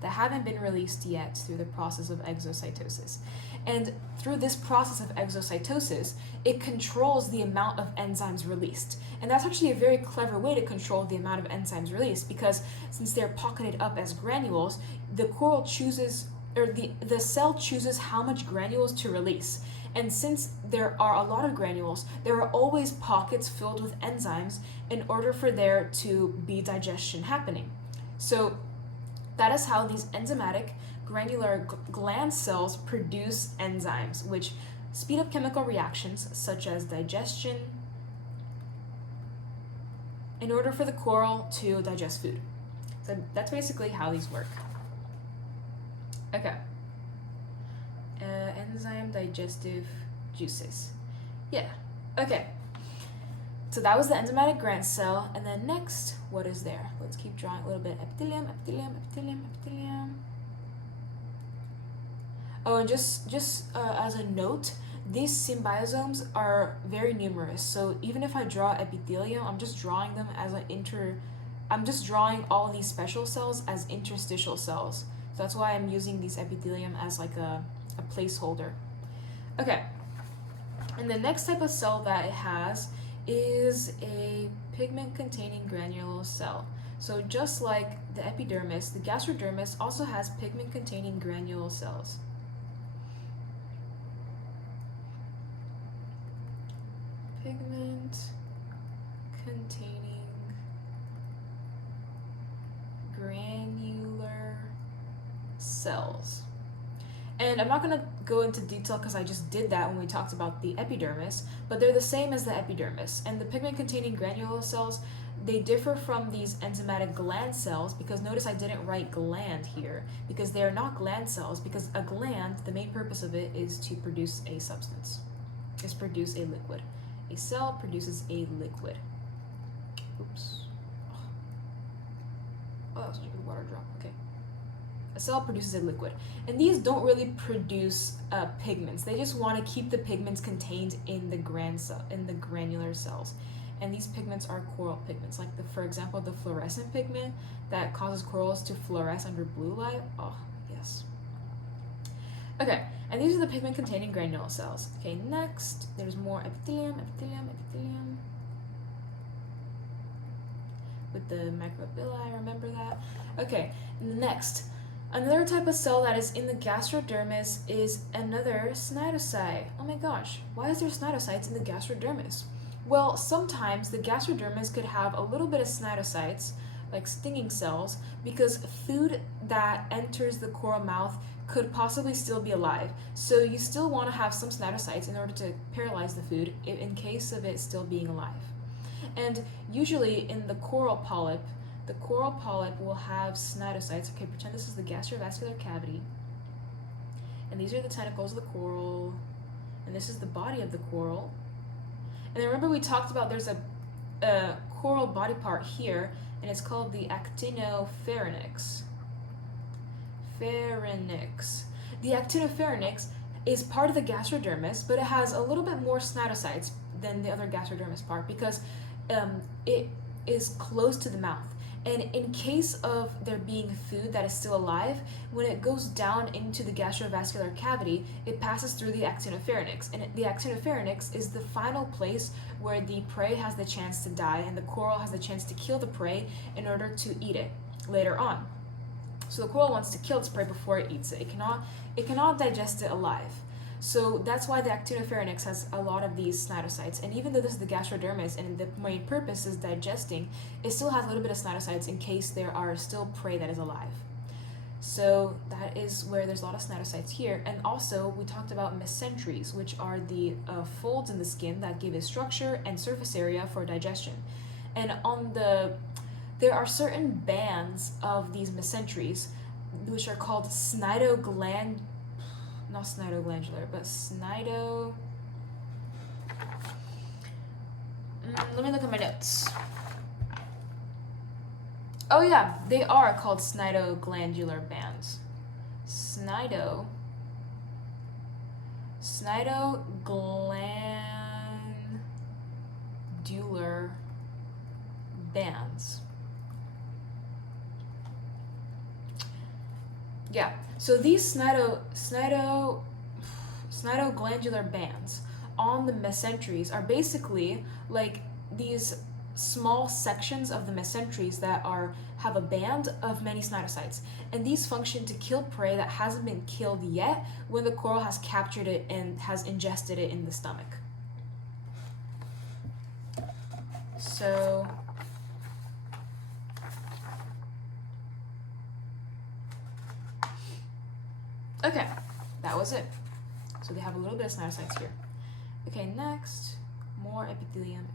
that haven't been released yet through the process of exocytosis. And through this process of exocytosis, it controls the amount of enzymes released. And that's actually a very clever way to control the amount of enzymes released, because since they're pocketed up as granules, the coral chooses, or the cell chooses how much granules to release. And since there are a lot of granules, there are always pockets filled with enzymes in order for there to be digestion happening. So that is how these enzymatic granular gland cells produce enzymes, which speed up chemical reactions such as digestion in order for the coral to digest food. So that's basically how these work. Okay. Enzyme digestive juices. Yeah, okay. So that was the enzymatic gland cell, and then next, what is there? Let's keep drawing a little bit. Epithelium. Oh, and just as a note, these symbiosomes are very numerous. So even if I draw epithelium, I'm just drawing them as I'm just drawing all these special cells as interstitial cells. So that's why I'm using these epithelium as like a placeholder. Okay, and the next type of cell that it has is a pigment-containing granule cell. So just like the epidermis, the gastrodermis also has pigment-containing granule cells. Pigment-containing cells. And I'm not going to go into detail because I just did that when we talked about the epidermis, but they're the same as the epidermis. And the pigment-containing granule cells, they differ from these enzymatic gland cells, because notice I didn't write gland here, because they are not gland cells, because a gland, the main purpose of it is to produce a substance, is produce a liquid. A cell produces a liquid. Oops. Oh, that was such a good water drop. Okay. A cell produces a liquid. And these don't really produce pigments. They just want to keep the pigments contained in the granular cells. And these pigments are coral pigments. Like, for example, the fluorescent pigment that causes corals to fluoresce under blue light. Oh, yes. Okay, and these are the pigment-containing granule cells. Okay, next, there's more epithelium. With the microvilli, remember that? Okay, next, another type of cell that is in the gastrodermis is another cnidocyte. Oh my gosh, why is there cnidocytes in the gastrodermis? Well, sometimes the gastrodermis could have a little bit of cnidocytes, like stinging cells, because food that enters the coral mouth could possibly still be alive. So you still want to have some cnidocytes in order to paralyze the food in case of it still being alive. And usually in the coral polyp will have cnidocytes. Okay, pretend this is the gastrovascular cavity. And these are the tentacles of the coral. And this is the body of the coral. And remember we talked about there's a coral body part here, and it's called the actinopharynx. The actinopharynx is part of the gastrodermis, but it has a little bit more cnidocytes than the other gastrodermis part because it is close to the mouth. And in case of there being food that is still alive, when it goes down into the gastrovascular cavity, it passes through the actinopharynx. And the actinopharynx is the final place where the prey has the chance to die and the coral has the chance to kill the prey in order to eat it later on. So the coral wants to kill its prey before it eats it. It cannot digest it alive. So that's why the actinopharynx has a lot of these cnidocytes. And even though this is the gastrodermis and the main purpose is digesting, it still has a little bit of cnidocytes in case there are still prey that is alive. So that is where there's a lot of cnidocytes here. And also we talked about mesenteries, which are the folds in the skin that give it structure and surface area for digestion. And there are certain bands of these mesenteries which are called not cnidoglandular, but let me look at my notes. Oh yeah, they are called cnidoglandular bands. Cnidoglandular bands. Yeah, so these cnidoglandular bands on the mesenteries are basically like these small sections of the mesenteries that have a band of many cnidocytes, and these function to kill prey that hasn't been killed yet when the coral has captured it and has ingested it in the stomach. So okay, that was it. So they have a little bit of cnidocytes here. Okay, next, more epithelium.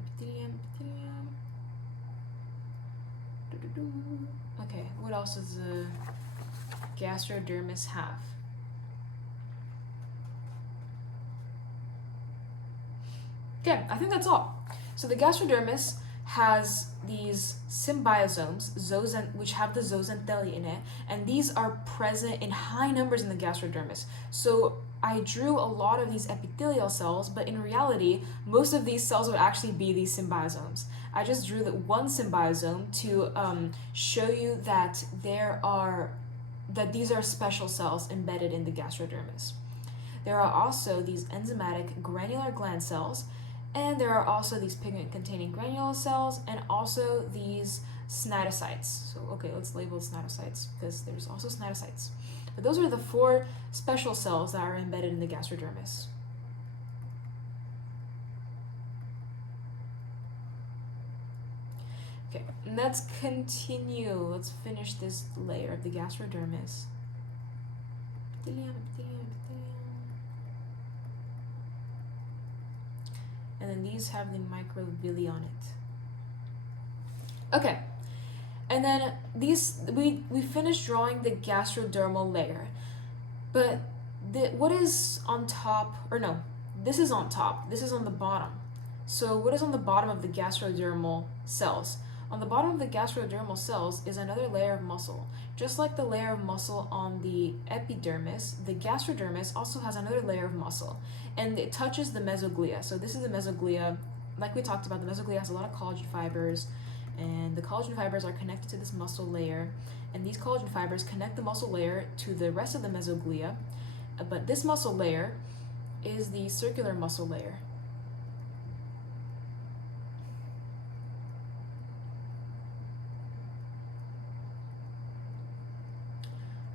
Okay, what else does the gastrodermis have? Okay, I think that's all. So the gastrodermis has these symbiosomes, which have the zooxanthellae in it, and these are present in high numbers in the gastrodermis. So I drew a lot of these epithelial cells, but in reality, most of these cells would actually be these symbiosomes. I just drew one symbiosome to show you that these are special cells embedded in the gastrodermis. There are also these enzymatic granular gland cells, and there are also these pigment-containing granule cells, and also these cnidocytes. So, okay, let's label cnidocytes because there's also cnidocytes. But those are the 4 special cells that are embedded in the gastrodermis. Okay, let's continue. Let's finish this layer of the gastrodermis. And then these have the microvilli on it. Okay, and then these we finished drawing the gastrodermal layer, but what is on top, or no, this is on top, this is on the bottom. So what is on the bottom of the gastrodermal cells? On the bottom of the gastrodermal cells is another layer of muscle. Just like the layer of muscle on the epidermis, the gastrodermis also has another layer of muscle, and it touches the mesoglia. So this is the mesoglia. Like we talked about, the mesoglia has a lot of collagen fibers, and the collagen fibers are connected to this muscle layer, and these collagen fibers connect the muscle layer to the rest of the mesoglia, but this muscle layer is the circular muscle layer.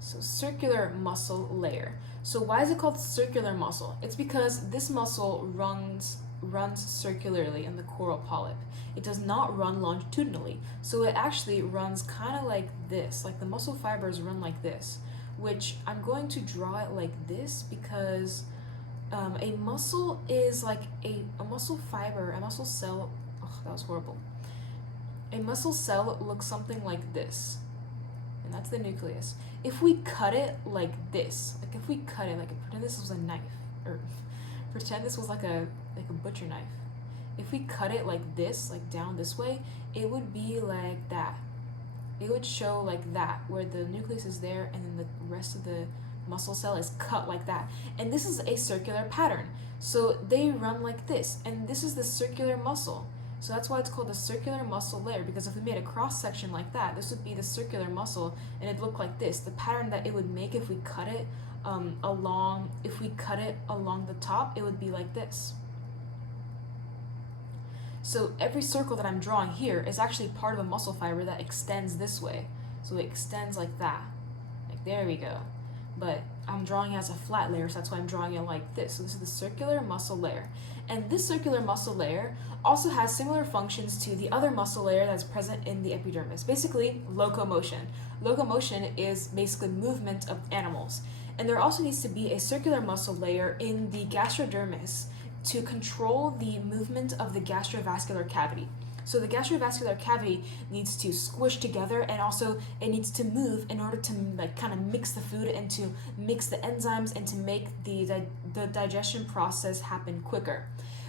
So circular muscle layer. So why is it called circular muscle? It's because this muscle runs circularly in the coral polyp. It does not run longitudinally. So it actually runs kind of like this, like the muscle fibers run like this, which I'm going to draw it like this because a muscle is like a muscle fiber, a muscle cell. Oh, that was horrible. A muscle cell looks something like this, and that's the nucleus. If we cut it like this, like if we cut it, like pretend this was a knife, or pretend this was like a butcher knife. If we cut it like this, like down this way, it would be like that. It would show like that, where the nucleus is there and then the rest of the muscle cell is cut like that. And this is a circular pattern. So they run like this, and this is the circular muscle. So that's why it's called the circular muscle layer, because if we made a cross section like that, this would be the circular muscle, and it'd look like this. The pattern that it would make if we cut it along the top, it would be like this. So every circle that I'm drawing here is actually part of a muscle fiber that extends this way. So it extends like that. Like there we go. But I'm drawing it as a flat layer, so that's why I'm drawing it like this. So this is the circular muscle layer. And this circular muscle layer also has similar functions to the other muscle layer that's present in the epidermis. Basically, locomotion. Locomotion is basically movement of animals. And there also needs to be a circular muscle layer in the gastrodermis to control the movement of the gastrovascular cavity. So the gastrovascular cavity needs to squish together, and also it needs to move in order to like kind of mix the food and to mix the enzymes and to make the digestion process happen quicker.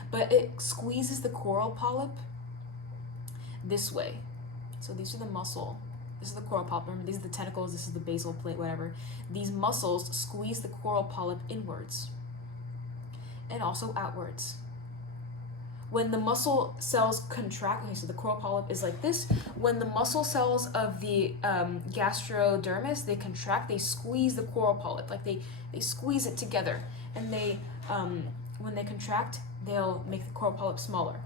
But it squeezes the coral polyp this way. So these are the muscle. This is the coral polyp. Remember, these are the tentacles. This is the basal plate, whatever. These muscles squeeze the coral polyp inwards and also outwards. When the muscle cells contract, okay, so the coral polyp is like this. When the muscle cells of the gastrodermis, they contract, they squeeze the coral polyp, like they squeeze it together. And they, when they contract, they'll make the coral polyp smaller.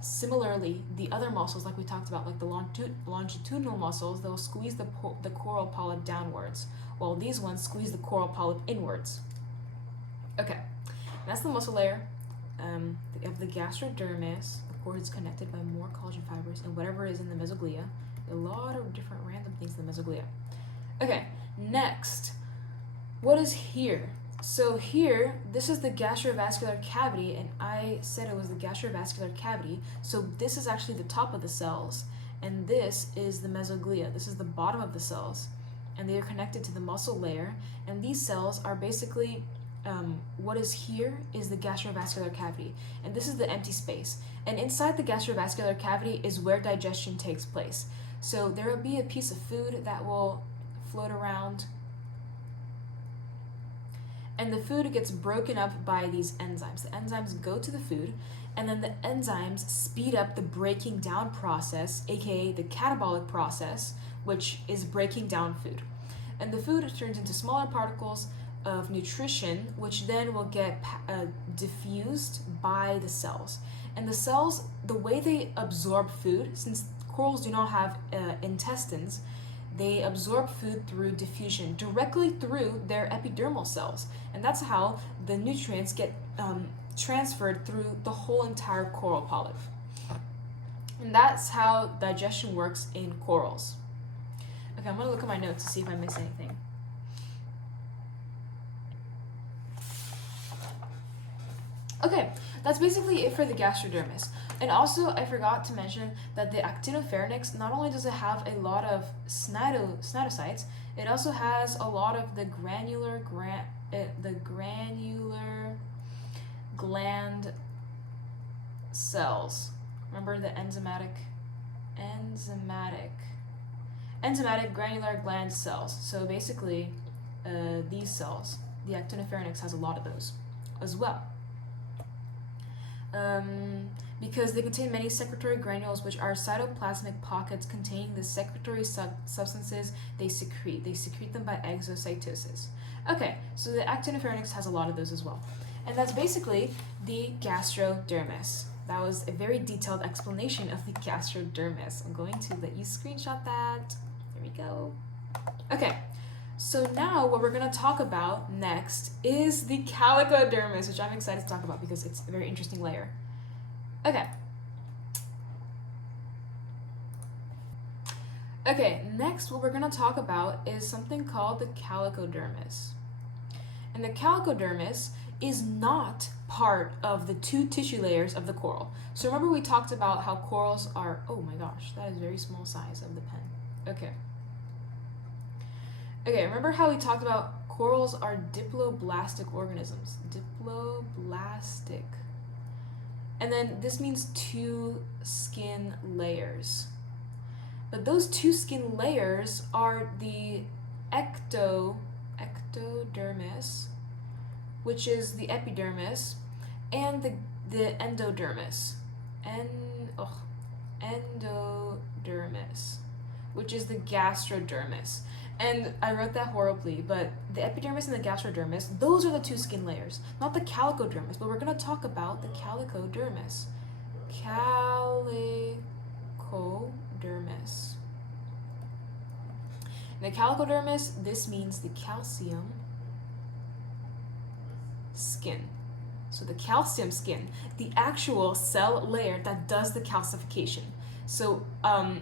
Similarly, the other muscles, like we talked about, like the longitudinal muscles, they'll squeeze the coral polyp downwards, while these ones squeeze the coral polyp inwards. Okay, that's the muscle layer. Of the gastrodermis, the cord is connected by more collagen fibers, and whatever is in the mesoglia. A lot of different random things in the mesoglia. Okay, next, what is here? So here, this is the gastrovascular cavity, and I said it was the gastrovascular cavity. So this is actually the top of the cells, and this is the mesoglia. This is the bottom of the cells, and they are connected to the muscle layer, and these cells are basically what is here is the gastrovascular cavity, and this is the empty space. And inside the gastrovascular cavity is where digestion takes place. So there will be a piece of food that will float around, and the food gets broken up by these enzymes. The enzymes go to the food, and then the enzymes speed up the breaking down process, aka the catabolic process, which is breaking down food. And the food turns into smaller particles of nutrition, which then will get diffused by the cells. And the cells, the way they absorb food, since corals do not have intestines, they absorb food through diffusion, directly through their epidermal cells. And that's how the nutrients get transferred through the whole entire coral polyp. And that's how digestion works in corals. Okay, I'm gonna look at my notes to see if I miss anything. Okay, that's basically it for the gastrodermis. And also, I forgot to mention that the actinopharynx, not only does it have a lot of cnidocytes, it also has a lot of the granular gland cells. Remember the enzymatic granular gland cells. So basically, these cells, the actinopharynx has a lot of those as well. Because they contain many secretory granules, which are cytoplasmic pockets containing the secretory substances they secrete. They secrete them by exocytosis. Okay, so the actinopharynx has a lot of those as well. And that's basically the gastrodermis. That was a very detailed explanation of the gastrodermis. I'm going to let you screenshot that. There we go. Okay. So now what we're going to talk about next is the calicodermis, which I'm excited to talk about because it's a very interesting layer. Okay. Okay, next what we're going to talk about is something called the calicodermis. And the calicodermis is not part of the two tissue layers of the coral. So remember we talked about how corals are, oh my gosh, that is very small size of the pen. Okay. Okay, remember how we talked about corals are diploblastic organisms. Diploblastic. And then this means two skin layers. But those two skin layers are the ectodermis, which is the epidermis, and the endodermis. Endodermis, which is the gastrodermis. And I wrote that horribly, but the epidermis and the gastrodermis, those are the two skin layers, not the calicodermis, but we're going to talk about the calicodermis. Calicodermis. The calicodermis, this means the calcium skin. So the calcium skin, the actual cell layer that does the calcification. So we're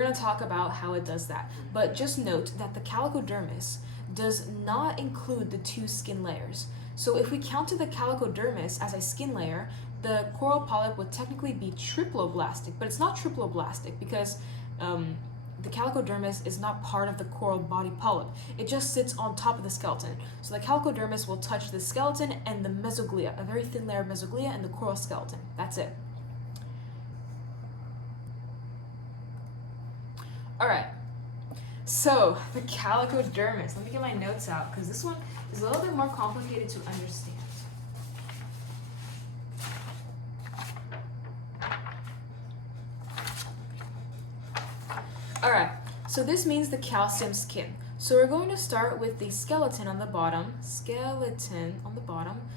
going to talk about how it does that. But just note that the calicodermis does not include the two skin layers. So if we counted the calicodermis as a skin layer, the coral polyp would technically be triploblastic, but it's not triploblastic because the calicodermis is not part of the coral body polyp. It just sits on top of the skeleton. So the calicodermis will touch the skeleton and the mesoglia, a very thin layer of mesoglia, and the coral skeleton. That's it. Alright, so the calicodermis. Let me get my notes out because this one is a little bit more complicated to understand. Alright, so this means the calcium skin. So we're going to start with the skeleton on the bottom,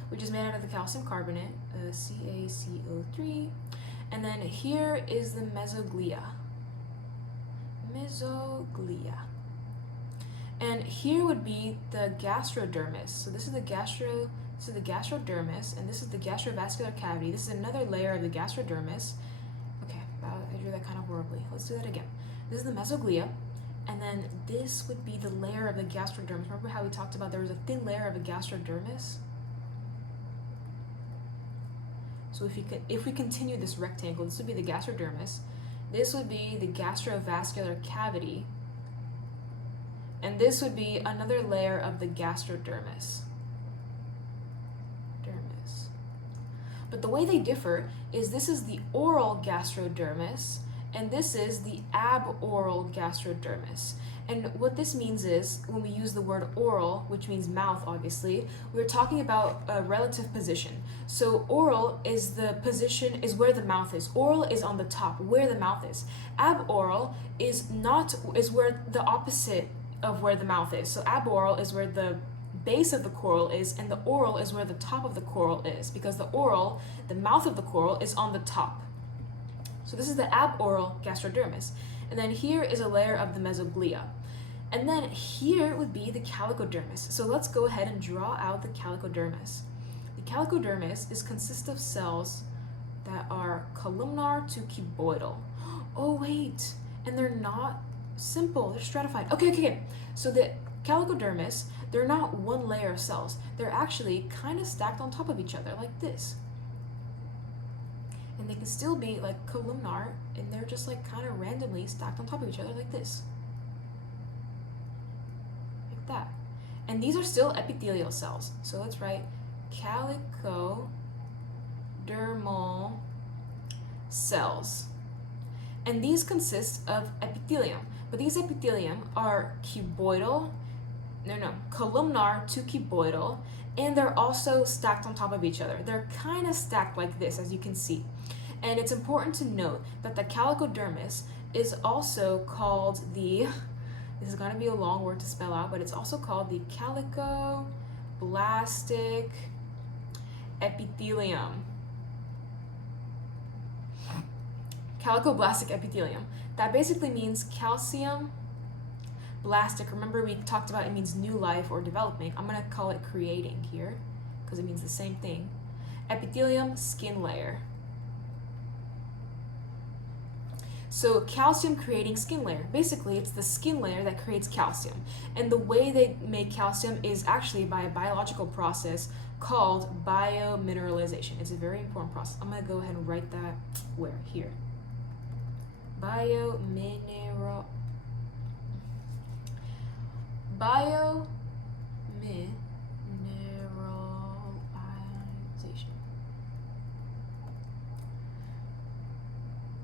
which is made out of the calcium carbonate, CaCO3. And then here is the mesoglia. And here would be the gastrodermis. So this is the gastrodermis, and this is the gastrovascular cavity. This is another layer of the gastrodermis. Okay, I drew that kind of horribly. Let's do that again. This is the mesoglia, and then this would be the layer of the gastrodermis. Remember how we talked about there was a thin layer of a gastrodermis? So if we continue this rectangle, this would be the gastrodermis. This would be the gastrovascular cavity, and this would be another layer of the gastrodermis. But the way they differ is this is the oral gastrodermis, and this is the aboral gastrodermis. And what this means is, when we use the word oral, which means mouth obviously, we're talking about a relative position. So oral is where the mouth is. Oral is on the top, where the mouth is. Aboral is where the opposite of where the mouth is. So aboral is where the base of the coral is, and the oral is where the top of the coral is, because the mouth of the coral is on the top. So this is the aboral gastrodermis. And then here is a layer of the mesoglia. And then here would be the calicodermis. So let's go ahead and draw out the calicodermis. The calicodermis consists of cells that are columnar to cuboidal. Oh wait, and they're not simple, they're stratified. Okay. So the Calicodermis, they're not one layer of cells. They're actually kind of stacked on top of each other like this. And they can still be like columnar, and they're just like kind of randomly stacked on top of each other like this. Like that. And these are still epithelial cells. So let's write calicodermal cells. And these consist of epithelium. But these epithelium are columnar to cuboidal, and they're also stacked on top of each other. They're kind of stacked like this, as you can see. And it's important to note that the calicodermis is also called this is going to be a long word to spell out, but it's also called the calicoblastic epithelium. Calicoblastic epithelium. That basically means calcium blastic. Remember we talked about it means new life or developing. I'm going to call it creating here because it means the same thing. Epithelium, skin layer. So calcium creating skin layer. Basically, it's the skin layer that creates calcium. And the way they make calcium is actually by a biological process called biomineralization. It's a very important process. I'm going to go ahead and write that where? Here. Biomineralization.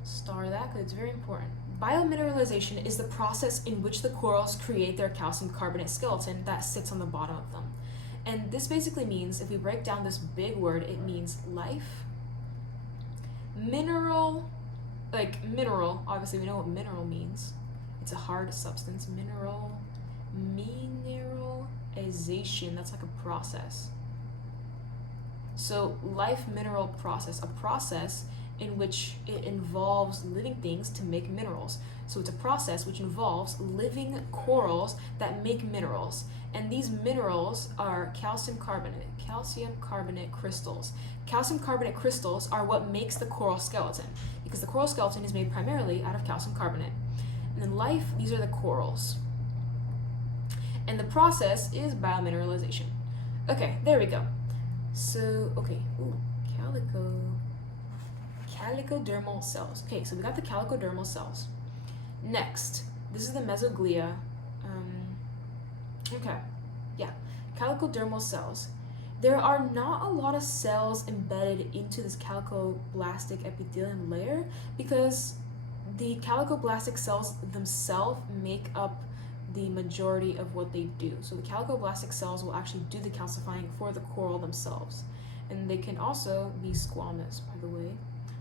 Star that because it's very important. Biomineralization is the process in which the corals create their calcium carbonate skeleton that sits on the bottom of them. And this basically means, if we break down this big word, it means life, mineral, obviously we know what mineral means. It's a hard substance. Mineralization, that's like a process. So life mineral process, a process in which it involves living things to make minerals. So it's a process which involves living corals that make minerals. And these minerals are calcium carbonate crystals. Calcium carbonate crystals are what makes the coral skeleton, because the coral skeleton is made primarily out of calcium carbonate. And in life, these are the corals. And the process is biomineralization. Okay, there we go. So, calicodermal cells. Okay, so we got the calicodermal cells. Next, this is the mesoglia. Calicodermal cells. There are not a lot of cells embedded into this calicoblastic epithelium layer because the calicoblastic cells themselves make up the majority of what they do. So the calicoblastic cells will actually do the calcifying for the coral themselves. And they can also be squamous, by the way.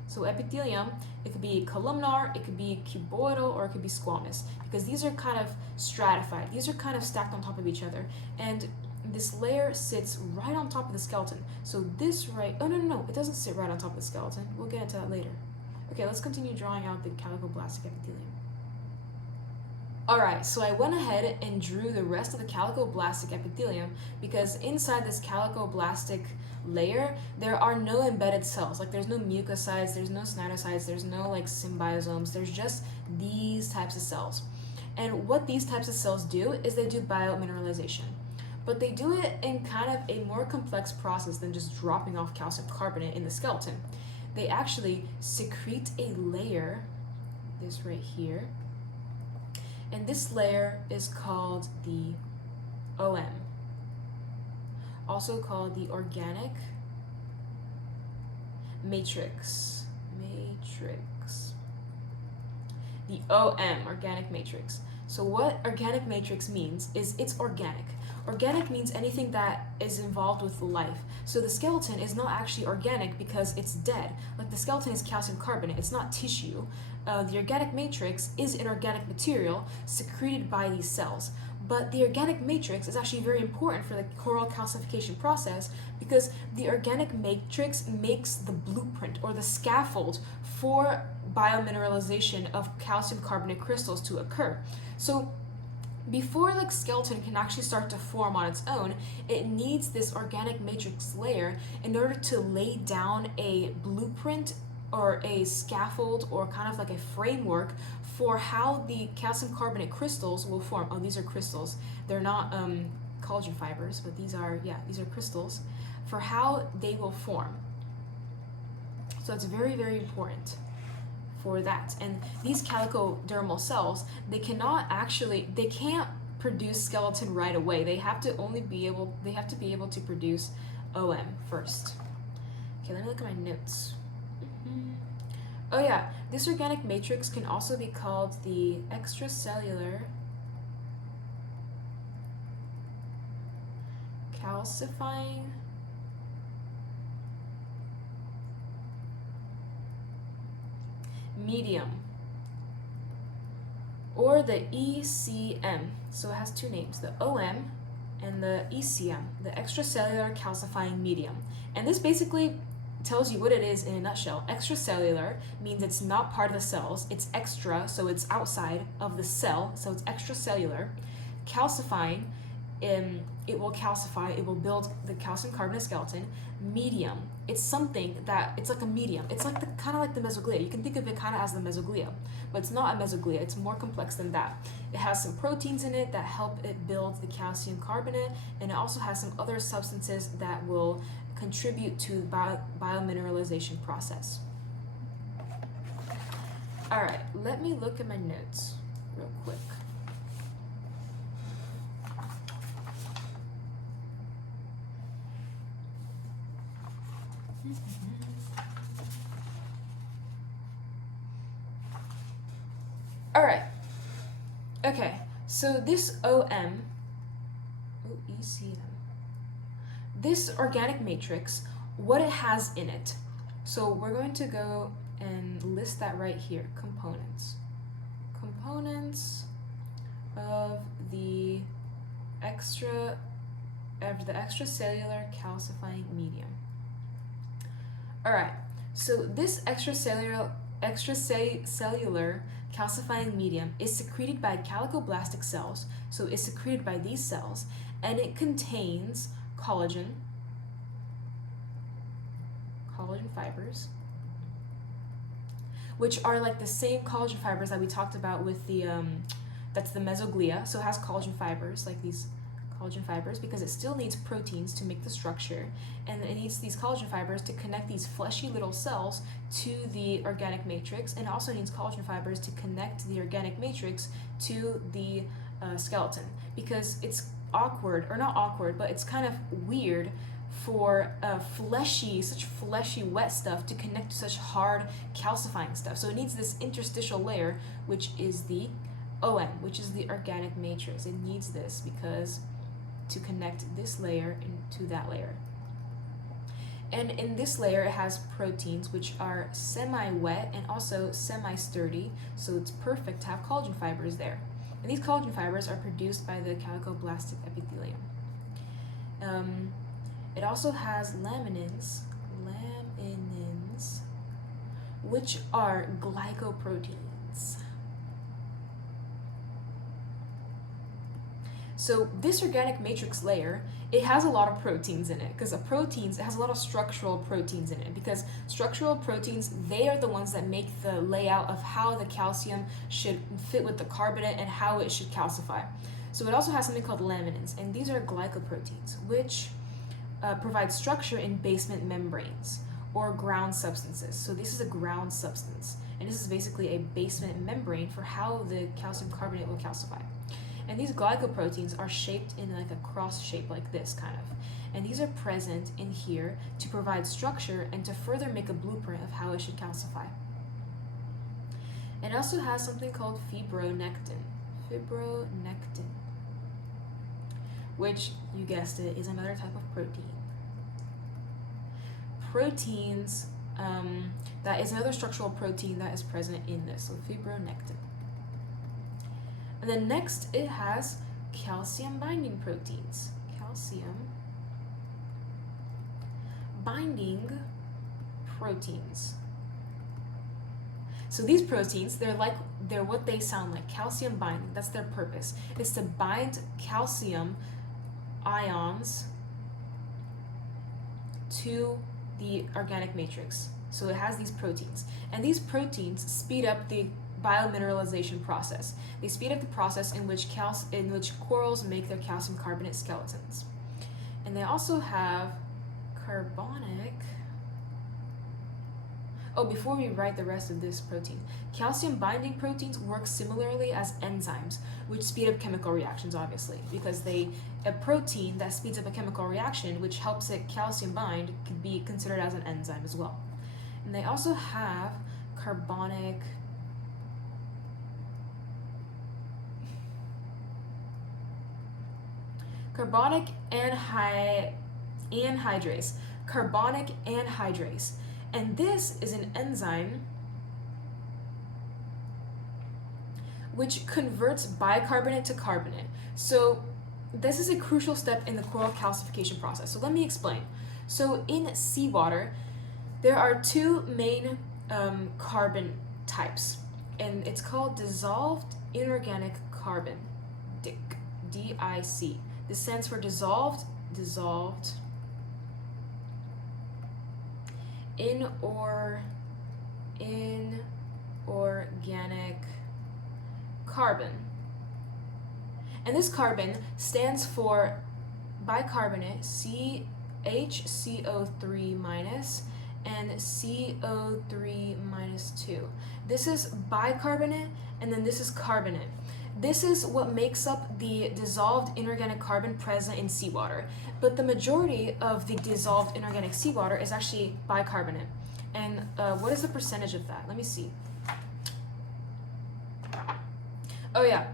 So epithelium, it could be columnar, it could be cuboidal, or it could be squamous, because these are kind of stratified. These are kind of stacked on top of each other. And this layer sits right on top of the skeleton. So this it doesn't sit right on top of the skeleton. We'll get into that later. Okay, let's continue drawing out the calicoblastic epithelium. Alright, so I went ahead and drew the rest of the calicoblastic epithelium because inside this calicoblastic layer, there are no embedded cells. Like there's no mucocytes, there's no cnidocytes, there's no like symbiosomes, there's just these types of cells. And what these types of cells do is they do biomineralization. But they do it in kind of a more complex process than just dropping off calcium carbonate in the skeleton. They actually secrete a layer, this right here, and this layer is called the OM, also called the organic matrix. The OM, organic matrix. So what organic matrix means is it's organic. Organic means anything that is involved with life. So the skeleton is not actually organic because it's dead. Like the skeleton is calcium carbonate, it's not tissue. The organic matrix is inorganic material secreted by these cells. But the organic matrix is actually very important for the coral calcification process because the organic matrix makes the blueprint or the scaffold for biomineralization of calcium carbonate crystals to occur. So before the skeleton can actually start to form on its own, it needs this organic matrix layer in order to lay down a blueprint or a scaffold or kind of like a framework for how the calcium carbonate crystals will form. Oh, these are crystals. They're not collagen fibers, but these are crystals, for how they will form. So it's very, very important for that. And these calicodermal cells, they can't produce skeleton right away. They have to be able to produce OM first. Okay, let me look at my notes. Oh yeah, this organic matrix can also be called the extracellular calcifying medium, or the ECM. So it has two names, the OM and the ECM, the extracellular calcifying medium. And this basically tells you what it is in a nutshell. Extracellular means it's not part of the cells, it's extra, so it's outside of the cell, so it's extracellular. Calcifying, it will calcify, it will build the calcium carbonate skeleton. Medium, it's something that, it's like a medium. It's like kind of like the mesoglea. You can think of it kind of as the mesoglea, but it's not a mesoglea, it's more complex than that. It has some proteins in it that help it build the calcium carbonate, and it also has some other substances that will contribute to the biomineralization process. All right, let me look at my notes real quick. All right. Okay, so this ECM, this organic matrix, what it has in it. So we're going to go and list that right here. Components of the extracellular calcifying medium. All right, so this extracellular calcifying medium is secreted by calicoblastic cells, so it's secreted by these cells, and it contains collagen fibers, which are like the same collagen fibers that we talked about with the that's the mesoglea. So it has collagen fibers, like these collagen fibers, because it still needs proteins to make the structure, and it needs these collagen fibers to connect these fleshy little cells to the organic matrix, and it also needs collagen fibers to connect the organic matrix to the skeleton, because it's awkward, or not awkward, but it's kind of weird for such fleshy wet stuff to connect to such hard calcifying stuff. So it needs this interstitial layer, which is the OM, which is the organic matrix. It needs this because to connect this layer into that layer. And in this layer it has proteins which are semi-wet and also semi-sturdy, so it's perfect to have collagen fibers there. And these collagen fibers are produced by the calicoblastic epithelium. It also has laminins, which are glycoproteins. So this organic matrix layer, it has a lot of proteins in it, because it has a lot of structural proteins in it, because structural proteins, they are the ones that make the layout of how the calcium should fit with the carbonate and how it should calcify. So it also has something called laminins, and these are glycoproteins, which provide structure in basement membranes or ground substances. So this is a ground substance, and this is basically a basement membrane for how the calcium carbonate will calcify. And these glycoproteins are shaped in like a cross shape like this kind of. And these are present in here to provide structure and to further make a blueprint of how it should calcify. It also has something called fibronectin, which, you guessed it, is another type of protein. Proteins, that is another structural protein that is present in this, so fibronectin. And then next it has calcium binding proteins. Calcium binding proteins. So these proteins, they're what they sound like, calcium binding. That's their purpose. It's to bind calcium ions to the organic matrix. So it has these proteins, and these proteins speed up the biomineralization process. They speed up the process in which corals make their calcium carbonate skeletons. And they also have carbonic. Oh, before we write the rest of this protein, calcium binding proteins work similarly as enzymes, which speed up chemical reactions, obviously, because a protein that speeds up a chemical reaction, which helps it calcium bind, could be considered as an enzyme as well. And they also have carbonic anhydrase. Carbonic anhydrase. And this is an enzyme which converts bicarbonate to carbonate. So this is a crucial step in the coral calcification process. So let me explain. So in seawater, there are two main carbon types, and it's called dissolved inorganic carbon, DIC, D-I-C. This stands for dissolved inorganic carbon. And this carbon stands for bicarbonate, CHCO3 minus and CO3 minus 2. This is bicarbonate, and then this is carbonate. This is what makes up the dissolved inorganic carbon present in seawater. But the majority of the dissolved inorganic seawater is actually bicarbonate. And what is the percentage of that? Let me see. Oh yeah,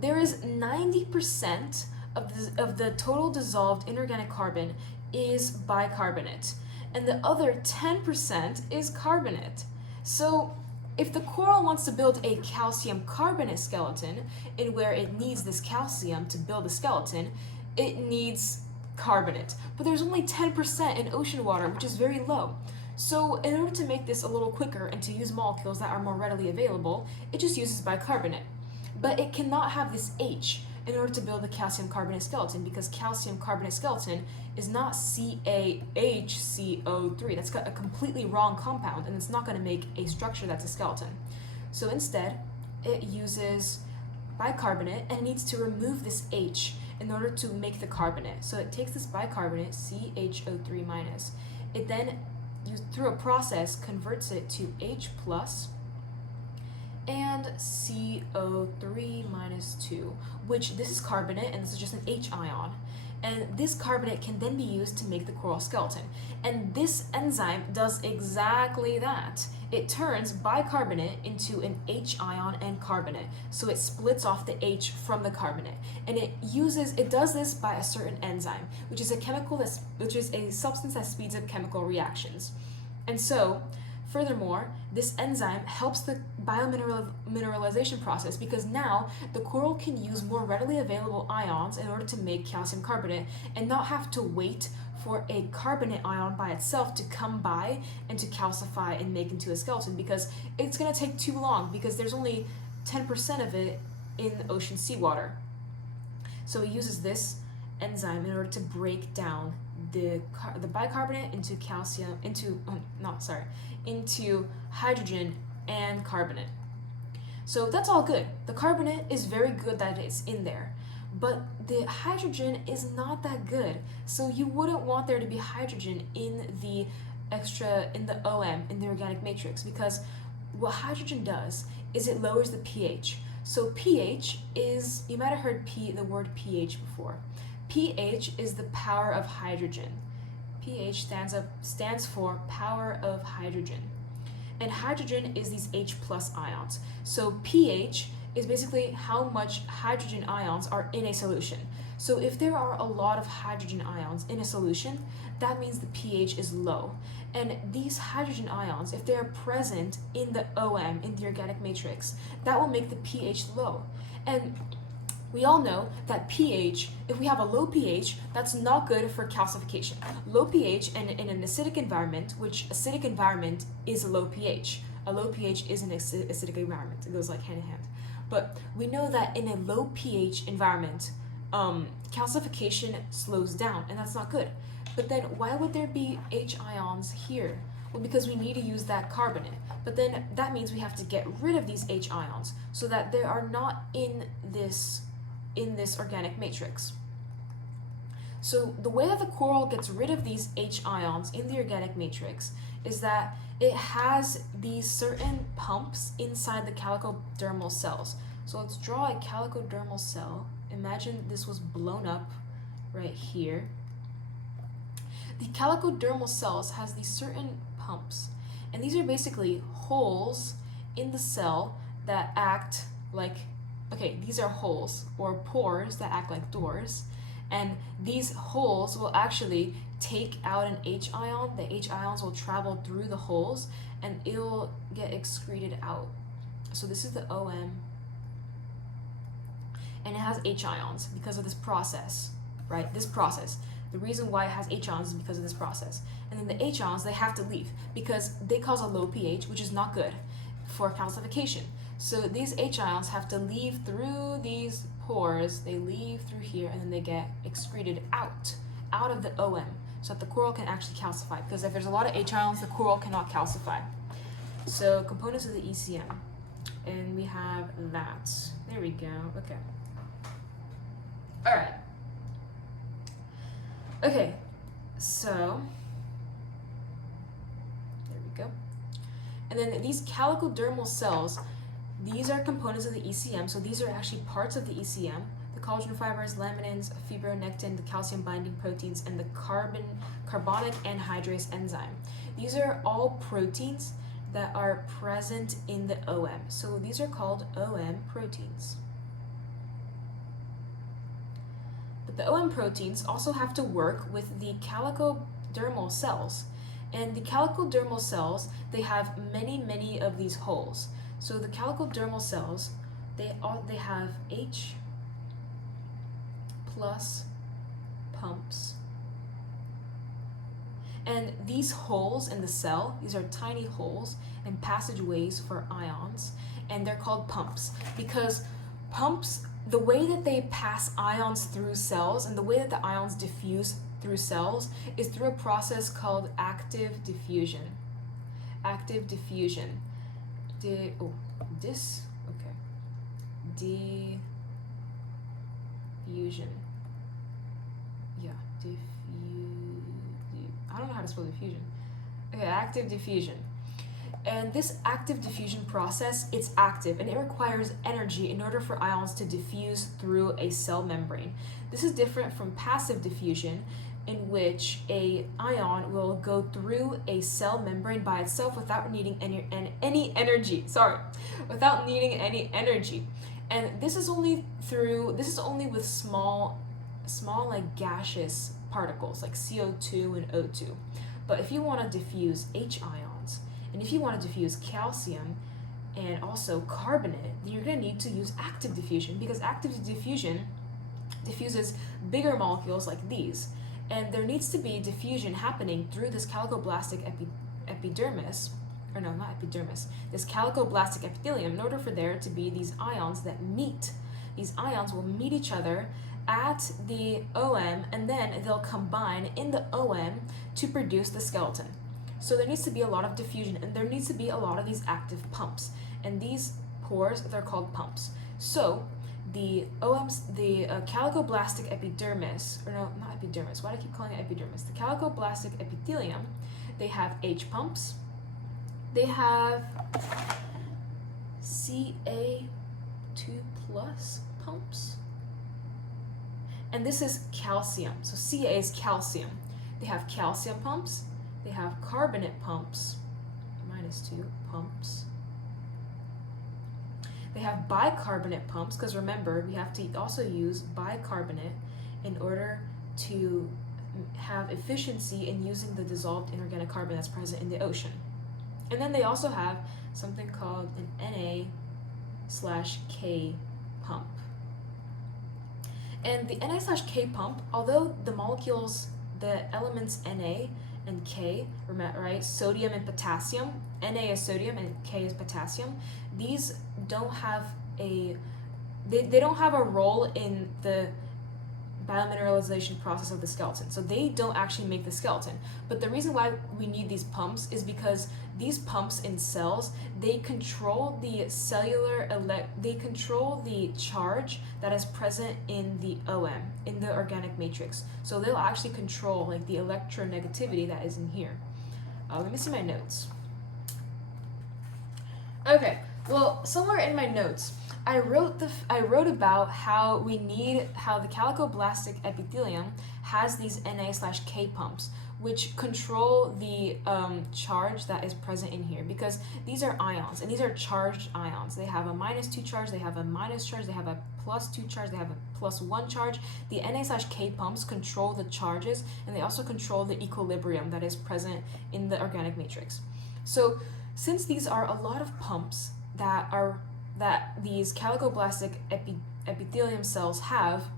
there is 90% of the total dissolved inorganic carbon is bicarbonate, and the other 10% is carbonate. So if the coral wants to build a calcium carbonate skeleton, in where it needs this calcium to build a skeleton, it needs carbonate. But there's only 10% in ocean water, which is very low. So in order to make this a little quicker and to use molecules that are more readily available, it just uses bicarbonate. But it cannot have this H in order to build a calcium carbonate skeleton, because calcium carbonate skeleton is not CaHCO3. That's got a completely wrong compound, and it's not going to make a structure that's a skeleton. So instead, it uses bicarbonate, and it needs to remove this H in order to make the carbonate. So it takes this bicarbonate, CHO3 minus. It then, through a process, converts it to H plus and CO3 minus 2, which this is carbonate, and this is just an H ion. And this carbonate can then be used to make the coral skeleton. And this enzyme does exactly that. It turns bicarbonate into an H ion and carbonate. So it splits off the H from the carbonate. And it does this by a certain enzyme, which is a substance that speeds up chemical reactions. And so, furthermore, this enzyme helps the biomineralization process, because now the coral can use more readily available ions in order to make calcium carbonate and not have to wait for a carbonate ion by itself to come by and to calcify and make into a skeleton, because it's going to take too long, because there's only 10% of it in ocean seawater. So it uses this enzyme in order to break down the bicarbonate into into hydrogen and carbonate. So that's all good. The carbonate is very good that it's in there, but the hydrogen is not that good. So you wouldn't want there to be hydrogen in the OM, in the organic matrix, because what hydrogen does is it lowers the pH. So pH is, you might have heard the word pH before. pH is the power of hydrogen. pH stands for power of hydrogen. And hydrogen is these H plus ions. So pH is basically how much hydrogen ions are in a solution. So if there are a lot of hydrogen ions in a solution, that means the pH is low. And these hydrogen ions, if they are present in the OM, in the organic matrix, that will make the pH low. And we all know that pH, if we have a low pH, that's not good for calcification. Low pH in an acidic environment, which acidic environment is a low pH. A low pH is an acidic environment. It goes like hand in hand. But we know that in a low pH environment, calcification slows down, and that's not good. But then why would there be H ions here? Well, because we need to use that carbonate. But then that means we have to get rid of these H ions so that they are not in this organic matrix. So the way that the coral gets rid of these H ions in the organic matrix is that it has these certain pumps inside the calicodermal cells. So let's draw a calicodermal cell. Imagine this was blown up right here. The calicodermal cells has these certain pumps, and these are basically holes in the cell that act like, okay, these are holes or pores that act like doors, and these holes will actually take out an H ion. The H ions will travel through the holes and it'll get excreted out. So this is the OM, and it has H ions because of this process, right? This process. The reason why it has H ions is because of this process. And then the H ions, they have to leave because they cause a low pH, which is not good for calcification. So these H ions have to leave through these pores, they leave through here, and then they get excreted out of the OM so that the coral can actually calcify. Because if there's a lot of H ions, the coral cannot calcify. So components of the ECM. And we have that. There we go. Okay. All right. Okay, so there we go. And then these calicodermal cells, these are components of the ECM. So these are actually parts of the ECM. The collagen fibers, laminins, fibronectin, the calcium binding proteins, and the carbonic anhydrase enzyme. These are all proteins that are present in the OM. So these are called OM proteins. But the OM proteins also have to work with the calicodermal cells. And the calicodermal cells, they have many of these holes. So the calicodermal cells, they have H plus pumps. And these holes in the cell, these are tiny holes and passageways for ions, and they're called pumps because pumps, the way that they pass ions through cells and the way that the ions diffuse through cells is through a process called active diffusion. Active diffusion. Diffusion. Yeah, I don't know how to spell diffusion. Okay, active diffusion. And this active diffusion process, it's active and it requires energy in order for ions to diffuse through a cell membrane. This is different from passive diffusion, in which a ion will go through a cell membrane by itself without needing any energy. Without needing any energy. And this is only with small like gaseous particles like CO2 and O2. But if you want to diffuse H ions, and if you want to diffuse calcium and also carbonate, then you're going to need to use active diffusion, because active diffusion diffuses bigger molecules like these. And there needs to be diffusion happening through this calicoblastic epidermis, or no, not epidermis, this calicoblastic epithelium in order for there to be these ions that meet. These ions will meet each other at the OM, and then they'll combine in the OM to produce the skeleton. So there needs to be a lot of diffusion, and there needs to be a lot of these active pumps. And these pores, they're called pumps. So the calicoblastic epidermis, or no, not epidermis, why do I keep calling it epidermis? The calicoblastic epithelium, they have H pumps, they have Ca2+ pumps, and this is calcium. So Ca is calcium. They have calcium pumps, they have carbonate pumps, -2 pumps. They have bicarbonate pumps, because remember, we have to also use bicarbonate in order to have efficiency in using the dissolved inorganic carbon that's present in the ocean. And then they also have something called an Na/K pump. And the Na/K pump, although the molecules, the elements Na and K, right, sodium and potassium, Na is sodium and K is potassium, these don't have they don't have a role in the biomineralization process of the skeleton. So they don't actually make the skeleton. But the reason why we need these pumps is because these pumps in cells, they control the they control the charge that is present in the OM, in the organic matrix. So they'll actually control like the electronegativity that is in here. Let me see my notes. Okay, well, somewhere in my notes, I wrote about how the calicoblastic epithelium has these Na/K pumps, which control the charge that is present in here, because these are ions, and these are charged ions. They have a -2 charge, they have a minus charge, they have a +2 charge, they have a +1 charge. The Na/K pumps control the charges, and they also control the equilibrium that is present in the organic matrix. So since these are a lot of pumps that these calicoblastic epithelium cells have,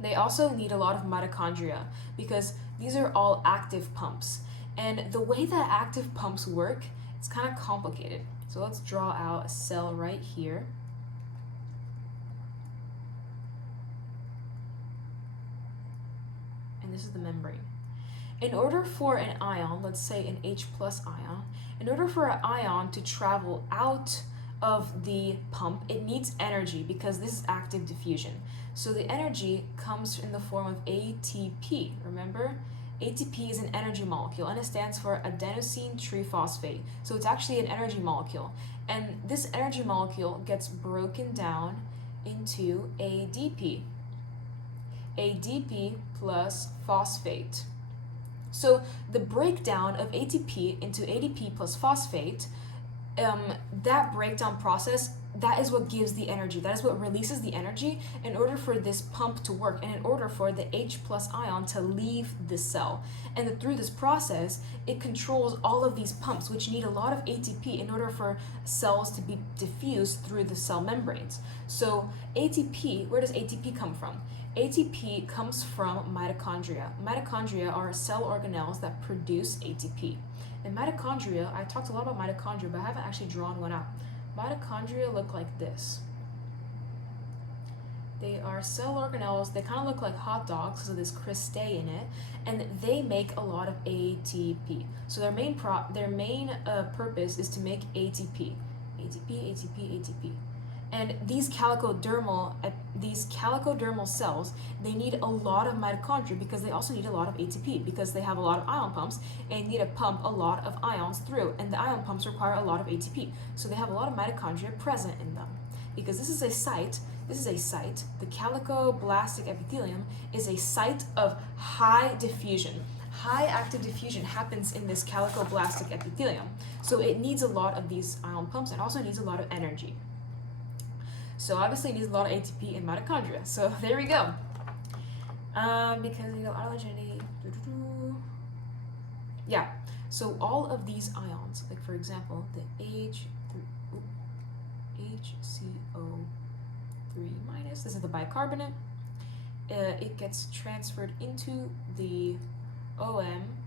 they also need a lot of mitochondria, because these are all active pumps. And the way that active pumps work, it's kind of complicated. So let's draw out a cell right here. And this is the membrane. In order for an ion, let's say an H+ ion, in order for an ion to travel out of the pump, it needs energy, because this is active diffusion. So the energy comes in the form of ATP. Remember, ATP is an energy molecule, and it stands for adenosine triphosphate. So it's actually an energy molecule, and this energy molecule gets broken down into ADP plus phosphate. So the breakdown of ATP into ADP plus phosphate, that breakdown process, that is what gives the energy. That is what releases the energy in order for this pump to work, and in order for the H+ ion to leave the cell. And through this process, it controls all of these pumps, which need a lot of ATP in order for cells to be diffused through the cell membranes. So ATP, where does ATP come from? ATP comes from mitochondria. Mitochondria are cell organelles that produce ATP. And mitochondria, I talked a lot about mitochondria, but I haven't actually drawn one out. Mitochondria look like this. They are cell organelles. They kind of look like hot dogs because of this cristae in it, and they make a lot of ATP. So their main purpose is to make ATP. ATP. And these calicodermal cells, they need a lot of mitochondria, because they also need a lot of ATP, because they have a lot of ion pumps and need to pump a lot of ions through, and the ion pumps require a lot of ATP. So they have a lot of mitochondria present in them, because this is a site, the calicoblastic epithelium is a site of high diffusion. High active diffusion happens in this calicoblastic epithelium. So it needs a lot of these ion pumps, and also needs a lot of energy. So obviously it needs a lot of ATP and mitochondria. So there we go. Because autogenicity. Yeah. So all of these ions, like for example, the HCO3-, this is the bicarbonate. It gets transferred into the OM,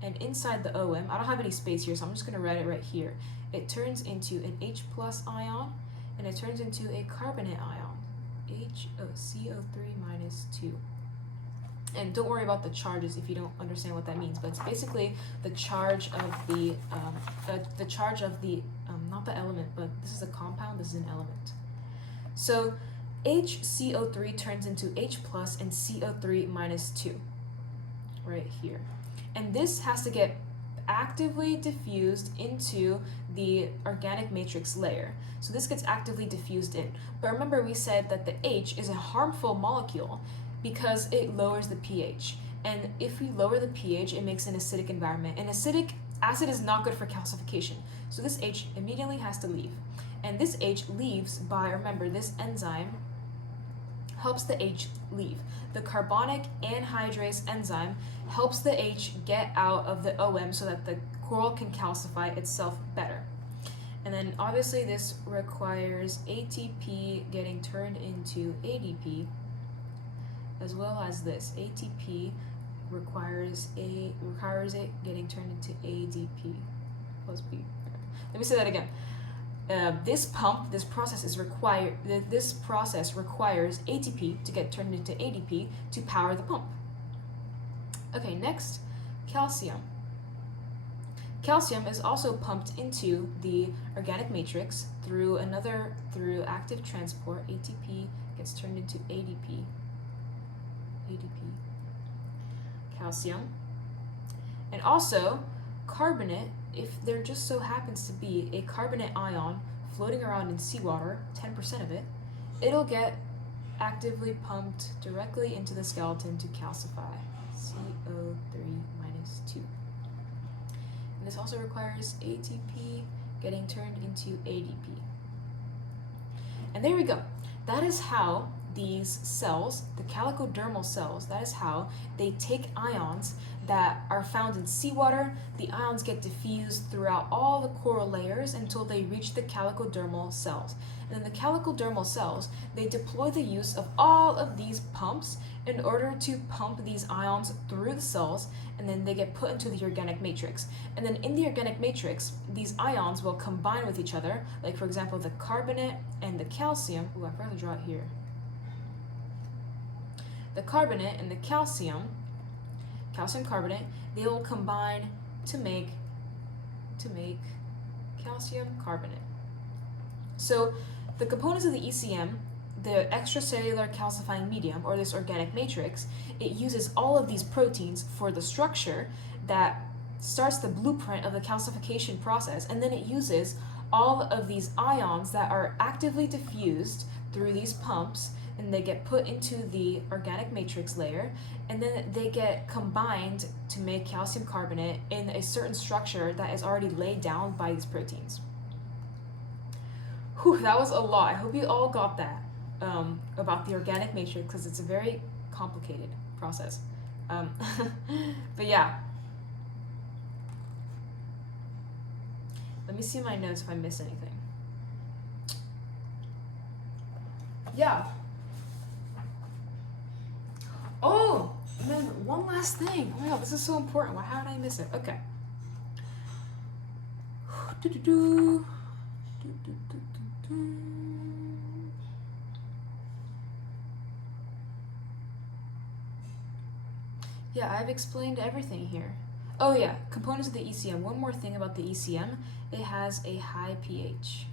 and inside the OM, I don't have any space here, so I'm just going to write it right here. It turns into an H+ ion, and it turns into a carbonate ion, CO3-2. And don't worry about the charges if you don't understand what that means, but it's basically the charge of the not the element, but this is a compound, this is an element. So HCO3 turns into H+ and CO3-2 right here. And this has to get actively diffused into the organic matrix layer. So this gets actively diffused in. But remember, we said that the H is a harmful molecule because it lowers the pH. And if we lower the pH, it makes an acidic environment. And acidic acid is not good for calcification. So this H immediately has to leave. And this H leaves by, remember, this enzyme helps the H leave. The carbonic anhydrase enzyme helps the H get out of the OM so that the coral can calcify itself better. And then obviously this requires ATP getting turned into ADP, as well as this. ATP requires it getting turned into ADP plus B. Let me say that again. This process requires ATP to get turned into ADP to power the pump. Okay, next, calcium. Calcium is also pumped into the organic matrix through active transport. ATP gets turned into ADP. Calcium. And also, carbonate, if there just so happens to be a carbonate ion floating around in seawater, 10% of it, it'll get actively pumped directly into the skeleton to calcify. CO3 minus 2. And this also requires ATP getting turned into ADP. And there we go. That is how these cells, the calicodermal cells, that is how they take ions that are found in seawater. The ions get diffused throughout all the coral layers until they reach the calicodermal cells. And then the calicodermal cells, they deploy the use of all of these pumps in order to pump these ions through the cells, and then they get put into the organic matrix. And then in the organic matrix, these ions will combine with each other, like for example the carbonate and the calcium. Ooh, I forgot to draw it here. The carbonate and the calcium carbonate, they will combine to make calcium carbonate. So the components of the ECM, the extracellular calcifying medium, or this organic matrix, it uses all of these proteins for the structure that starts the blueprint of the calcification process, and then it uses all of these ions that are actively diffused through these pumps, and they get put into the organic matrix layer, and then they get combined to make calcium carbonate in a certain structure that is already laid down by these proteins. Whew, that was a lot. I hope you all got that about the organic matrix, because it's a very complicated process. But yeah. Let me see my notes if I miss anything. Yeah. Oh, and then one last thing. Oh my god, this is so important. How did I miss it? Okay. Yeah, I've explained everything here. Oh yeah, components of the ECM. One more thing about the ECM. It has a high pH.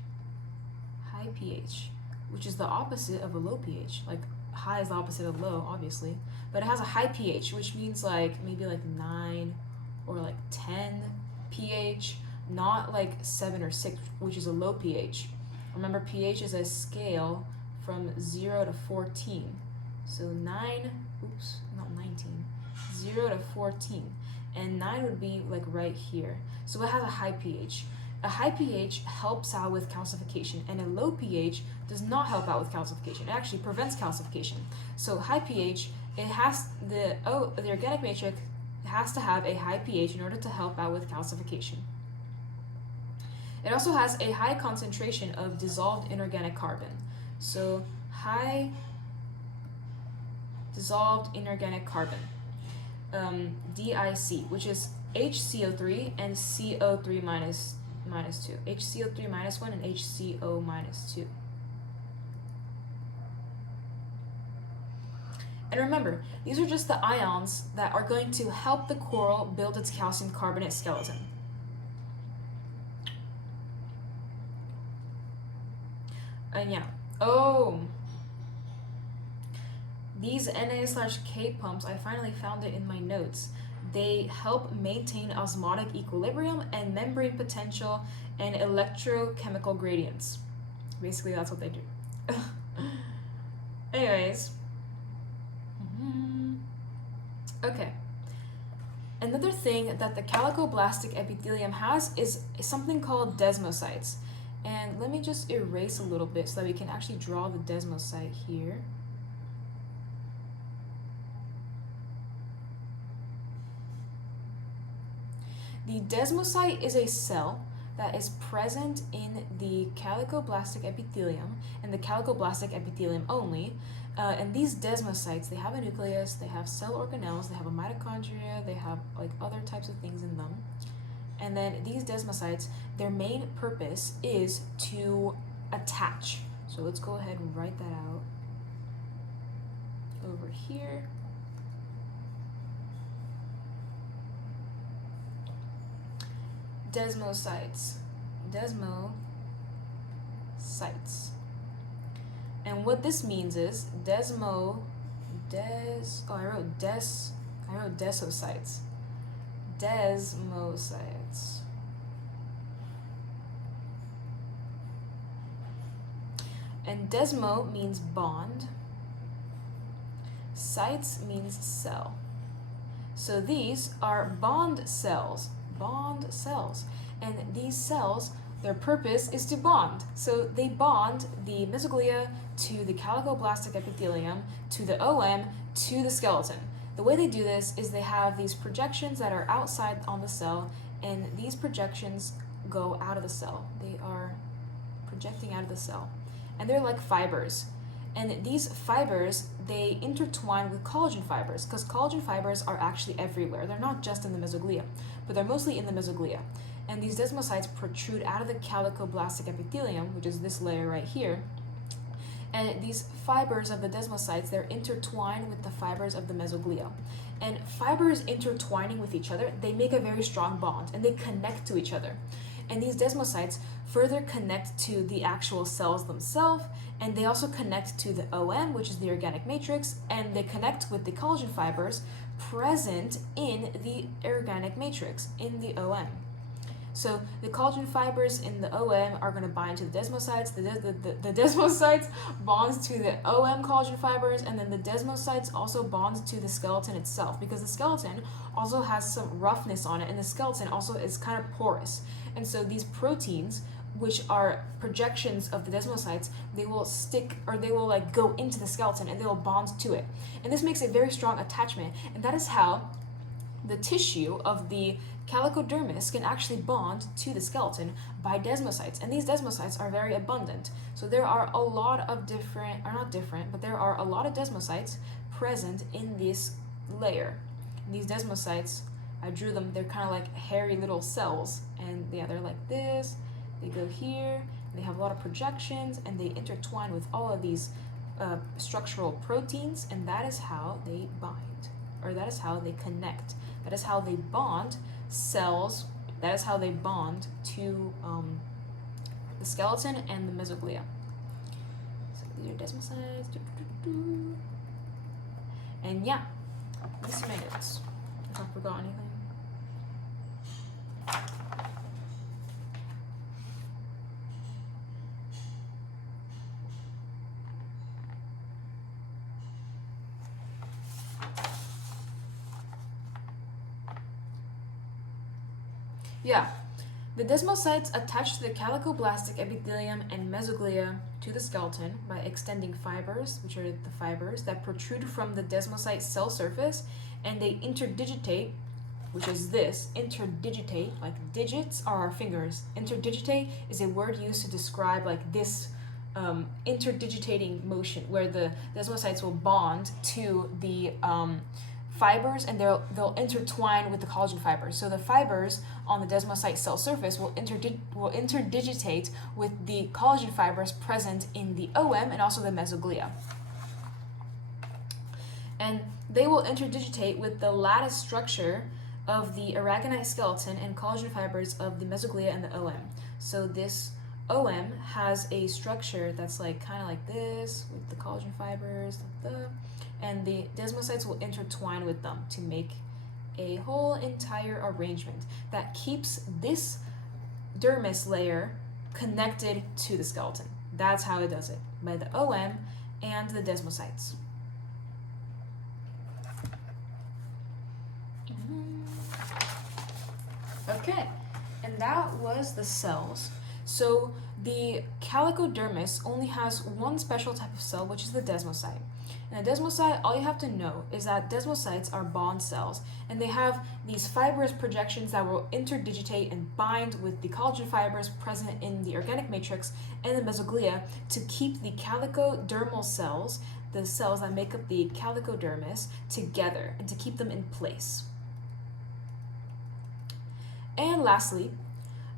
High pH, which is the opposite of a low pH. Like, high is the opposite of low, obviously. But it has a high pH, which means like maybe like 9 or like 10 pH, not like 7 or 6, which is a low pH. Remember, pH is a scale from 0 to 14. So 9, oops, not 19, 0 to 14. And 9 would be like right here. So it has a high pH. A high pH helps out with calcification, and a low pH does not help out with calcification. It actually prevents calcification. So high pH, it has the organic matrix has to have a high pH in order to help out with calcification. It also has a high concentration of dissolved inorganic carbon. So high dissolved inorganic carbon, DIC, which is HCO3 and CO3 minus 2. HCO3 minus 1 and HCO minus 2. And remember, these are just the ions that are going to help the coral build its calcium carbonate skeleton. And yeah, these Na/K pumps, I finally found it in my notes. They help maintain osmotic equilibrium and membrane potential and electrochemical gradients. Basically, that's what they do. Anyways. Okay. Another thing that the calicoblastic epithelium has is something called desmocytes. And let me just erase a little bit so that we can actually draw the desmocyte here. The desmocyte is a cell that is present in the calicoblastic epithelium, and the calicoblastic epithelium only. And these desmocytes, they have a nucleus, they have cell organelles, they have a mitochondria, they have like other types of things in them. And then these desmocytes, their main purpose is to attach. So let's go ahead and write that out over here. Desmocytes. And what this means is I wrote desocytes. Desmocytes. And desmo means bond. Cytes means cell. So these are bond cells. And these cells, their purpose is to bond. So they bond the mesoglia to the calicoblastic epithelium, to the OM, to the skeleton. The way they do this is they have these projections that are outside on the cell, and these projections go out of the cell. They are projecting out of the cell. And they're like fibers. And these fibers, they intertwine with collagen fibers, because collagen fibers are actually everywhere. They're not just in the mesoglia, but they're mostly in the mesoglia. And these desmocytes protrude out of the calicoblastic epithelium, which is this layer right here. And these fibers of the desmocytes, they're intertwined with the fibers of the mesoglia. And fibers intertwining with each other, they make a very strong bond, and they connect to each other. And these desmocytes further connect to the actual cells themselves, and they also connect to the OM, which is the organic matrix, and they connect with the collagen fibers present in the organic matrix, in the OM. So the collagen fibers in the OM are going to bind to the desmocytes. The desmocytes bonds to the OM collagen fibers, and then the desmocytes also bonds to the skeleton itself, because the skeleton also has some roughness on it, and the skeleton also is kind of porous. And so these proteins, which are projections of the desmocytes, they will stick, or they will like go into the skeleton, and they will bond to it. And this makes a very strong attachment, and that is how the tissue of the Calicodermis can actually bond to the skeleton by desmocytes, and these desmocytes are very abundant. So there are a lot of there are a lot of desmocytes present in this layer. And these desmocytes, I drew them, they're kind of like hairy little cells, and yeah, they're like this, they go here, they have a lot of projections, and they intertwine with all of these structural proteins, and that is how they bind, or that is how they connect. That is how they bond cells, that is how they bond to the skeleton and the mesoglia. So these are desmocytes. And yeah, this is my notes. If I forgot anything. Yeah, the desmocytes attach to the calicoblastic epithelium and mesoglia to the skeleton by extending fibers, which are the fibers that protrude from the desmocyte cell surface, and they interdigitate, which is this, interdigitate, like digits are our fingers. Interdigitate is a word used to describe like this interdigitating motion, where the desmocytes will bond to the fibers, and they'll intertwine with the collagen fibers. So the fibers on the desmocyte cell surface will interdigitate with the collagen fibers present in the OM and also the mesoglia. And they will interdigitate with the lattice structure of the aragonite skeleton and collagen fibers of the mesoglia and the OM. So this OM has a structure that's like kind of like this with the collagen fibers, and the desmocytes will intertwine with them to make a whole entire arrangement that keeps this dermis layer connected to the skeleton. That's how it does it, by the OM and the desmocytes. Okay, and that was the cells. So the Calicodermis only has one special type of cell, which is the desmocyte. And a desmocyte, all you have to know is that desmocytes are bond cells, and they have these fibrous projections that will interdigitate and bind with the collagen fibers present in the organic matrix and the mesoglia to keep the calicodermal cells, the cells that make up the Calicodermis, together and to keep them in place. And lastly,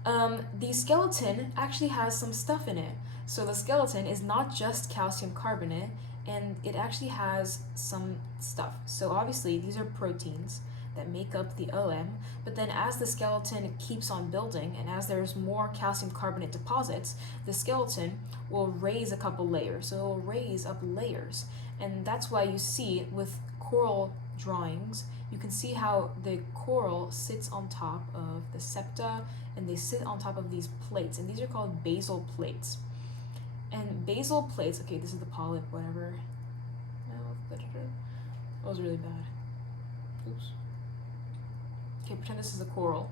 the skeleton actually has some stuff in it. So the skeleton is not just calcium carbonate, and it actually has some stuff. So obviously these are proteins that make up the OM, but then as the skeleton keeps on building and as there's more calcium carbonate deposits, the skeleton will raise a couple layers. So it will raise up layers. And that's why you see with coral drawings, you can see how the coral sits on top of the septa and they sit on top of these plates, and these are called basal plates. And basal plates, okay, this is the polyp, whatever. That was really bad. Oops. Okay, pretend this is a coral.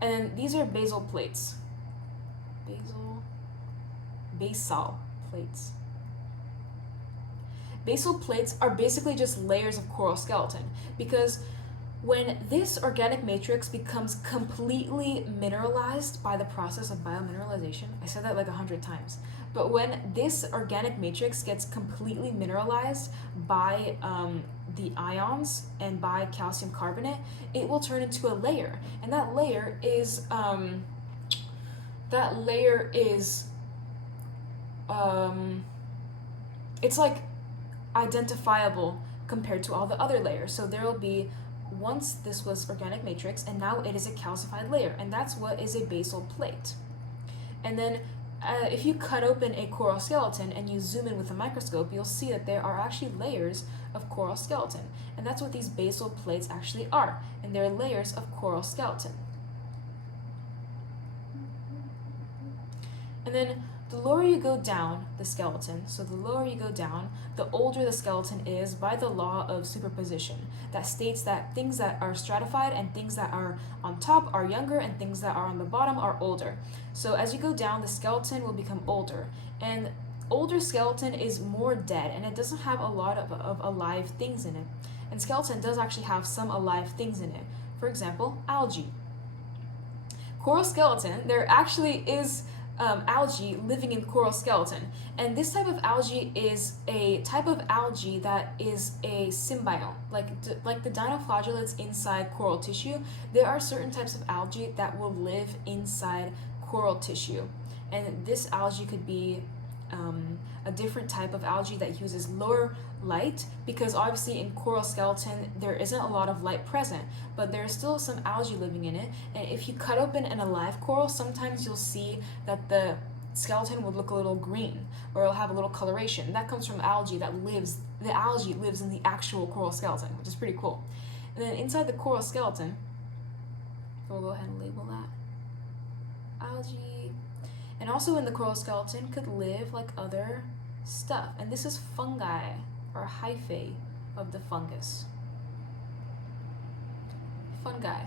And these are basal plates. Basal plates. Basal plates are basically just layers of coral skeleton, because when this organic matrix becomes completely mineralized by the process of biomineralization, I said that like 100 times, but when this organic matrix gets completely mineralized by the ions and by calcium carbonate, it will turn into a layer, and that layer is it's like identifiable compared to all the other layers. So there will be, once this was organic matrix and now it is a calcified layer, and that's what is a basal plate. And then if you cut open a coral skeleton and you zoom in with a microscope, you'll see that there are actually layers of coral skeleton, and that's what these basal plates actually are, and they're layers of coral skeleton. And then the lower you go down the skeleton, so the lower you go down, the older the skeleton is by the law of superposition. That states that things that are stratified and things that are on top are younger, and things that are on the bottom are older. So as you go down, the skeleton will become older. And older skeleton is more dead, and it doesn't have a lot of alive things in it. And skeleton does actually have some alive things in it. For example, algae. Coral skeleton, there actually is algae living in coral skeleton, and this type of algae is a type of algae that is a symbiont, like the dinoflagellates inside coral tissue. There are certain types of algae that will live inside coral tissue, and this algae could be a different type of algae that uses lower light, because obviously in coral skeleton there isn't a lot of light present, but there's still some algae living in it. And if you cut open an alive coral, sometimes you'll see that the skeleton would look a little green, or it'll have a little coloration. That comes from algae the algae lives in the actual coral skeleton, which is pretty cool. And then inside the coral skeleton, we'll go ahead and label that algae. And also in the coral skeleton could live like other stuff, and this is fungi or hyphae of the fungus. Fungi.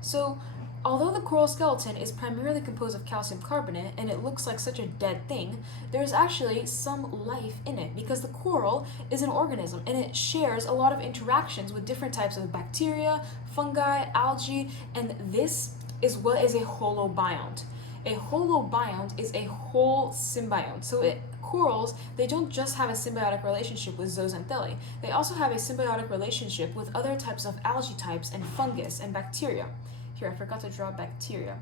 So although the coral skeleton is primarily composed of calcium carbonate and it looks like such a dead thing, there's actually some life in it, because the coral is an organism and it shares a lot of interactions with different types of bacteria, fungi, algae, and this is what is a holobiont. A holobiont is a whole symbiont. So corals, they don't just have a symbiotic relationship with zooxanthellae. They also have a symbiotic relationship with other types of algae types and fungus and bacteria. Here, I forgot to draw bacteria.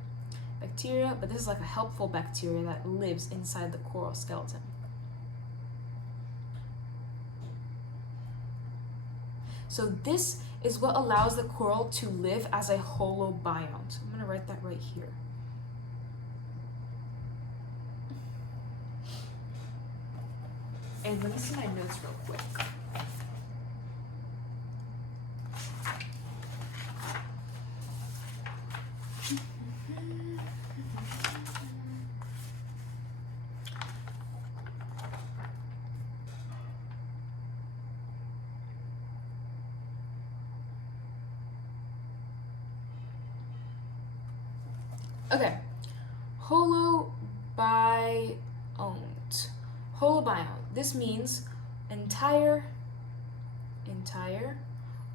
Bacteria, but this is like a helpful bacteria that lives inside the coral skeleton. So this is what allows the coral to live as a holobiont. I'm going to write that right here. And let me see my notes real quick. Okay, holobiont. Holobiont. This means entire,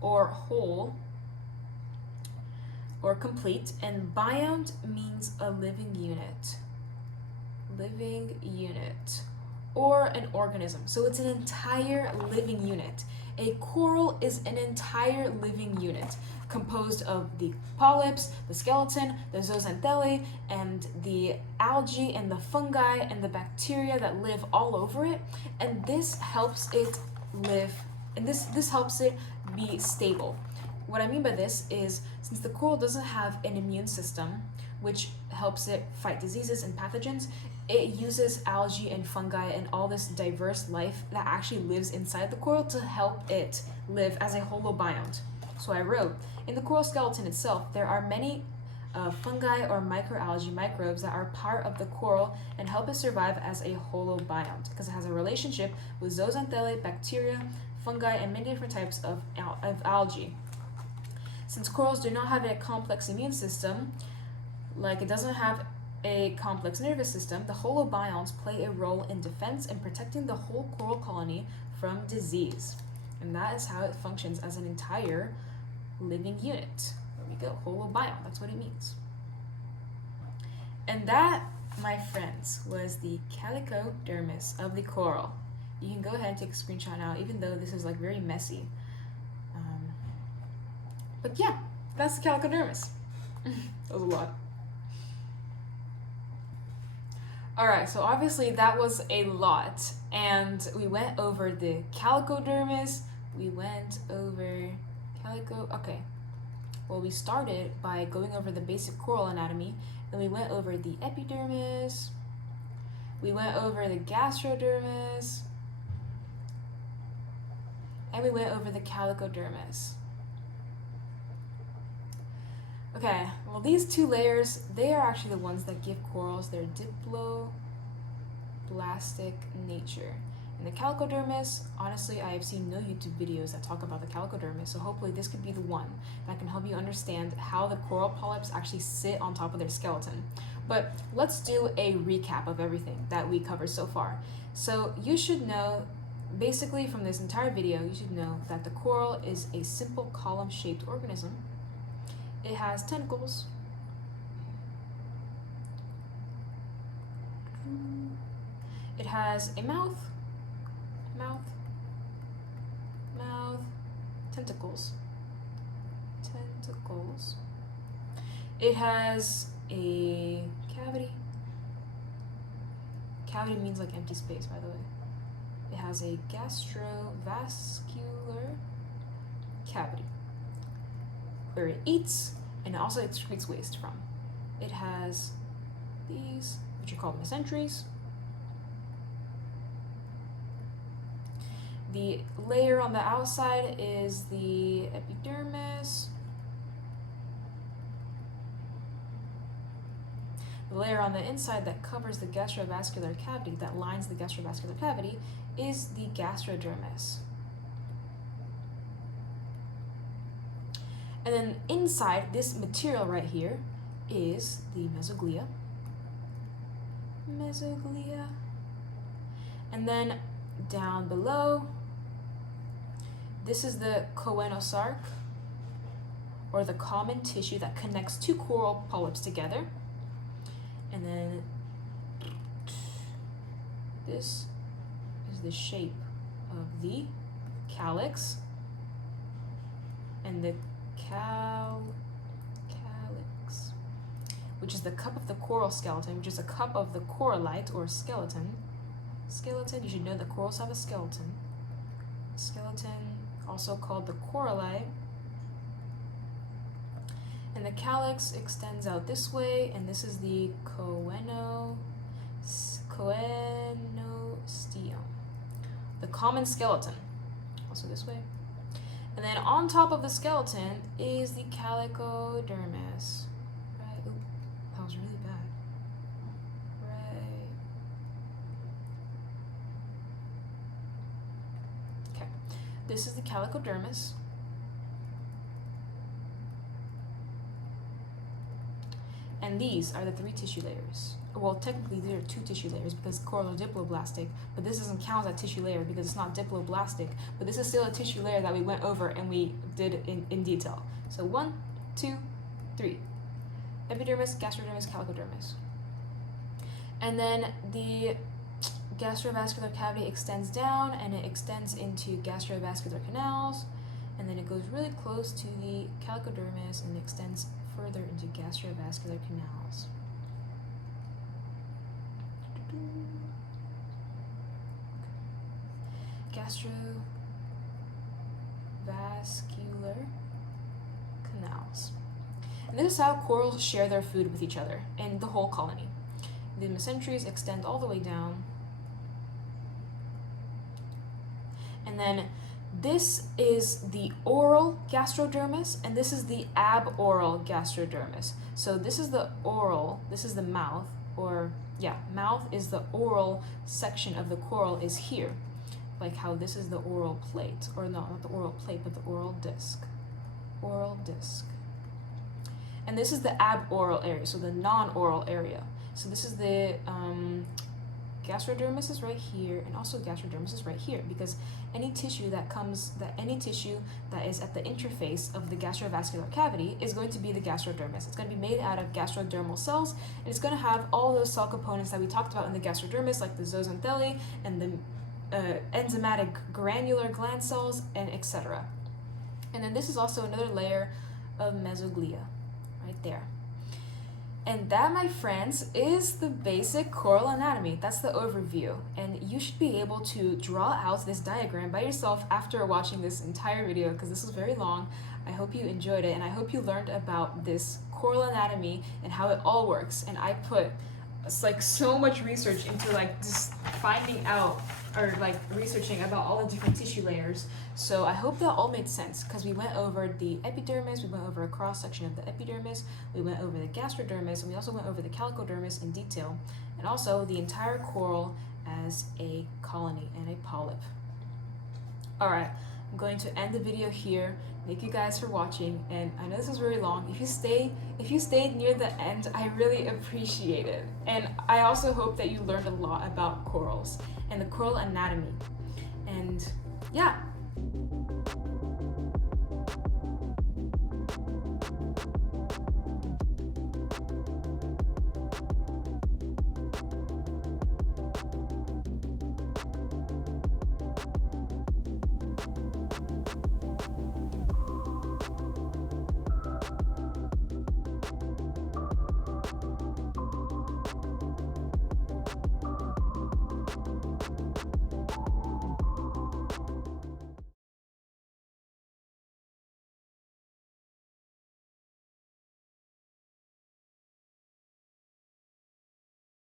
or whole, or complete, and biont means a living unit. Living unit, or an organism. So it's an entire living unit. A coral is an entire living unit, composed of the polyps, the skeleton, the zooxanthellae, and the algae and the fungi and the bacteria that live all over it. And this helps it live, and this helps it be stable. What I mean by this is, since the coral doesn't have an immune system, which helps it fight diseases and pathogens, it uses algae and fungi and all this diverse life that actually lives inside the coral to help it live as a holobiont. So I wrote, in the coral skeleton itself, there are many fungi or microalgae microbes that are part of the coral and help it survive as a holobiont, because it has a relationship with zooxanthellae, bacteria, fungi, and many different types of algae. Since corals do not have a complex immune system, like it doesn't have a complex nervous system, the holobionts play a role in defense and protecting the whole coral colony from disease. And that is how it functions as an entire living unit. There we go, holobiont, that's what it means. And that, my friends, was the Calicodermis of the coral. You can go ahead and take a screenshot now, even though this is like very messy. But yeah, that's the Calicodermis. That was a lot. Alright, so obviously that was a lot, and we went over the Calicodermis, we went over okay. Well, we started by going over the basic coral anatomy, then we went over the epidermis, we went over the gastrodermis, and we went over the calicodermis. Okay, well, these two layers, they are actually the ones that give corals their diploblastic nature. In the calicodermis, honestly, I have seen no YouTube videos that talk about the calicodermis, so hopefully this could be the one that can help you understand how the coral polyps actually sit on top of their skeleton. But let's do a recap of everything that we covered so far. So you should know, basically from this entire video, you should know that the coral is a simple column-shaped organism. It has tentacles. It has a mouth, tentacles. It has a cavity. Cavity means like empty space, by the way. It has a gastrovascular cavity, where it eats and also excretes waste from. It has these, which are called mesenteries. The layer on the outside is the epidermis. The layer on the inside that covers the gastrovascular cavity, that lines the gastrovascular cavity, is the gastrodermis. And then inside this material right here is the mesoglia. And then down below, this is the choanosarc, or the common tissue that connects two coral polyps together. And then this is the shape of the calyx, and the calyx, which is the cup of the coral skeleton, which is a cup of the corallite or skeleton. You should know that corals have a skeleton. Skeleton, also called the corallite. And the calyx extends out this way, and this is the choanosteum, the common skeleton, also this way. And then on top of the skeleton is the calicodermis. Right? Ooh, that was really bad. Right. Okay. This is the calicodermis. And these are the three tissue layers. Well, technically there are two tissue layers because corals are diploblastic, but this doesn't count as a tissue layer because it's not diploblastic, but this is still a tissue layer that we went over and we did in detail. So 1, 2, 3. Epidermis, gastrodermis, calicodermis. And then the gastrovascular cavity extends down and it extends into gastrovascular canals, and then it goes really close to the Calicodermis and extends further into gastrovascular canals. Gastrovascular canals. And this is how corals share their food with each other and the whole colony. The mesenteries extend all the way down. And then this is the oral gastrodermis, and this is the aboral gastrodermis. So this is the oral, this is the mouth, or yeah, mouth is the oral section of the coral is here. Like how this is the oral plate, or no, not the oral plate, but the oral disc. Oral disc. And this is the aboral area, so the non-oral area. So this is the gastrodermis is right here, and also gastrodermis is right here, because any tissue that is at the interface of the gastrovascular cavity is going to be the gastrodermis. It's going to be made out of gastrodermal cells, and it's going to have all those cell components that we talked about in the gastrodermis, like the zooxanthellae and the enzymatic granular gland cells, and etc. And then this is also another layer of mesoglia right there. And that, my friends, is the basic coral anatomy. That's the overview. And you should be able to draw out this diagram by yourself after watching this entire video, because this was very long. I hope you enjoyed it, and I hope you learned about this coral anatomy and how it all works. And I put so much research into just finding out, or researching about all the different tissue layers. So I hope that all made sense, because we went over the epidermis, we went over a cross section of the epidermis, we went over the gastrodermis, and we also went over the calicodermis in detail, and also the entire coral as a colony and a polyp. Alright, I'm going to end the video here. Thank you guys for watching, and I know this was very long. If you stayed near the end, I really appreciate it. And I also hope that you learned a lot about corals and the coral anatomy. And yeah,